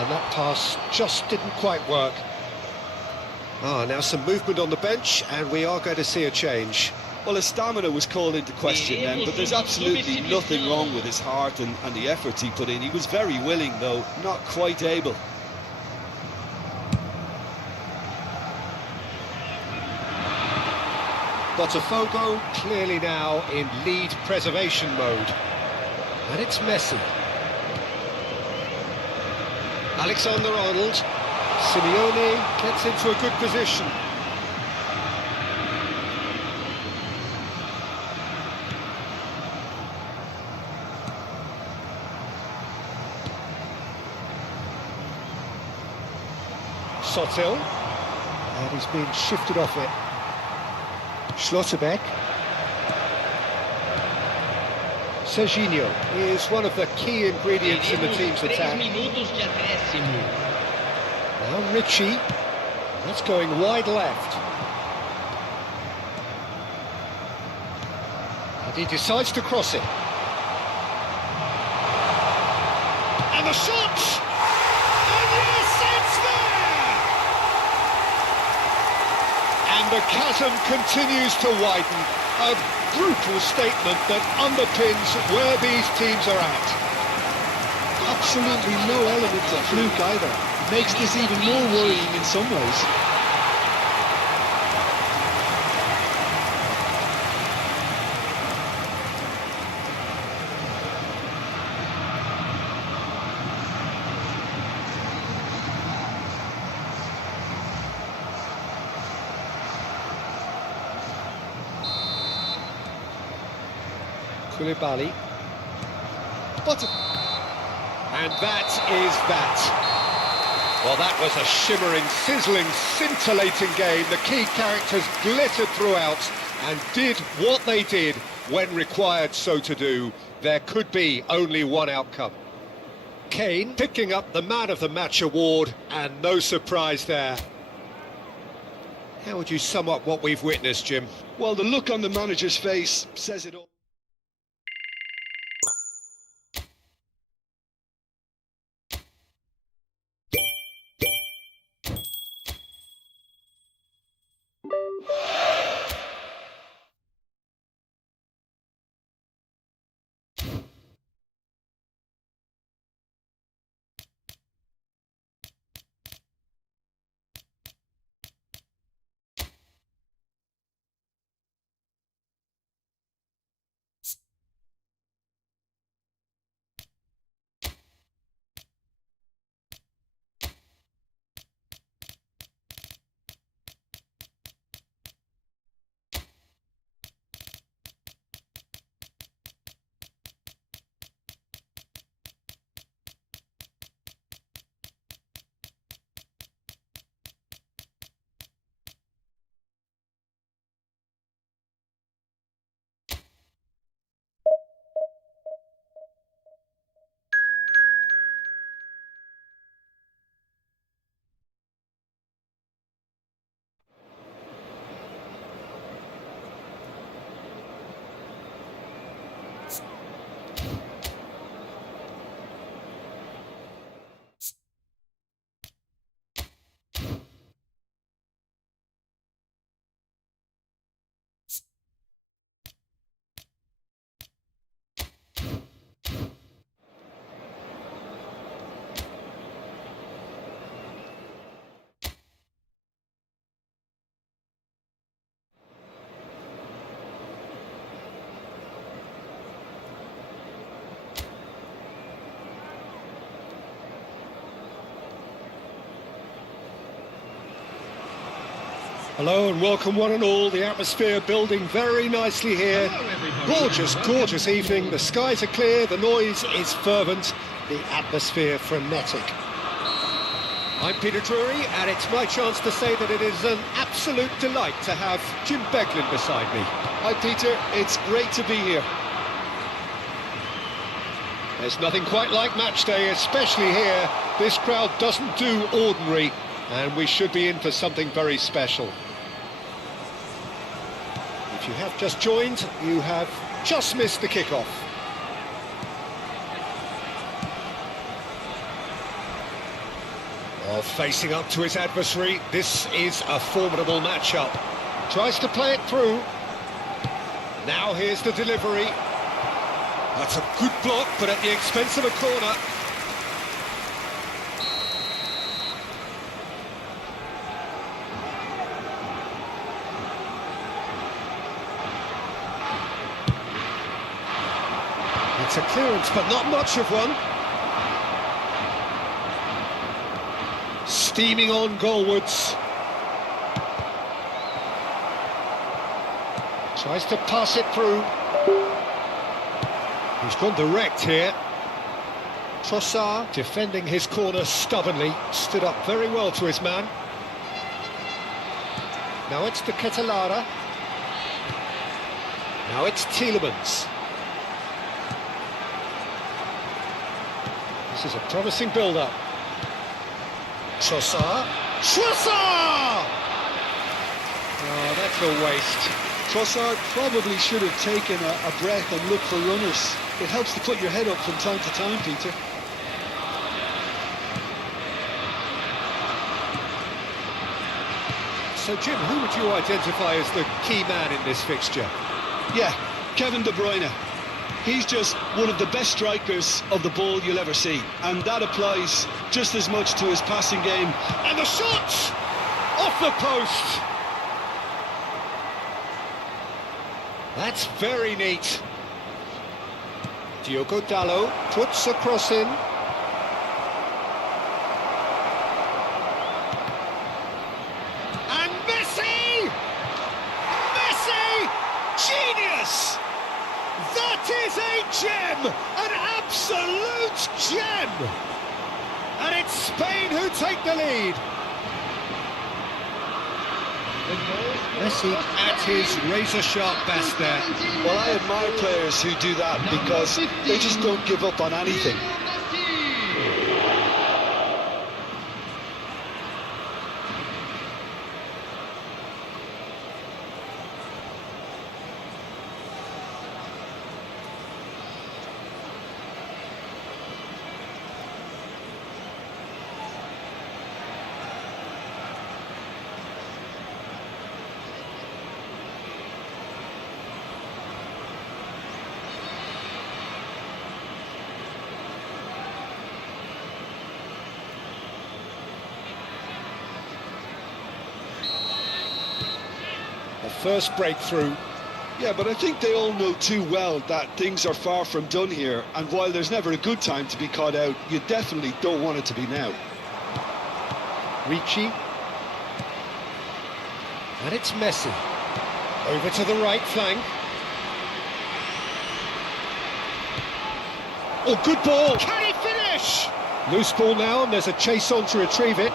That pass just didn't quite work. Now some movement on the bench, and we are going to see a change. Well, his stamina was called into question then, but there's absolutely nothing wrong with his heart and the efforts he put in. He was very willing, though, not quite able. Botafogo clearly now in lead preservation mode. And it's Messi. Alexander-Arnold. Simeone gets into a good position. Sotil. And he's been shifted off it. Schlotterbeck. Serginho is one of the key ingredients in the team's attack. Now Ricci. That's going wide left. And he decides to cross it. And the shot! And yes, it's there! And the chasm continues to widen. A brutal statement that underpins where these teams are at. Absolutely no element of fluke either. Makes this even more worrying in some ways. Koulibaly. And that is that. Well, that was a shimmering, sizzling, scintillating game. The key characters glittered throughout and did what they did when required so to do. There could be only one outcome. Kane picking up the Man of the Match award, and no surprise there. How would you sum up what we've witnessed, Jim? Well, the look on the manager's face says it all. Hello and welcome one and all. The atmosphere building very nicely here. Gorgeous, gorgeous evening. The skies are clear, the noise is fervent, the atmosphere frenetic. I'm Peter Drury, and it's my chance to say that it is an absolute delight to have Jim Beglin beside me. Hi Peter, it's great to be here. There's nothing quite like match day, especially here. This crowd doesn't do ordinary, and we should be in for something very special. If you have just joined, you have just missed the kickoff. Well, facing up to his adversary, this is a formidable matchup. Tries to play it through. Now here's the delivery. That's a good block, but at the expense of a corner. It's a clearance, but not much of one. Steaming on goalwards. Tries to pass it through. He's gone direct here. Trossard defending his corner stubbornly. Stood up very well to his man. Now it's to Ketelara. Now it's Tielemans. This is a promising build-up. Trossard. Trossard! Oh, that's a waste. Trossard probably should have taken a breath and looked for runners. It helps to put your head up from time to time, Peter. So, Jim, who would you identify as the key man in this fixture? Yeah, Kevin De Bruyne. He's just one of the best strikers of the ball you'll ever see. And that applies just as much to his passing game. And the shot! Off the post! That's very neat. Diogo Dalot puts a cross in. And Messi! Messi! Genius! That is a gem! An absolute gem! And it's Spain who take the lead. Messi at his razor-sharp best there. Well, I admire players who do that because they just don't give up on anything. First breakthrough. Yeah, but I think they all know too well that things are far from done here, and while there's never a good time to be caught out, you definitely don't want it to be now. Ricci. And it's Messi. Over to the right flank. Oh, good ball! Can he finish? Loose ball now, and there's a chase on to retrieve it.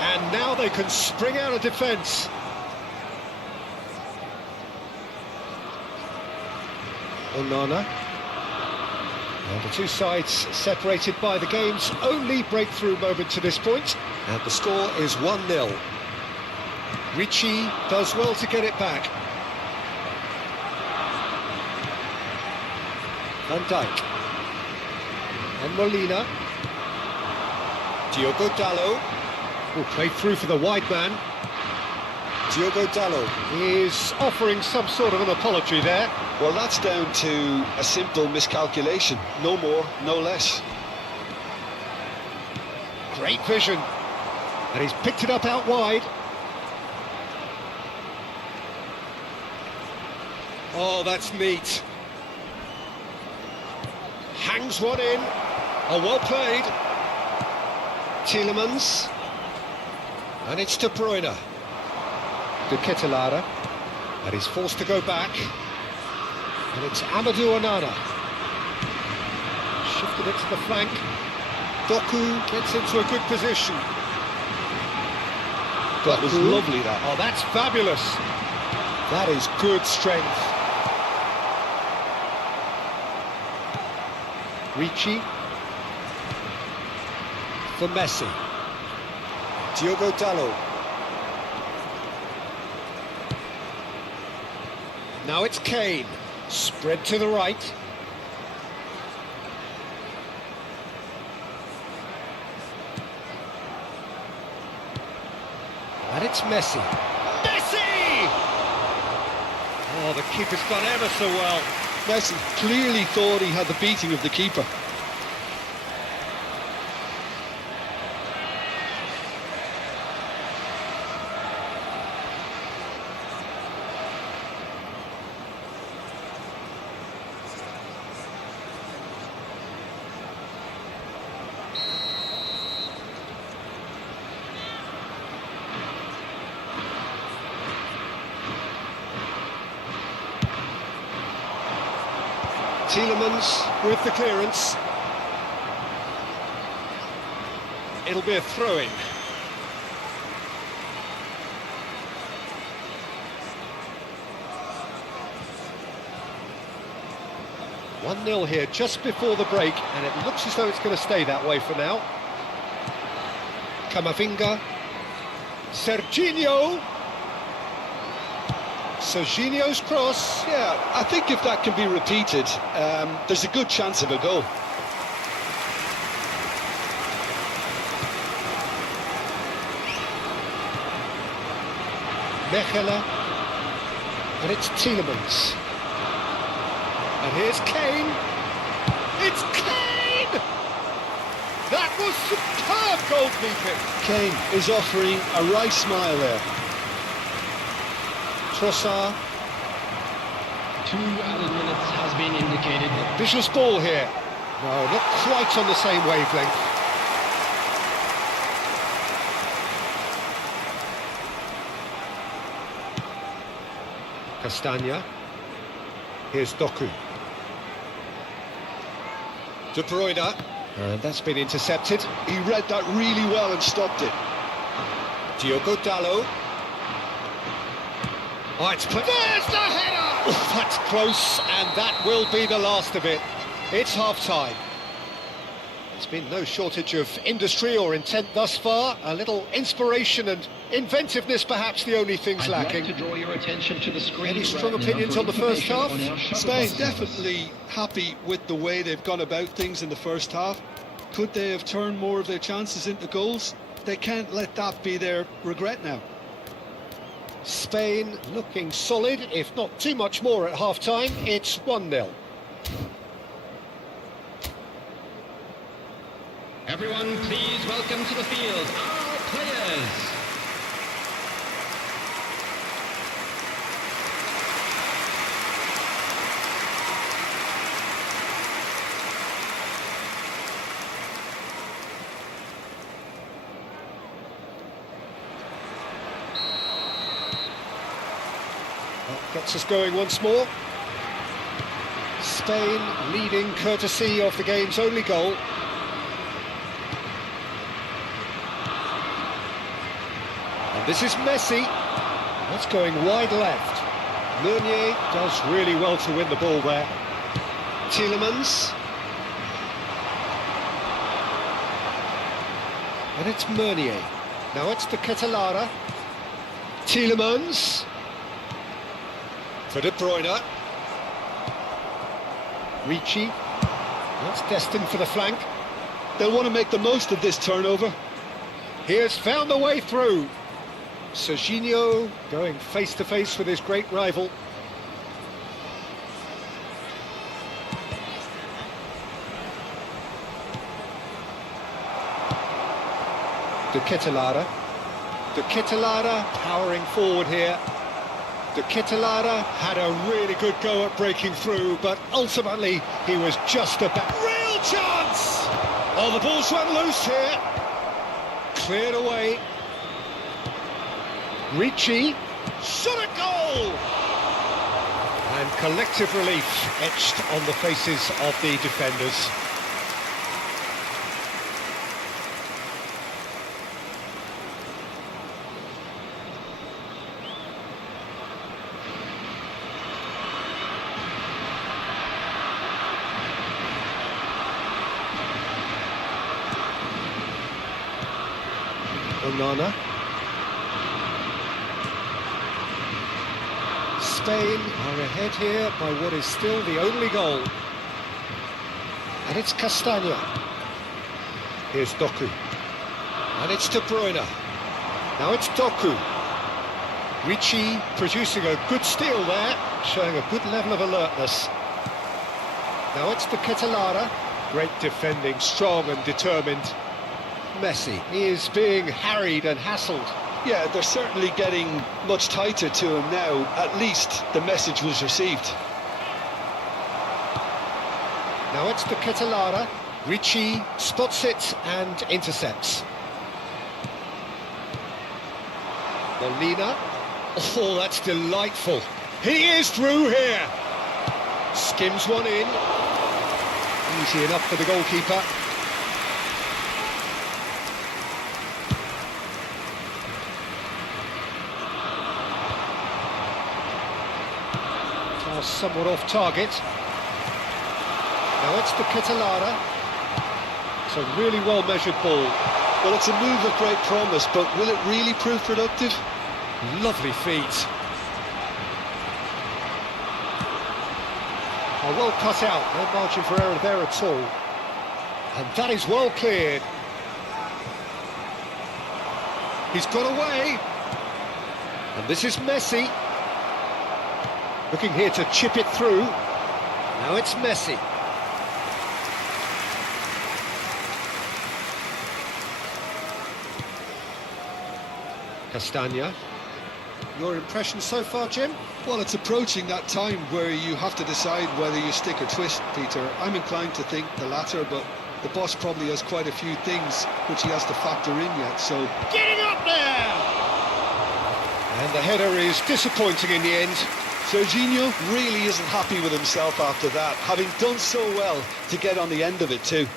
And now they can spring out of defence. Onana. And the two sides separated by the game's only breakthrough moment to this point. And the score is 1-0. Ricci does well to get it back. Van Dijk. And Molina. Diogo Dalot. Will play through for the wide man. Diogo Dalot is offering some sort of an apology there. Well, that's down to a simple miscalculation. No more, no less. Great vision. And he's picked it up out wide. Oh, that's neat. Hangs one in. Oh, well played. Tielemans. And it's De Bruyne. De Ketelaere. And he's forced to go back. And it's Amadou Onana. Shifted it to the flank. Doku gets into a good position. That was lovely, that. Oh, that's fabulous. That is good strength. Ricci. For Messi. Diogo Dalot. Now it's Kane. Spread to the right. And it's Messi. Messi! Oh, the keeper's done ever so well. Messi clearly thought he had the beating of the keeper. Tielemans with the clearance. It'll be a throw-in. One 0 here just before the break, and it looks as though it's going to stay that way for now. Camavinga. Serginho. Serginho's cross. Yeah, I think if that can be repeated, there's a good chance of a goal. Mechelen. And it's Tielemans. And here's Kane. It's Kane! That was superb goalkeeping. Kane is offering a right smile there. Trossard. 2 added minutes has been indicated. Vicious ball here. No, not quite on the same wavelength. Castagna. Here's Doku. De Bruyne. And that's been intercepted. He read that really well and stopped it. Diogo Dalot. Oh, it's put. There's the header! Oh, that's close, and that will be the last of it. It's half-time. There's been no shortage of industry or intent thus far. A little inspiration and inventiveness, perhaps, the only things lacking. Like to draw your attention to the screen. Any strong opinions on the first half? Spain definitely happy with the way they've gone about things in the first half. Could they have turned more of their chances into goals? They can't let that be their regret now. Spain looking solid, if not too much more at half-time. It's 1-0. Everyone, please welcome to the field our players. That gets us going once more. Spain leading courtesy of the game's only goal. And this is Messi. That's going wide left. Meunier does really well to win the ball there. Tielemans. And it's Meunier. Now it's De Ketelaere. Tielemans. For De Bruyne. Ricci. That's destined for the flank. They'll want to make the most of this turnover. He has found the way through. Serginho going face to face with his great rival. De Ketelaere powering forward here. De Ketelaere had a really good go at breaking through, but ultimately he was just about... Real chance! Oh, the ball's run loose here. Cleared away. Ricci, shot a goal! And collective relief etched on the faces of the defenders. Onana. Spain are ahead here by what is still the only goal. And it's Castagna. Here's Doku. And it's De Bruyne. Now it's Doku. Ricci producing a good steal there, showing a good level of alertness. Now it's De Ketelaere. Great defending, strong and determined. Messi is being harried and hassled. Yeah, they're certainly getting much tighter to him now. At least the message was received. Now it's De Ketelaere. Ricci spots it and intercepts. Molina. Oh, that's delightful. He is through here. Skims one in. Easy enough for the goalkeeper. Somewhat off target. Now it's De Ketelaere. It's a really well measured ball. Well, it's a move of great promise, but will it really prove productive? Lovely feet. Oh, well cut out, no margin for error there at all. And that is well cleared. He's got away. And this is Messi. Looking here to chip it through. Now it's Messi. Castagna. Your impression so far, Jim? Well, it's approaching that time where you have to decide whether you stick or twist, Peter. I'm inclined to think the latter, but the boss probably has quite a few things which he has to factor in yet, so... Getting up there! And the header is disappointing in the end. Serginho really isn't happy with himself after that, having done so well to get on the end of it too.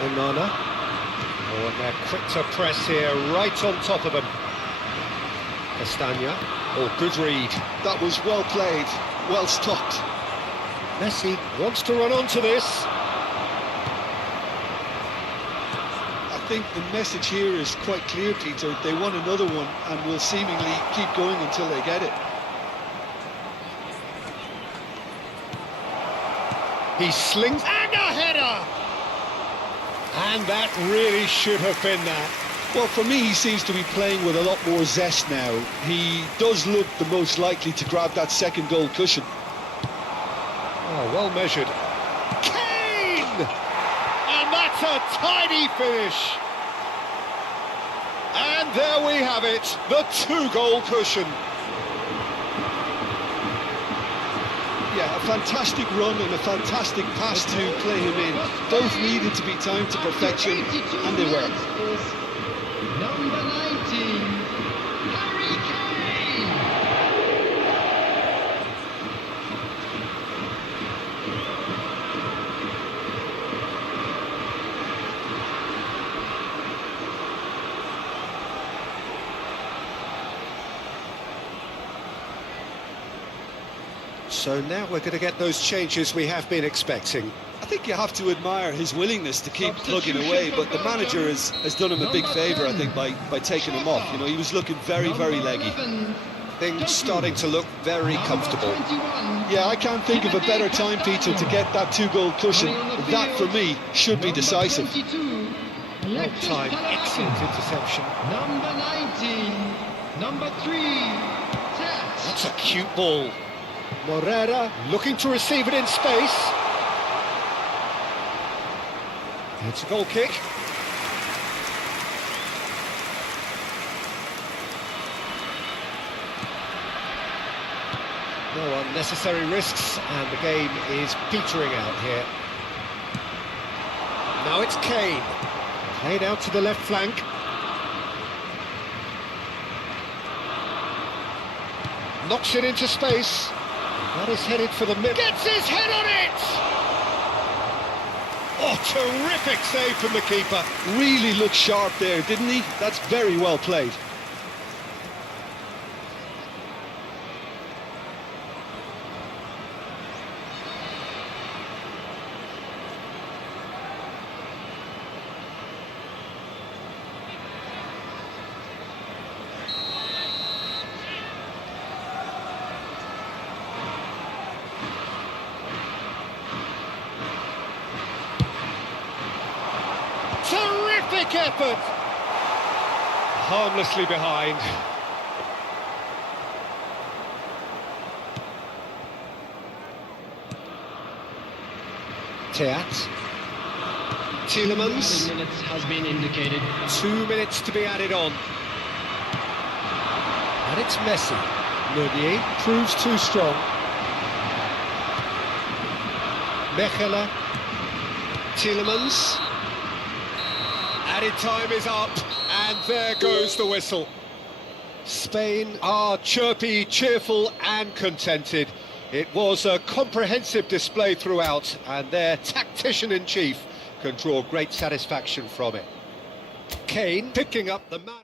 Onana. Oh, and they're quick to press here, right on top of them. Castagna. Oh, good read. That was well played, well stopped. Messi wants to run onto this. I think the message here is quite clear, Peter. They want another one and will seemingly keep going until they get it. He slings and a header! And that really should have been that. Well, for me, he seems to be playing with a lot more zest now. He does look the most likely to grab that second goal cushion. Oh, well measured. Kane! And that's a tidy finish. And there we have it, the 2-goal cushion. Yeah, a fantastic run and a fantastic pass to play him in. Both needed to be timed to perfection, and they were. Number 19, Harry Kane. So now we're going to get those changes we have been expecting. I think you have to admire his willingness to keep plugging away, but the manager has done him a big favour, I think, by taking him off. You know, he was looking very, very leggy. Things starting to look very comfortable. Yeah, I can't think of a better time, Peter, to get that 2-goal cushion. That, for me, should be decisive. Well timed, excellent interception. Number 19, number 3, Tats. That's a cute ball. Morera looking to receive it in space. It's a goal kick. No unnecessary risks, and the game is petering out here. Now it's Kane. Played out to the left flank. Knocks it into space. That is headed for the middle. Gets his head on it! Oh, terrific save from the keeper. Really looked sharp there, didn't he? That's very well played. Terrific effort! Harmlessly behind. Teat. Tielemans. Minutes has been indicated. 2 minutes to be added on. And it's Messi. Meunier proves too strong. Mechela. Tielemans. Added time is up, and there goes the whistle. Spain are chirpy, cheerful and contented. It was a comprehensive display throughout, and their tactician-in-chief can draw great satisfaction from it. Kane picking up the man.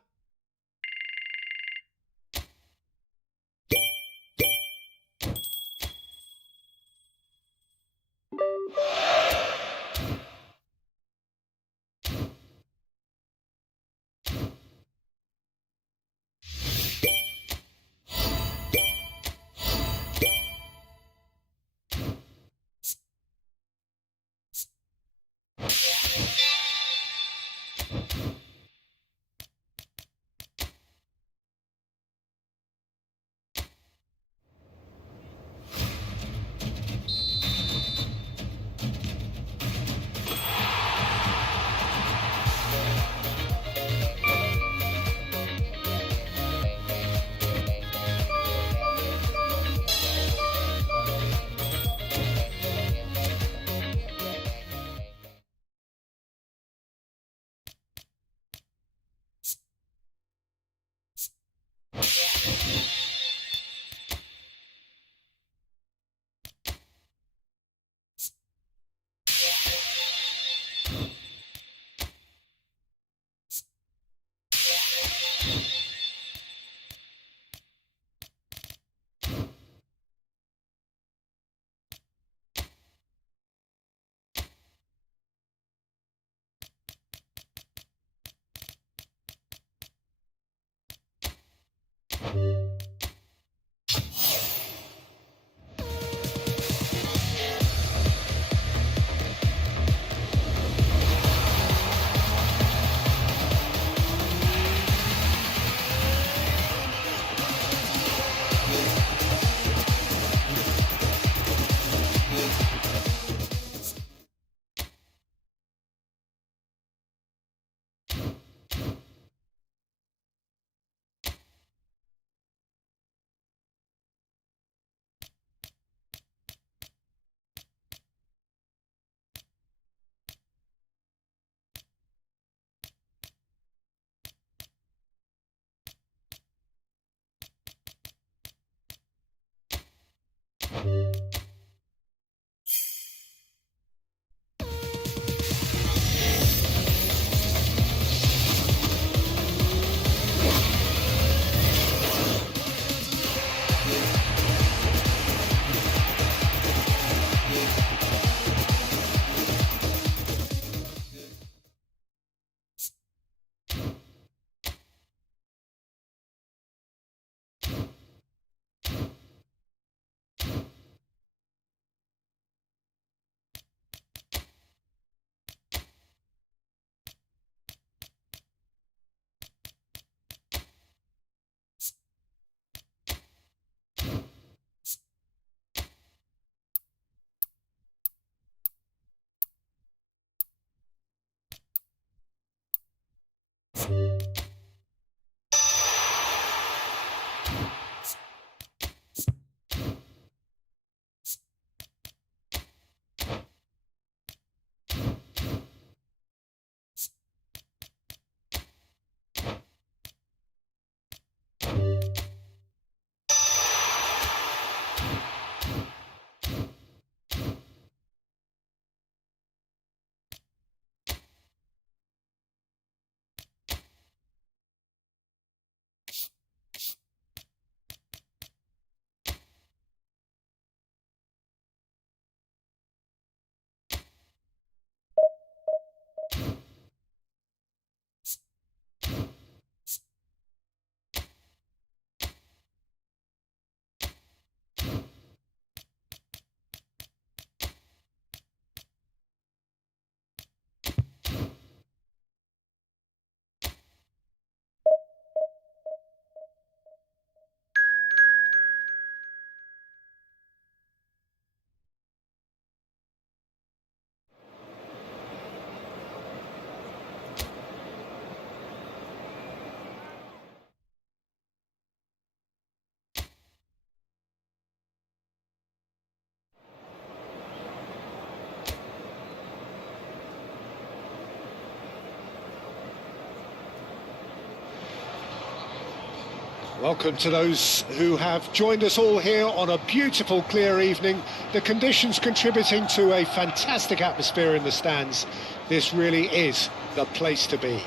Welcome to those who have joined us all here on a beautiful, clear evening. The conditions contributing to a fantastic atmosphere in the stands. This really is the place to be.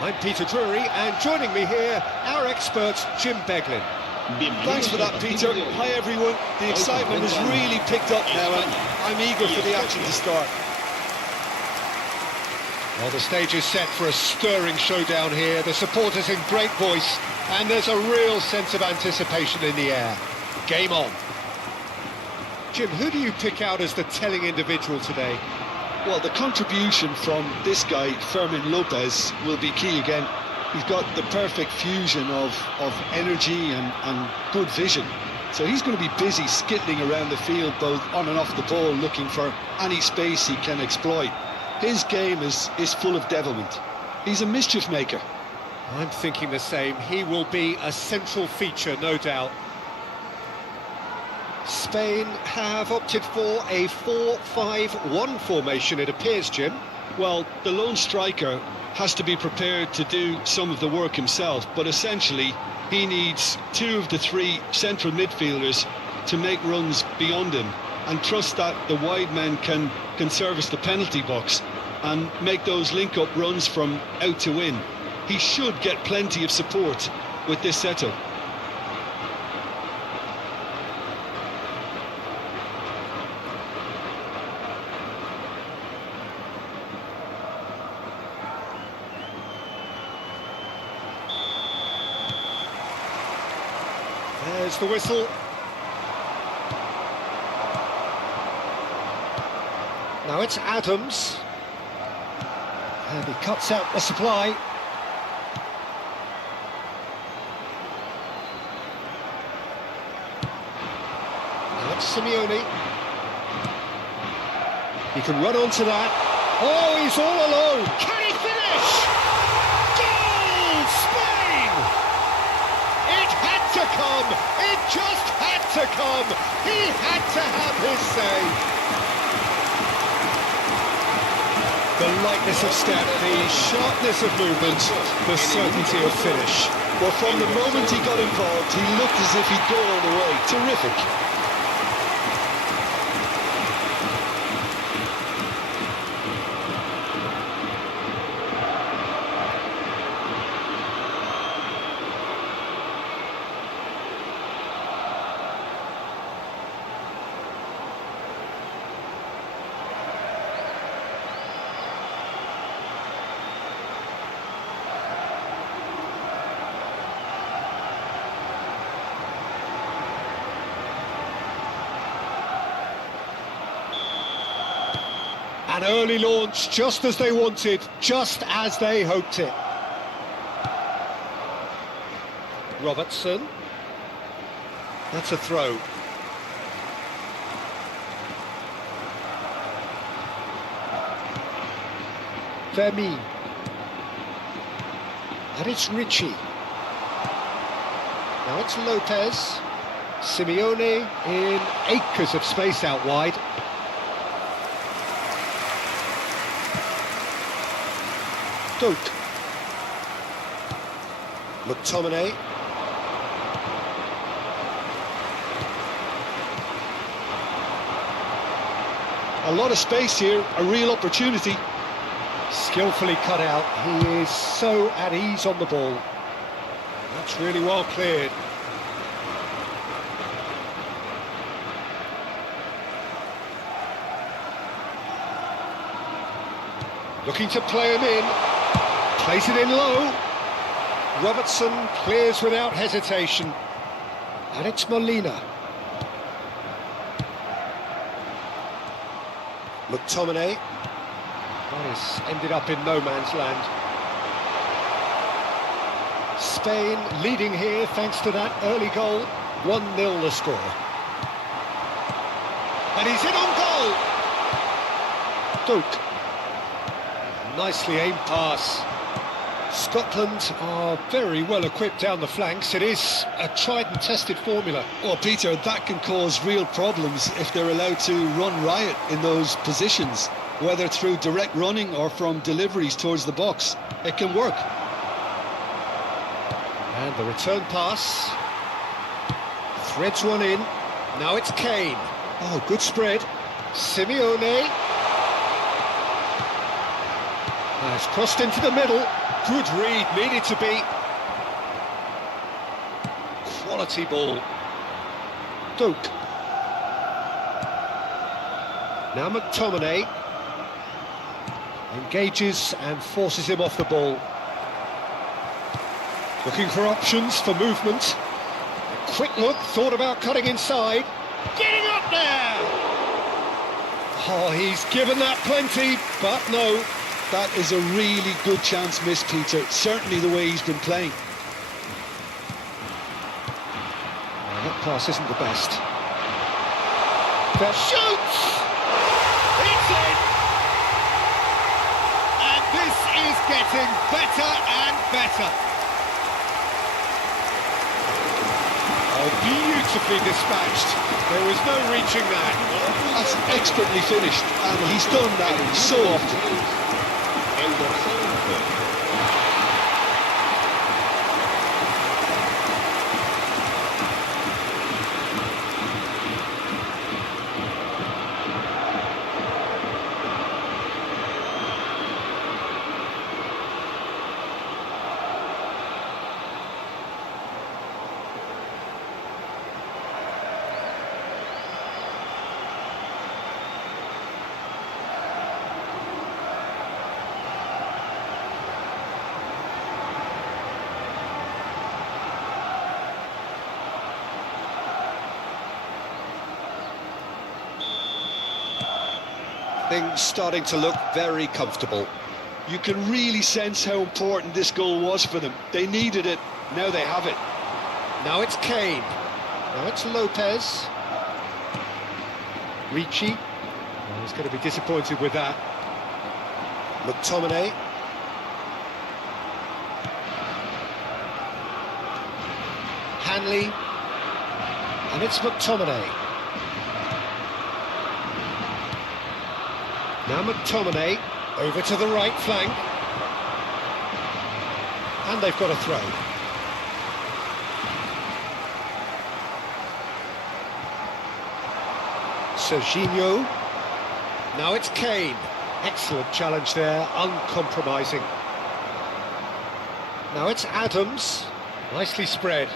I'm Peter Drury, and joining me here, our expert, Jim Beglin. Thanks for that, Peter. Hi, everyone. The excitement has really picked up now, and I'm eager for the action to start. Well, the stage is set for a stirring showdown here. The supporters in great voice, and there's a real sense of anticipation in the air. Game on. Jim, who do you pick out as the telling individual today? Well, the contribution from this guy, Fermin Lopez, will be key again. He's got the perfect fusion of energy and good vision. So he's going to be busy skittling around the field, both on and off the ball, looking for any space he can exploit. His game is full of devilment. He's a mischief maker. I'm thinking the same. He will be a central feature, no doubt. Spain have opted for a 4-5-1 formation, it appears, Jim. Well, the lone striker has to be prepared to do some of the work himself, but essentially he needs two of the three central midfielders to make runs beyond him and trust that the wide men can service the penalty box and make those link-up runs from out to in. He should get plenty of support with this setup. There's the whistle. Now it's Adams. And he cuts out the supply. Now it's Simeone. He can run onto that. Oh, he's all alone. Can he finish? Goal, Spain! It had to come. It just had to come. He had to have his say. The lightness of step, the sharpness of movement, the certainty of finish. Well, from the moment he got involved, he looked as if he'd go all the way. Terrific. An early launch, just as they wanted, just as they hoped it. Robertson. That's a throw. Vermeer. And it's Ricci. Now it's Lopez. Simeone in acres of space out wide. Don't. McTominay. A lot of space here, a real opportunity. Skillfully cut out. He is so at ease on the ball. That's really well cleared. Looking to play him in. Plays it in low. Robertson clears without hesitation. And it's Molina. McTominay. That has ended up in no man's land. Spain leading here thanks to that early goal. 1-0 the score. And he's in on goal! Don't. Nicely aimed pass. Scotland are very well equipped down the flanks. It is a tried and tested formula. Well, Peter, that can cause real problems if they're allowed to run riot in those positions, whether through direct running or from deliveries towards the box. It can work. And the return pass. Threads one in. Now it's Kane. Oh, good spread. Simeone. It's crossed into the middle. Good read, needed to be. Quality ball. Doak. Now McTominay. Engages and forces him off the ball. Looking for options for movement. A quick look, thought about cutting inside. Getting up there! Oh, he's given that plenty, but no. That is a really good chance missed, Peter. Certainly the way he's been playing. That pass isn't the best. That shoots! It's in! And this is getting better and better. Oh, beautifully dispatched. There was no reaching that. That's expertly finished, and he's done that so often. El dorsal 9. Things starting to look very comfortable. You can really sense how important this goal was for them. They needed it, now they have it. Now it's Kane. Now it's Lopez. Ricci. Oh, he's going to be disappointed with that. McTominay. Hanley. And it's McTominay. Now McTominay over to the right flank. And they've got a throw. Serginho. Now it's Kane. Excellent challenge there, uncompromising. Now it's Adams. Nicely spread.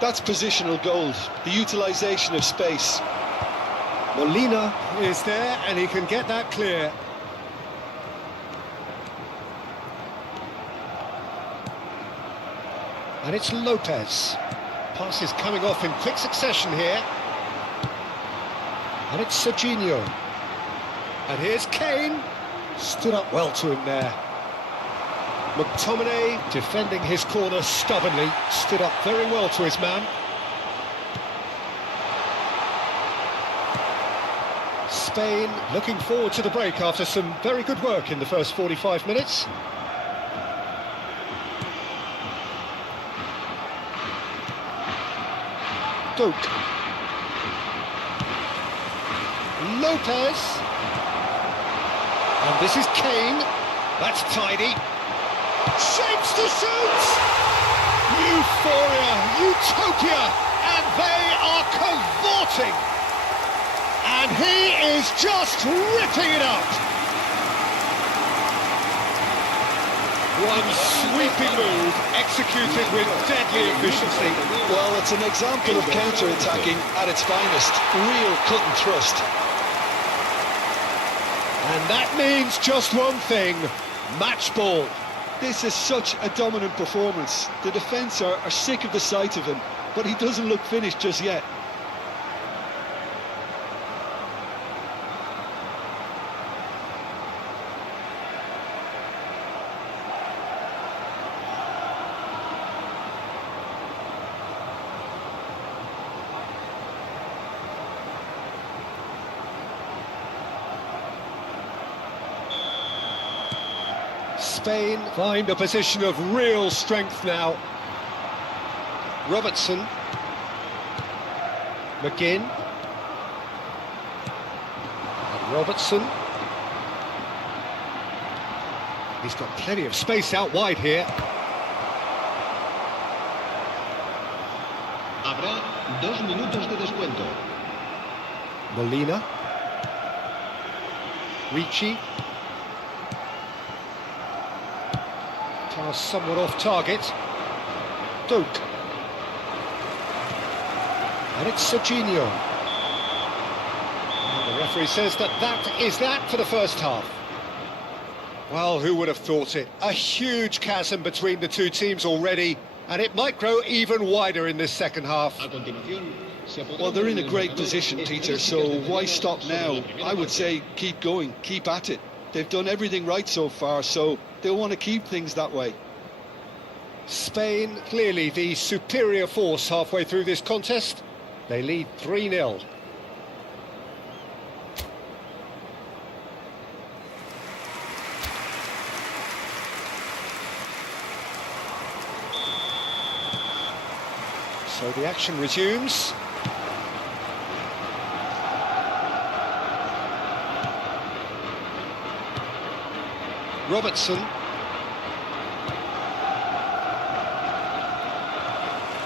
That's positional gold, the utilisation of space. Molina is there and he can get that clear. And it's Lopez. Pass is coming off in quick succession here. And it's Serginho. And here's Kane. Stood up well to him there. McTominay defending his corner stubbornly. Stood up very well to his man. Spain looking forward to the break after some very good work in the first 45 minutes. Don't. Lopez. And this is Kane. That's tidy. Shapes to shoot! Euphoria, utopia, and they are cavorting. And he is just ripping it up. One sweeping move, executed with deadly efficiency. Well, it's an example of counter-attacking at its finest. Real cut and thrust. And that means just one thing, match ball. This is such a dominant performance. The defence are sick of the sight of him, but he doesn't look finished just yet. Spain find a position of real strength now. Robertson. McGinn. And Robertson. He's got plenty of space out wide here. Habrá 2 minutos de descuento. Molina. Ricci. Pass somewhat off target. Don't. And it's Serginho. And the referee says that is that for the first half. Well, who would have thought it? A huge chasm between the two teams already, and it might grow even wider in this second half. Well, they're in a great position, Peter, so why stop now? I would say keep going, keep at it. They've done everything right so far, so they'll want to keep things that way. Spain, clearly the superior force halfway through this contest. They lead 3-0. So the action resumes. Robertson.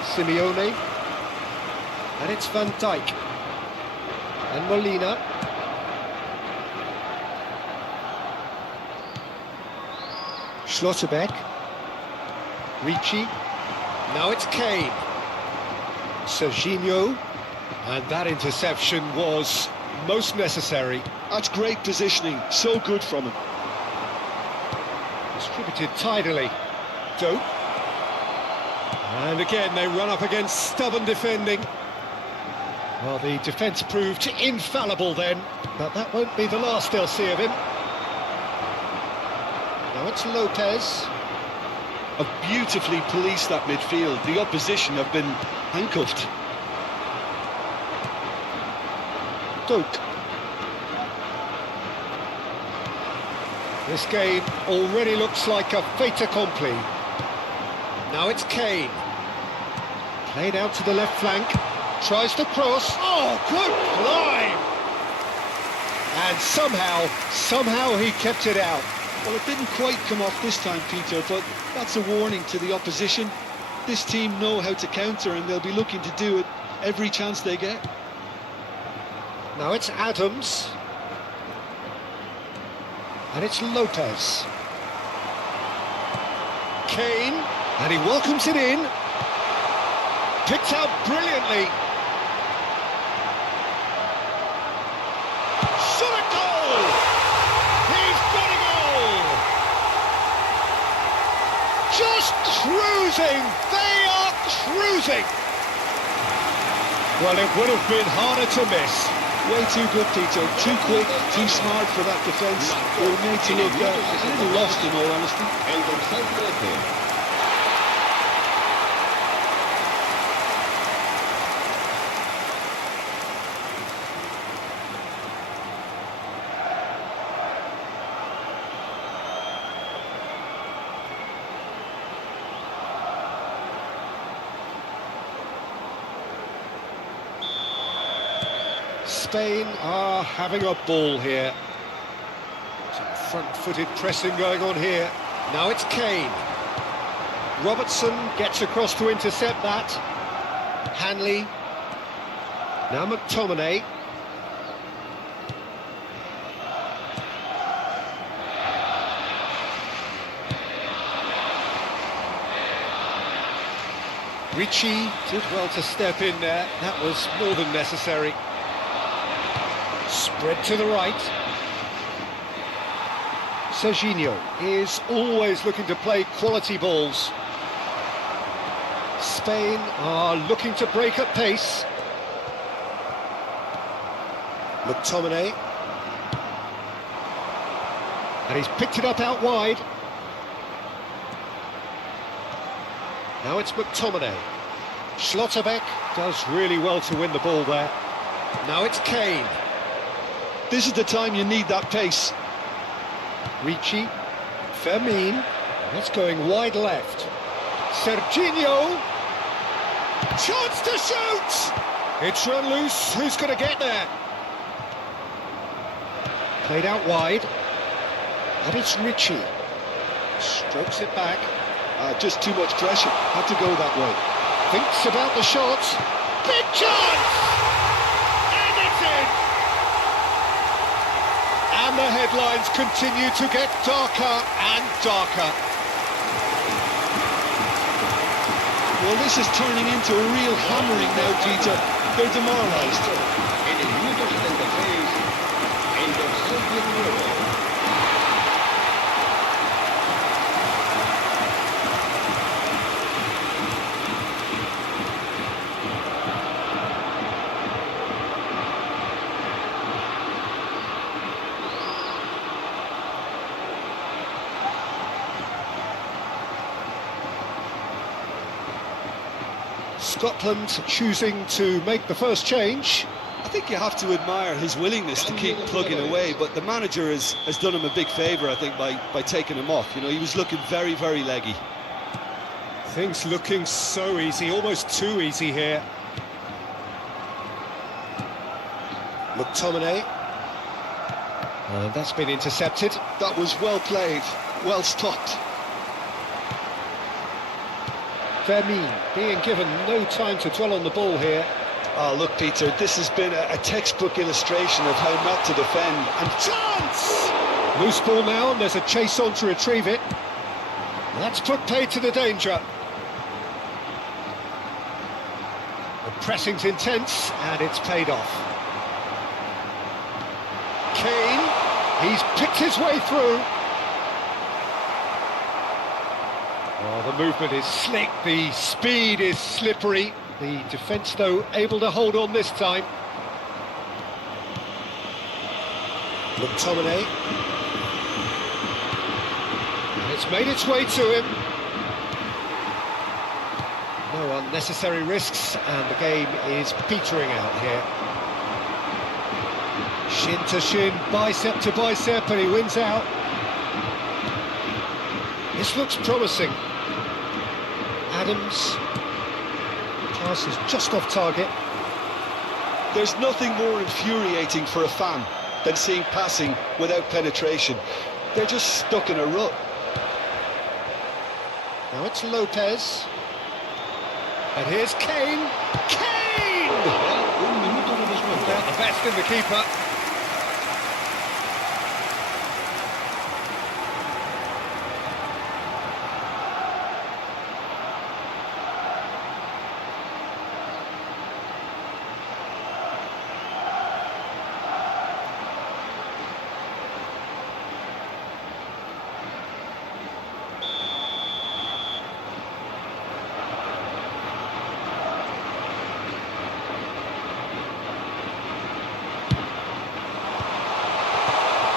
Simeone. And it's Van Dijk. And Molina. Schlotterbeck. Ricci. Now it's Kane. Serginho. And that interception was most necessary. That's great positioning, so good from him. Distributed tidily. Don't. And again they run up against stubborn defending. Well, the defence proved infallible then, but that won't be the last they'll see of him. Now it's Lopez. Have beautifully policed that midfield. The opposition have been handcuffed. Don't. This game already looks like a fait accompli. Now it's Kane. Played out to the left flank. Tries to cross. Oh, good climb! And somehow he kept it out. Well, it didn't quite come off this time, Peter, but that's a warning to the opposition. This team know how to counter, and they'll be looking to do it every chance they get. Now it's Adams. And it's Lopez. Kane, and he welcomes it in. Picked out brilliantly. Shot a goal! He's got a goal! Just cruising! They are cruising! Well, it would have been harder to miss. Way too good, Peter. Too quick, too smart for that defence. They were made to look a little lost, in all honesty. El dorsal 13. Spain are having a ball here. Some front-footed pressing going on here. Now it's Kane. Robertson gets across to intercept that. Hanley. Now McTominay. Ricci did well to step in there. That was more than necessary. Spread to the right. Serginho is always looking to play quality balls. Spain are looking to break at pace. McTominay. And he's picked it up out wide. Now it's McTominay. Schlotterbeck does really well to win the ball there. Now it's Kane. This is the time you need that pace. Ricci. Fermin. That's going wide left. Serginho. Chance to shoot! It's run loose. Who's going to get there? Played out wide. And it's Ricci. Strokes it back. Just too much pressure. Had to go that way. Thinks about the shot. Big chance! And it's in! And the headlines continue to get darker and darker. Well, this is turning into a real hammering now, Peter. They're demoralised. En el minuto 76, el dorsal 19. Scotland choosing to make the first change. I think you have to admire his willingness to keep plugging away, but the manager has done him a big favour, I think, by taking him off. You know, he was looking very, very leggy. Things looking so easy, almost too easy here. McTominay. And that's been intercepted. That was well played, well stopped. Fermin being given no time to dwell on the ball here. Oh, look, Peter, this has been a textbook illustration of how not to defend. And Chance! Loose ball now, and there's a chase on to retrieve it. That's put paid to the danger. The pressing's intense, and it's paid off. Kane, he's picked his way through. Oh, the movement is slick, the speed is slippery. The defence, though, able to hold on this time. McTominay. And it's made its way to him. No unnecessary risks, and the game is petering out here. Shin to shin, bicep to bicep, and he wins out. This looks promising. Adams. Pass is just off target. There's nothing more infuriating for a fan than seeing passing without penetration. They're just stuck in a rut. Now it's Lopez. And here's Kane. Kane! Without the best in the keeper.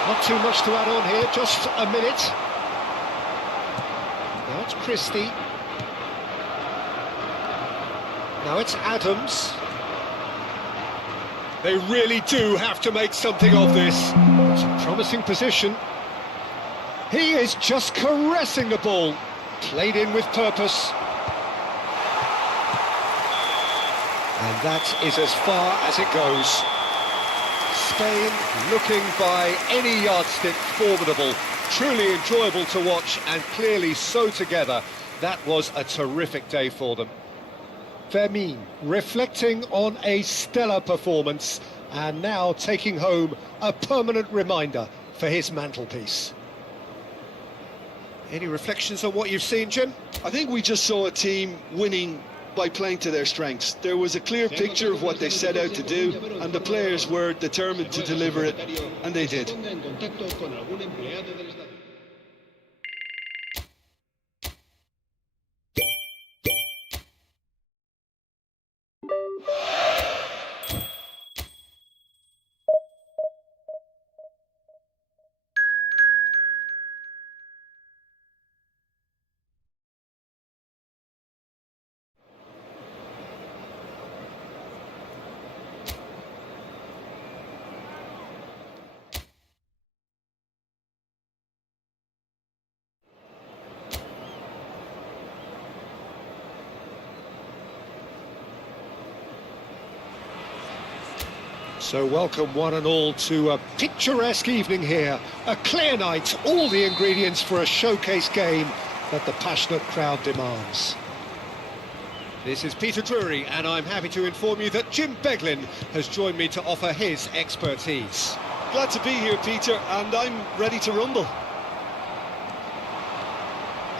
Not too much to add on here, just a minute. Now it's Christie. Now it's Adams. They really do have to make something of this. It's a promising position. He is just caressing the ball. Played in with purpose. And that is as far as it goes. Spain looking by any yardstick formidable, truly enjoyable to watch and clearly so together. That was a terrific day for them. Fermin reflecting on a stellar performance and now taking home a permanent reminder for his mantelpiece. Any reflections on what you've seen, Jim? I think we just saw a team winning by playing to their strengths. There was a clear picture of what they set out to do, and the players were determined to deliver it, and they did. So welcome one and all to a picturesque evening here. A clear night, all the ingredients for a showcase game that the passionate crowd demands. This is Peter Drury, and I'm happy to inform you that Jim Beglin has joined me to offer his expertise. Glad to be here, Peter, and I'm ready to rumble.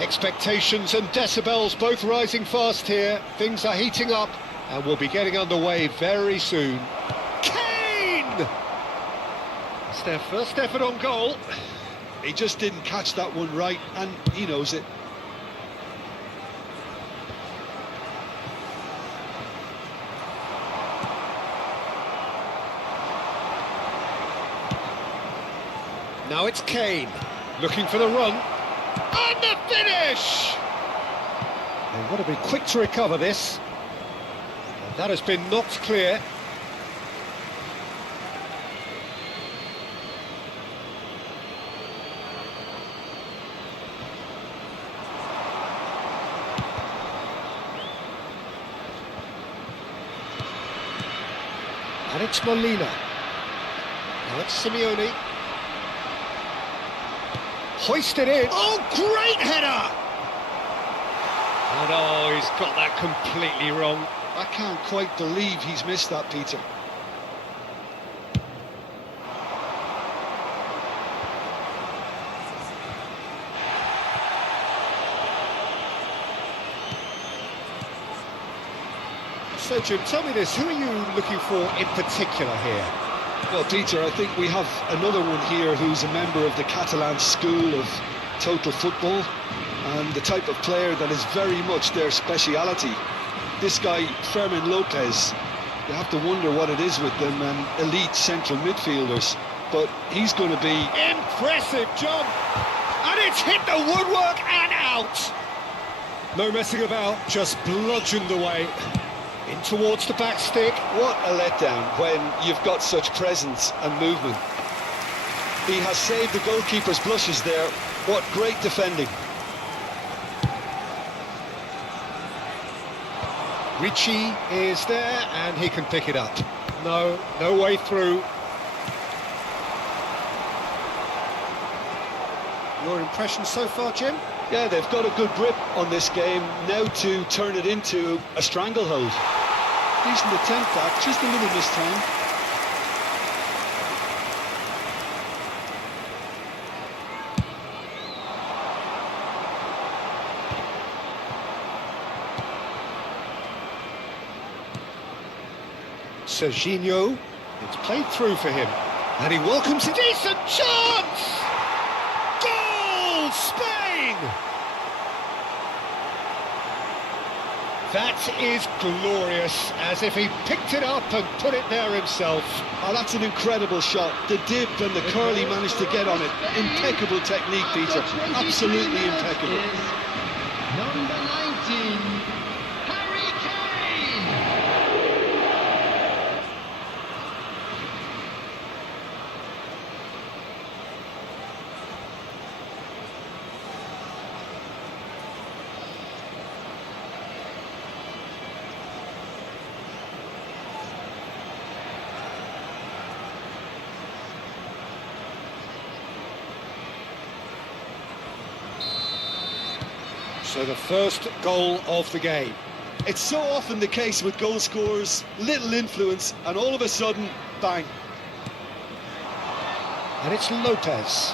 Expectations and decibels both rising fast here. Things are heating up and we'll be getting underway very soon. It's their first effort on goal. He just didn't catch that one right, and he knows it. Now it's Kane, looking for the run. And the finish! They've got to be quick to recover this. And that has been knocked clear. And it's Molina. Now it's Simeone. Hoisted in. Oh, great header! And oh, he's got that completely wrong. I can't quite believe he's missed that, Peter. So, Jim, tell me this, who are you looking for in particular here? Well, Peter, I think we have another one here who's a member of the Catalan school of total football and the type of player that is very much their speciality. This guy, Fermin Lopez, you have to wonder what it is with them elite central midfielders, but he's going to be... Impressive jump! And it's hit the woodwork and out! No messing about, just bludgeoned away. In towards the back stick. What a letdown when you've got such presence and movement. He has saved the goalkeeper's blushes there. What great defending. Ricci is there and he can pick it up. No way through. Your impression so far, Jim? Yeah, they've got a good grip on this game, now to turn it into a stranglehold. Decent attempt at, just a little this time. Serginho, it's played through for him, and he welcomes a decent chance! Goal, Spain! That is glorious, as if he picked it up and put it there himself. Oh, that's an incredible shot. The dip and the curl he managed to get on it. Impeccable technique, Peter. Absolutely impeccable. Number 19, Harry Kane! So the first goal of the game. It's so often the case with goal scorers, little influence, and all of a sudden, bang. And it's Lopez.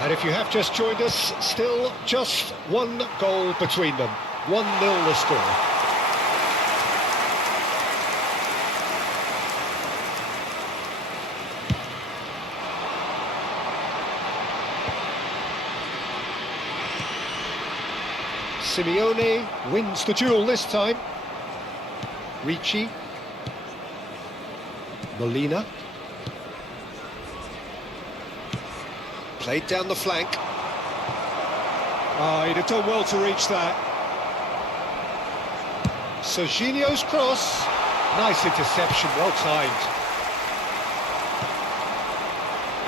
And if you have just joined us, still just one goal between them. 1-0 the score. Simeone wins the duel this time. Ricci. Molina. Played down the flank. He'd have done well to reach that. Serginho's cross. Nice interception, well timed.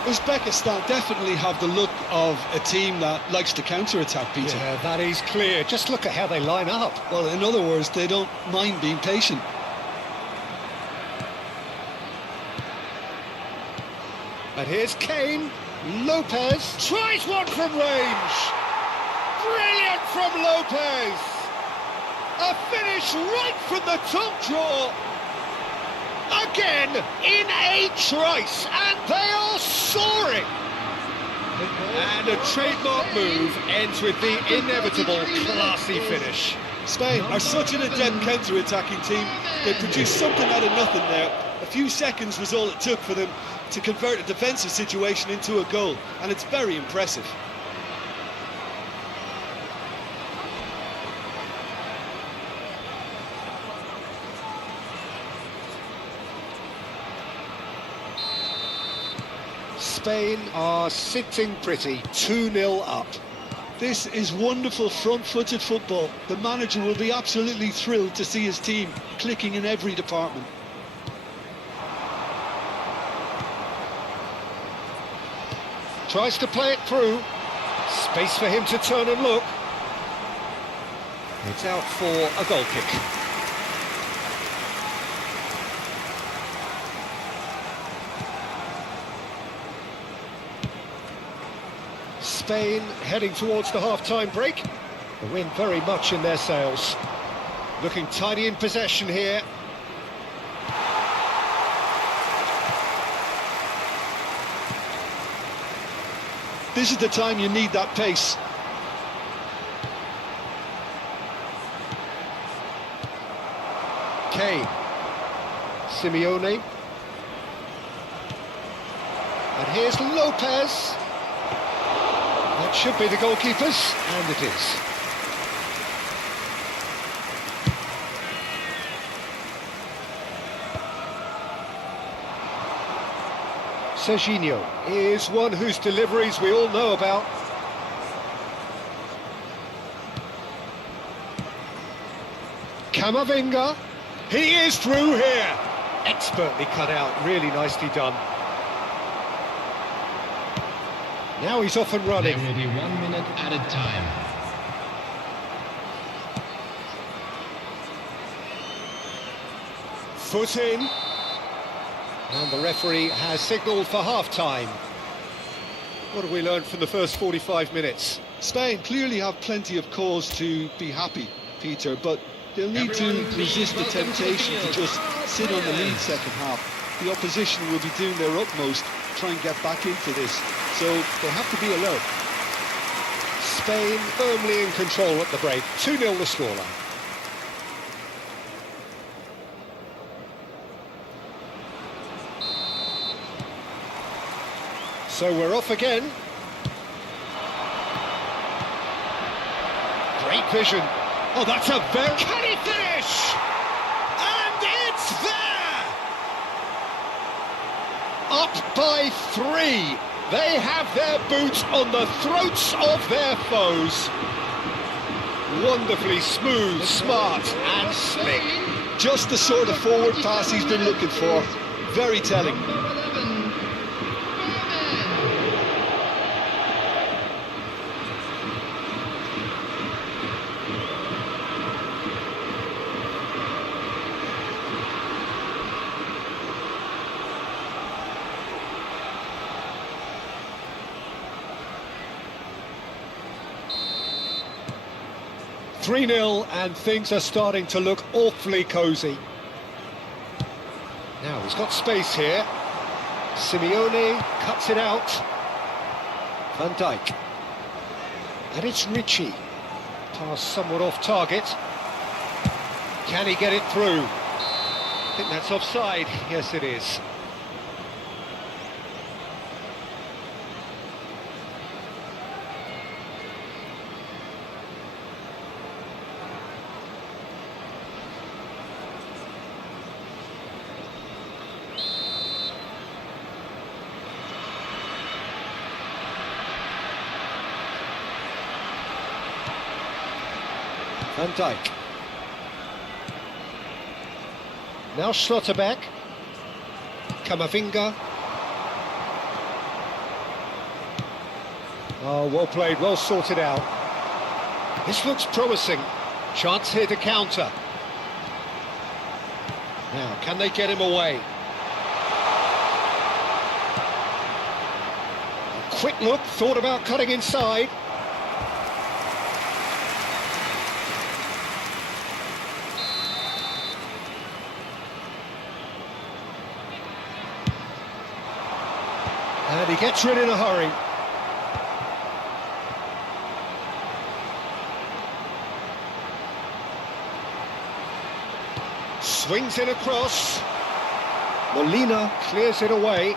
Uzbekistan definitely have the look of a team that likes to counter-attack, Peter. Yeah, that is clear. Just look at how they line up. Well, in other words, they don't mind being patient. And here's Kane. Lopez tries one from range. Brilliant from Lopez. A finish right from the top draw. Again in a trice, and they are soaring. And a trademark move ends with the inevitable classy finish. Spain are such an adept counter-attacking team. They produced something out of nothing there. A few seconds was all it took for them to convert a defensive situation into a goal, and it's very impressive. Spain are sitting pretty, 2-0 up. This is wonderful front-footed football. The manager will be absolutely thrilled to see his team clicking in every department. Tries to play it through. Space for him to turn and look. It's out for a goal kick. Spain heading towards the half-time break. The wind very much in their sails. Looking tidy in possession here. This is the time you need that pace. Kane. Simeone. And here's Lopez. That should be the goalkeepers, and it is. Serginho is one whose deliveries we all know about. Camavinga, he is through here. Expertly cut out, really nicely done. Now he's off and running. There will be 1 minute added time. Foot in. And the referee has signalled for half-time. What have we learned from the first 45 minutes? Spain clearly have plenty of cause to be happy, Peter, but they'll need to resist the temptation to just sit on the lead second half. The opposition will be doing their utmost to try and get back into this, so they have to be alert. Spain firmly in control at the break. 2-0 the scoreline. So we're off again. Great vision. Oh, that's a very... Can he finish? And it's there! Up by 3. They have their boots on the throats of their foes. Wonderfully smooth, smart and slick. Just the sort of forward pass he's been looking for. Very telling. 3-0 and things are starting to look awfully cosy. Now he's got space here. Simeone cuts it out. Van Dijk. And it's Ricci. Pass somewhat off target. Can he get it through? I think that's offside. Yes, it is. Van Dijk. Now Schlotterbeck. Camavinga. Oh, well played, well sorted out. This looks promising. Chance here to counter. Now, can they get him away? Quick look, thought about cutting inside. And he gets rid in a hurry. Swings it across. Molina clears it away.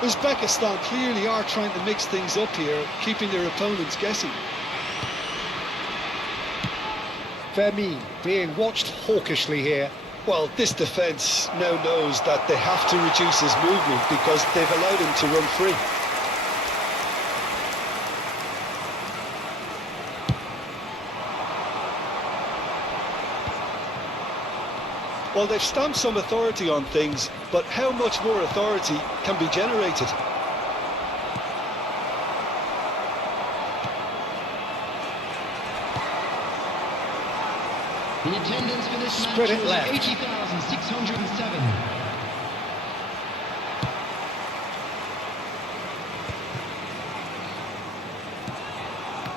Uzbekistan clearly are trying to mix things up here, keeping their opponents guessing. Vermeer being watched hawkishly here. Well, this defence now knows that they have to reduce his movement because they've allowed him to run free. Well, they've stamped some authority on things, but how much more authority can be generated? The attendance for this Spread match it was left. 80,607.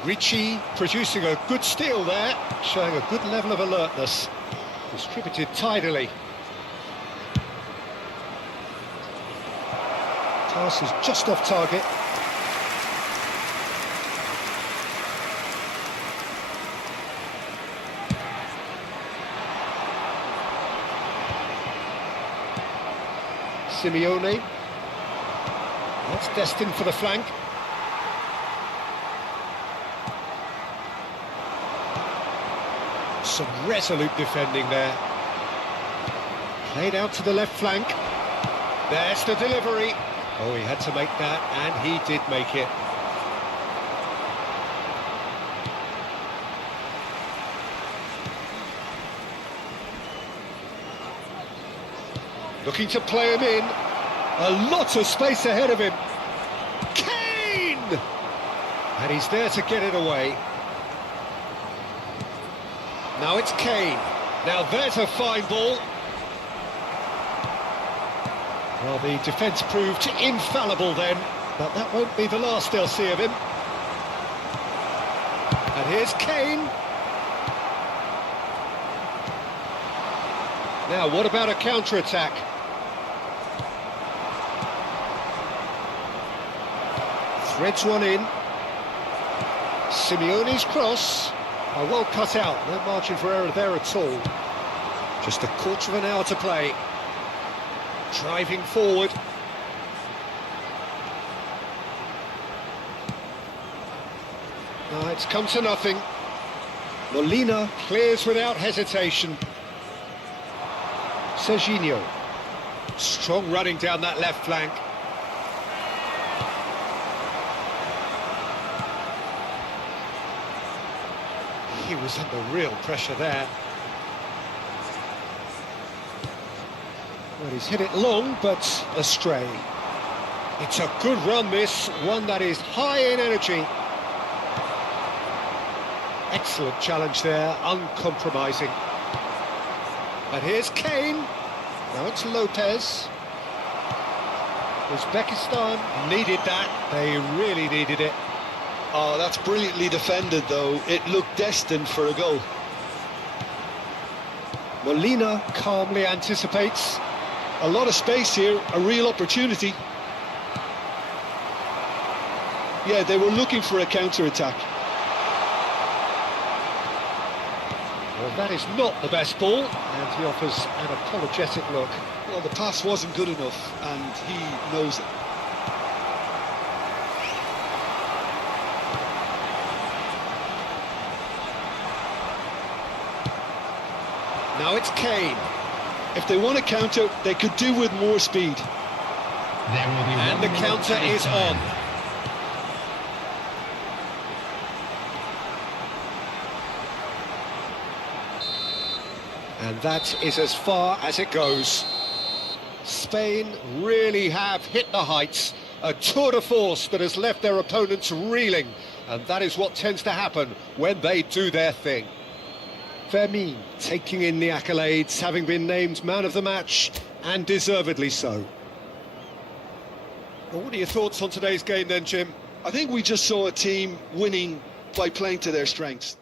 Ricci producing a good steal there, showing a good level of alertness. Distributed tidily. Pass is just off target. Simeone. That's destined for the flank. Some resolute defending there. Played out to the left flank. There's the delivery. Oh, he had to make that, and he did make it. Looking to play him in. A lot of space ahead of him. Kane! And he's there to get it away. Now it's Kane. Now there's a fine ball. Well, the defence proved infallible then, but that won't be the last they'll see of him. And here's Kane. Now, what about a counter-attack? Threads one in. Simeone's cross. Oh, well cut out, no margin for error there at all. Just a quarter of an hour to play. Driving forward. It's come to nothing. Molina clears without hesitation. Serginho. Strong running down that left flank. He was under real pressure there. Well, he's hit it long, but astray. It's a good run, this, one that is high in energy. Excellent challenge there, uncompromising. And here's Kane. Now it's Lopez. Uzbekistan needed that, they really needed it. Oh, that's brilliantly defended, though. It looked destined for a goal. Molina calmly anticipates. A lot of space here, a real opportunity. Yeah, they were looking for a counter-attack. Well, that is not the best ball, and he offers an apologetic look. Well, the pass wasn't good enough, and he knows it. Now it's Kane. If they want to counter, they could do with more speed. There will be And the one more counter added is time. on. And that is as far as it goes. Spain really have hit the heights. A tour de force that has left their opponents reeling. And that is what tends to happen when they do their thing. Fermin taking in the accolades, having been named man of the match, and deservedly so. Well, what are your thoughts on today's game then, Jim? I think we just saw a team winning by playing to their strengths.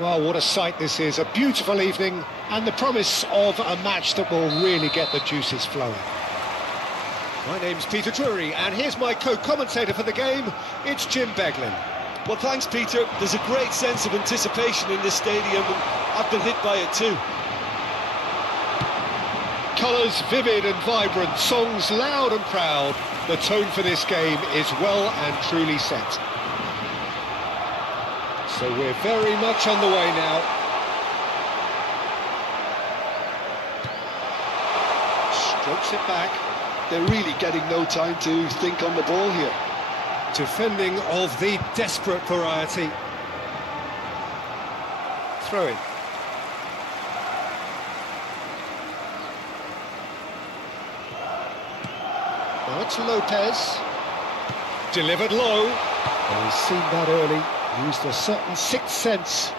Well, what a sight this is. A beautiful evening and the promise of a match that will really get the juices flowing. My name's Peter Drury, and here's my co-commentator for the game. It's Jim Beglin. Well, thanks, Peter. There's a great sense of anticipation in this stadium, and I've been hit by it too. Colours vivid and vibrant, songs loud and proud. The tone for this game is well and truly set. So we're very much on the way now. Strokes it back. They're really getting no time to think on the ball here. Defending of the desperate variety. Throw in. Now it's Lopez. Delivered low. Well, he's seen that early. Used a certain sixth sense.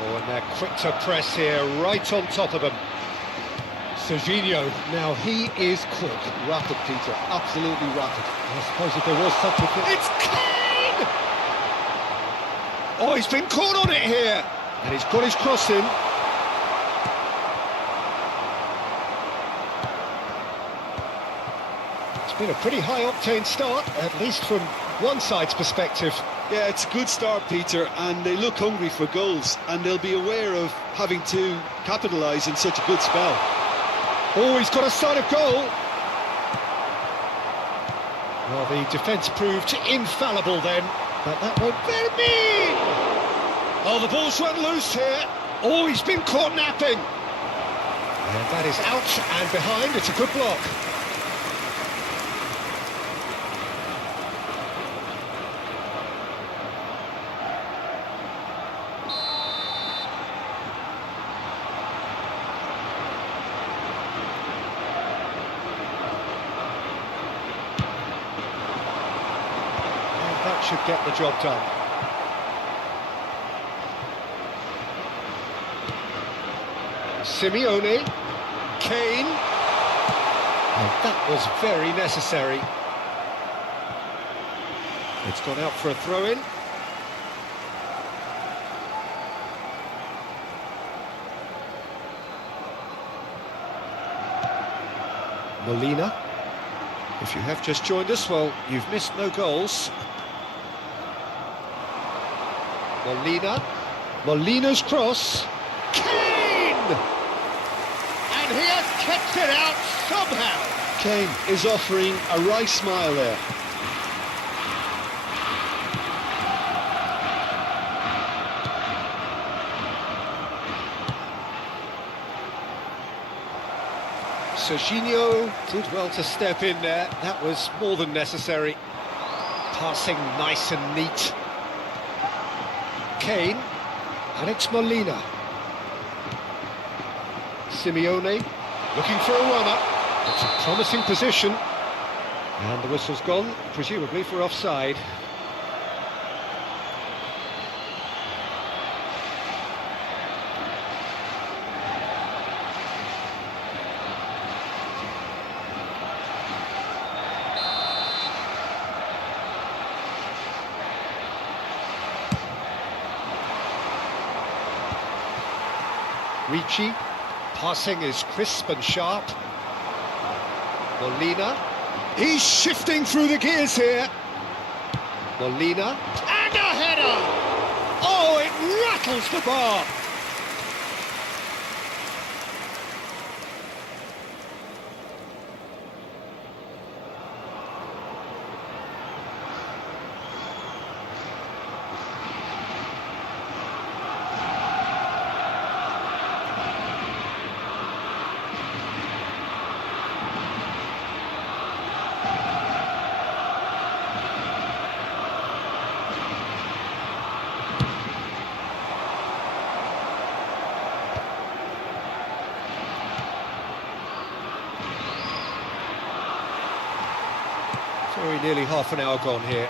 Oh, and they're quick to press here, right on top of him. Serginho, now he is quick. Rapid, Peter, absolutely rapid. I suppose if there was such a thing... It's Kane! Oh, he's been caught on it here! And he's got his cross in. It's been a pretty high-octane start, at least from one side's perspective. Yeah, it's a good start, Peter, and they look hungry for goals, and they'll be aware of having to capitalise in such a good spell. Oh, he's got a sight of goal. Well, the defence proved infallible then, but that won't be. Oh, the ball's run loose here. Oh, he's been caught napping. And that is out and behind. It's a good block. That should get the job done. Simeone, Kane, and that was very necessary. It's gone out for a throw-in. Molina. If you have just joined us, well, you've missed no goals. Molina's cross. Kane! And he has kept it out somehow. Kane is offering a wry smile there. Serginho did well to step in there. That was more than necessary. Passing nice and neat. Kane, and it's Molina. Simeone, looking for a runner. It's a promising position. And the whistle's gone, presumably for offside. Ricci, passing is crisp and sharp. Molina, he's shifting through the gears here. Molina, and a header! Oh, it rattles the bar! Very nearly half an hour gone here.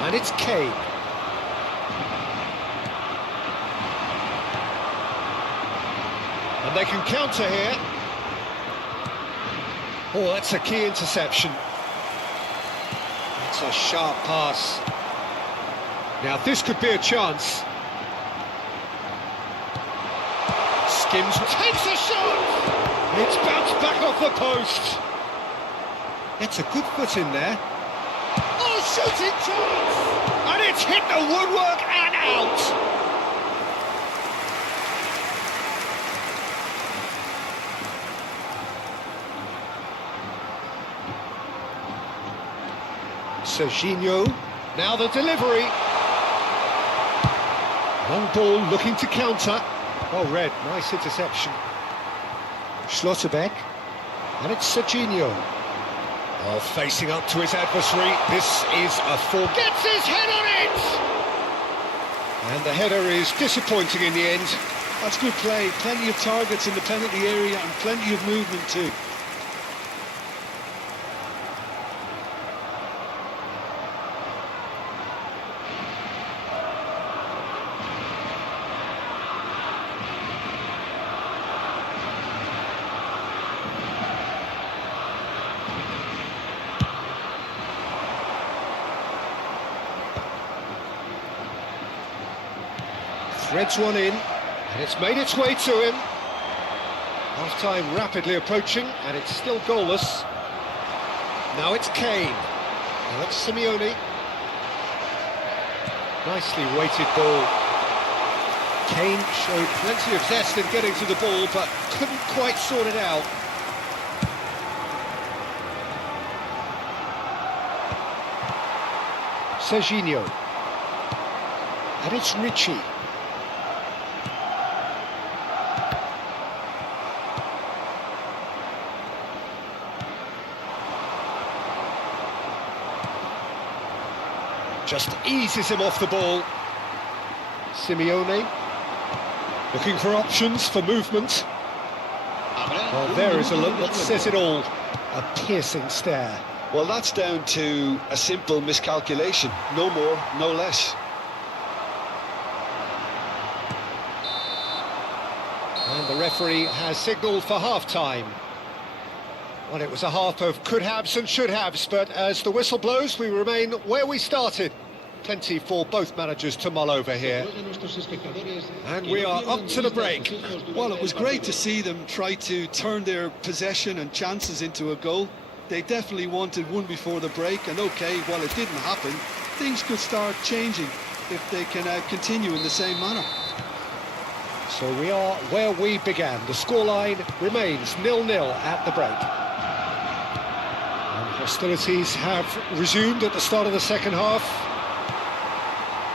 And it's Kane. And they can counter here. Oh, that's a key interception. It's a sharp pass. Now this could be a chance. Skims, takes a shot! It's bounced back off the post. It's a good foot in there. Oh, shooting chance! And it's hit the woodwork and out! Serginho, now the delivery. Long ball looking to counter. Oh, Red, nice interception. Schlotterbeck, and it's Serginho. Oh, facing up to his adversary, this is a four. Gets his head on it! And the header is disappointing in the end. That's good play, plenty of targets in the penalty area and plenty of movement too. Threads one in, and it's made its way to him. Half-time rapidly approaching, and it's still goalless. Now it's Kane. Now that's Simeone. Nicely weighted ball. Kane showed plenty of zest in getting to the ball, but couldn't quite sort it out. Serginho. And it's Richie. Just eases him off the ball. Simeone. Looking for options for movement. Well, there is a look that says it all. A piercing stare. Well, that's down to a simple miscalculation. No more, no less. And the referee has signalled for half-time. Well, it was a half of could-haves and should-haves, but as the whistle blows, we remain where we started. Plenty for both managers to mull over here. And we are up to the break. Well, it was great to see them try to turn their possession and chances into a goal. They definitely wanted one before the break, and okay, while it didn't happen, things could start changing if they can continue in the same manner. So we are where we began. The scoreline remains 0-0 at the break. And hostilities have resumed at the start of the second half.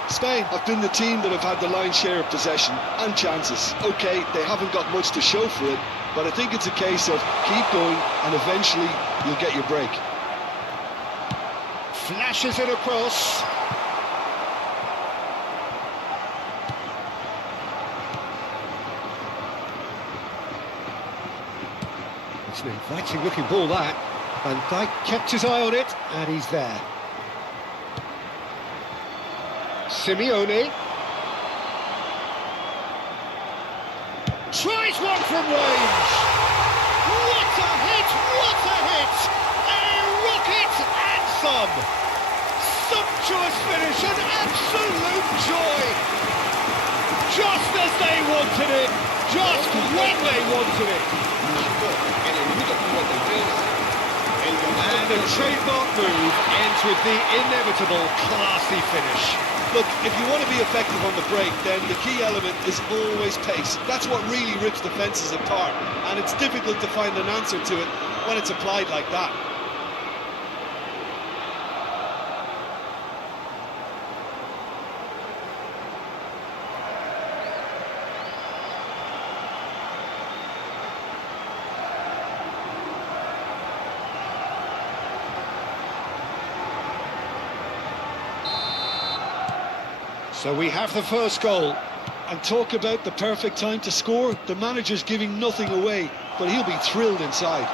Spain have been the team that have had the lion's share of possession and chances. Okay, they haven't got much to show for it, but I think it's a case of keep going and eventually you'll get your break. Flashes it across. It's an inviting looking ball, that. Van Dijk kept his eye on it, and he's there. Simeone. Tries one from range. What a hit! What a hit! A rocket and some. Sumptuous finish, an absolute joy. Just as they wanted it, just when they wanted it. And the trademark move ends with the inevitable classy finish. Look, if you want to be effective on the break, then the key element is always pace. That's what really rips defences apart, and it's difficult to find an answer to it when it's applied like that. So we have the first goal. And talk about the perfect time to score. The manager's giving nothing away, but he'll be thrilled inside.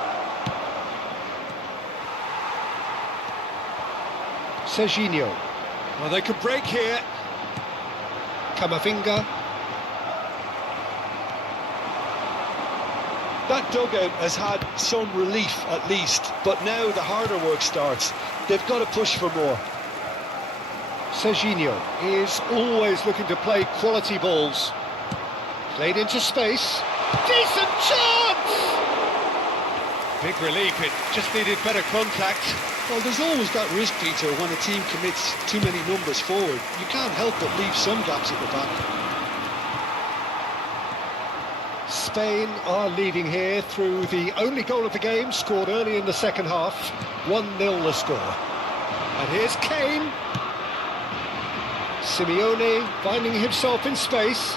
Serginho. Well, they could break here. Camavinga. That dugout has had some relief at least, but now the harder work starts. They've got to push for more. Serginho is always looking to play quality balls. Played into space. Decent chance! Big relief, it just needed better contact. Well, there's always that risk, Peter, when a team commits too many numbers forward. You can't help but leave some gaps at the back. Spain are leading here through the only goal of the game, scored early in the second half. 1-0 the score. And here's Kane. Simeone finding himself in space.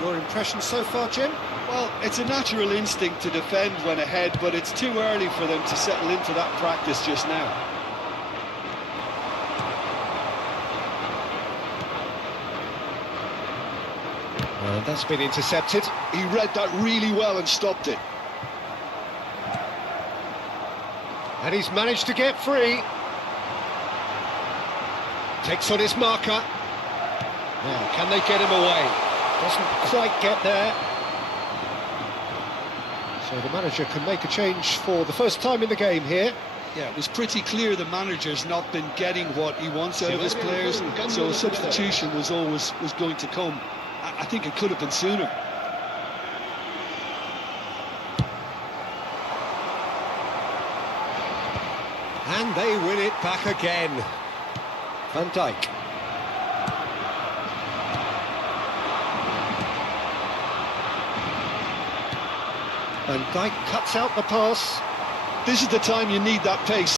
Your impression so far, Jim? Well, it's a natural instinct to defend when ahead, but it's too early for them to settle into that practice just now. And that's been intercepted. He read that really well and stopped it. And he's managed to get free. Takes on his marker. Now, can they get him away? Doesn't quite get there. So the manager can make a change for the first time in the game here. Yeah, it was pretty clear the manager's not been getting what he wants out of his players, so a substitution was going to come. I think it could have been sooner. And they win it back again. Van Dijk. Van Dijk cuts out the pass. This is the time you need that pace.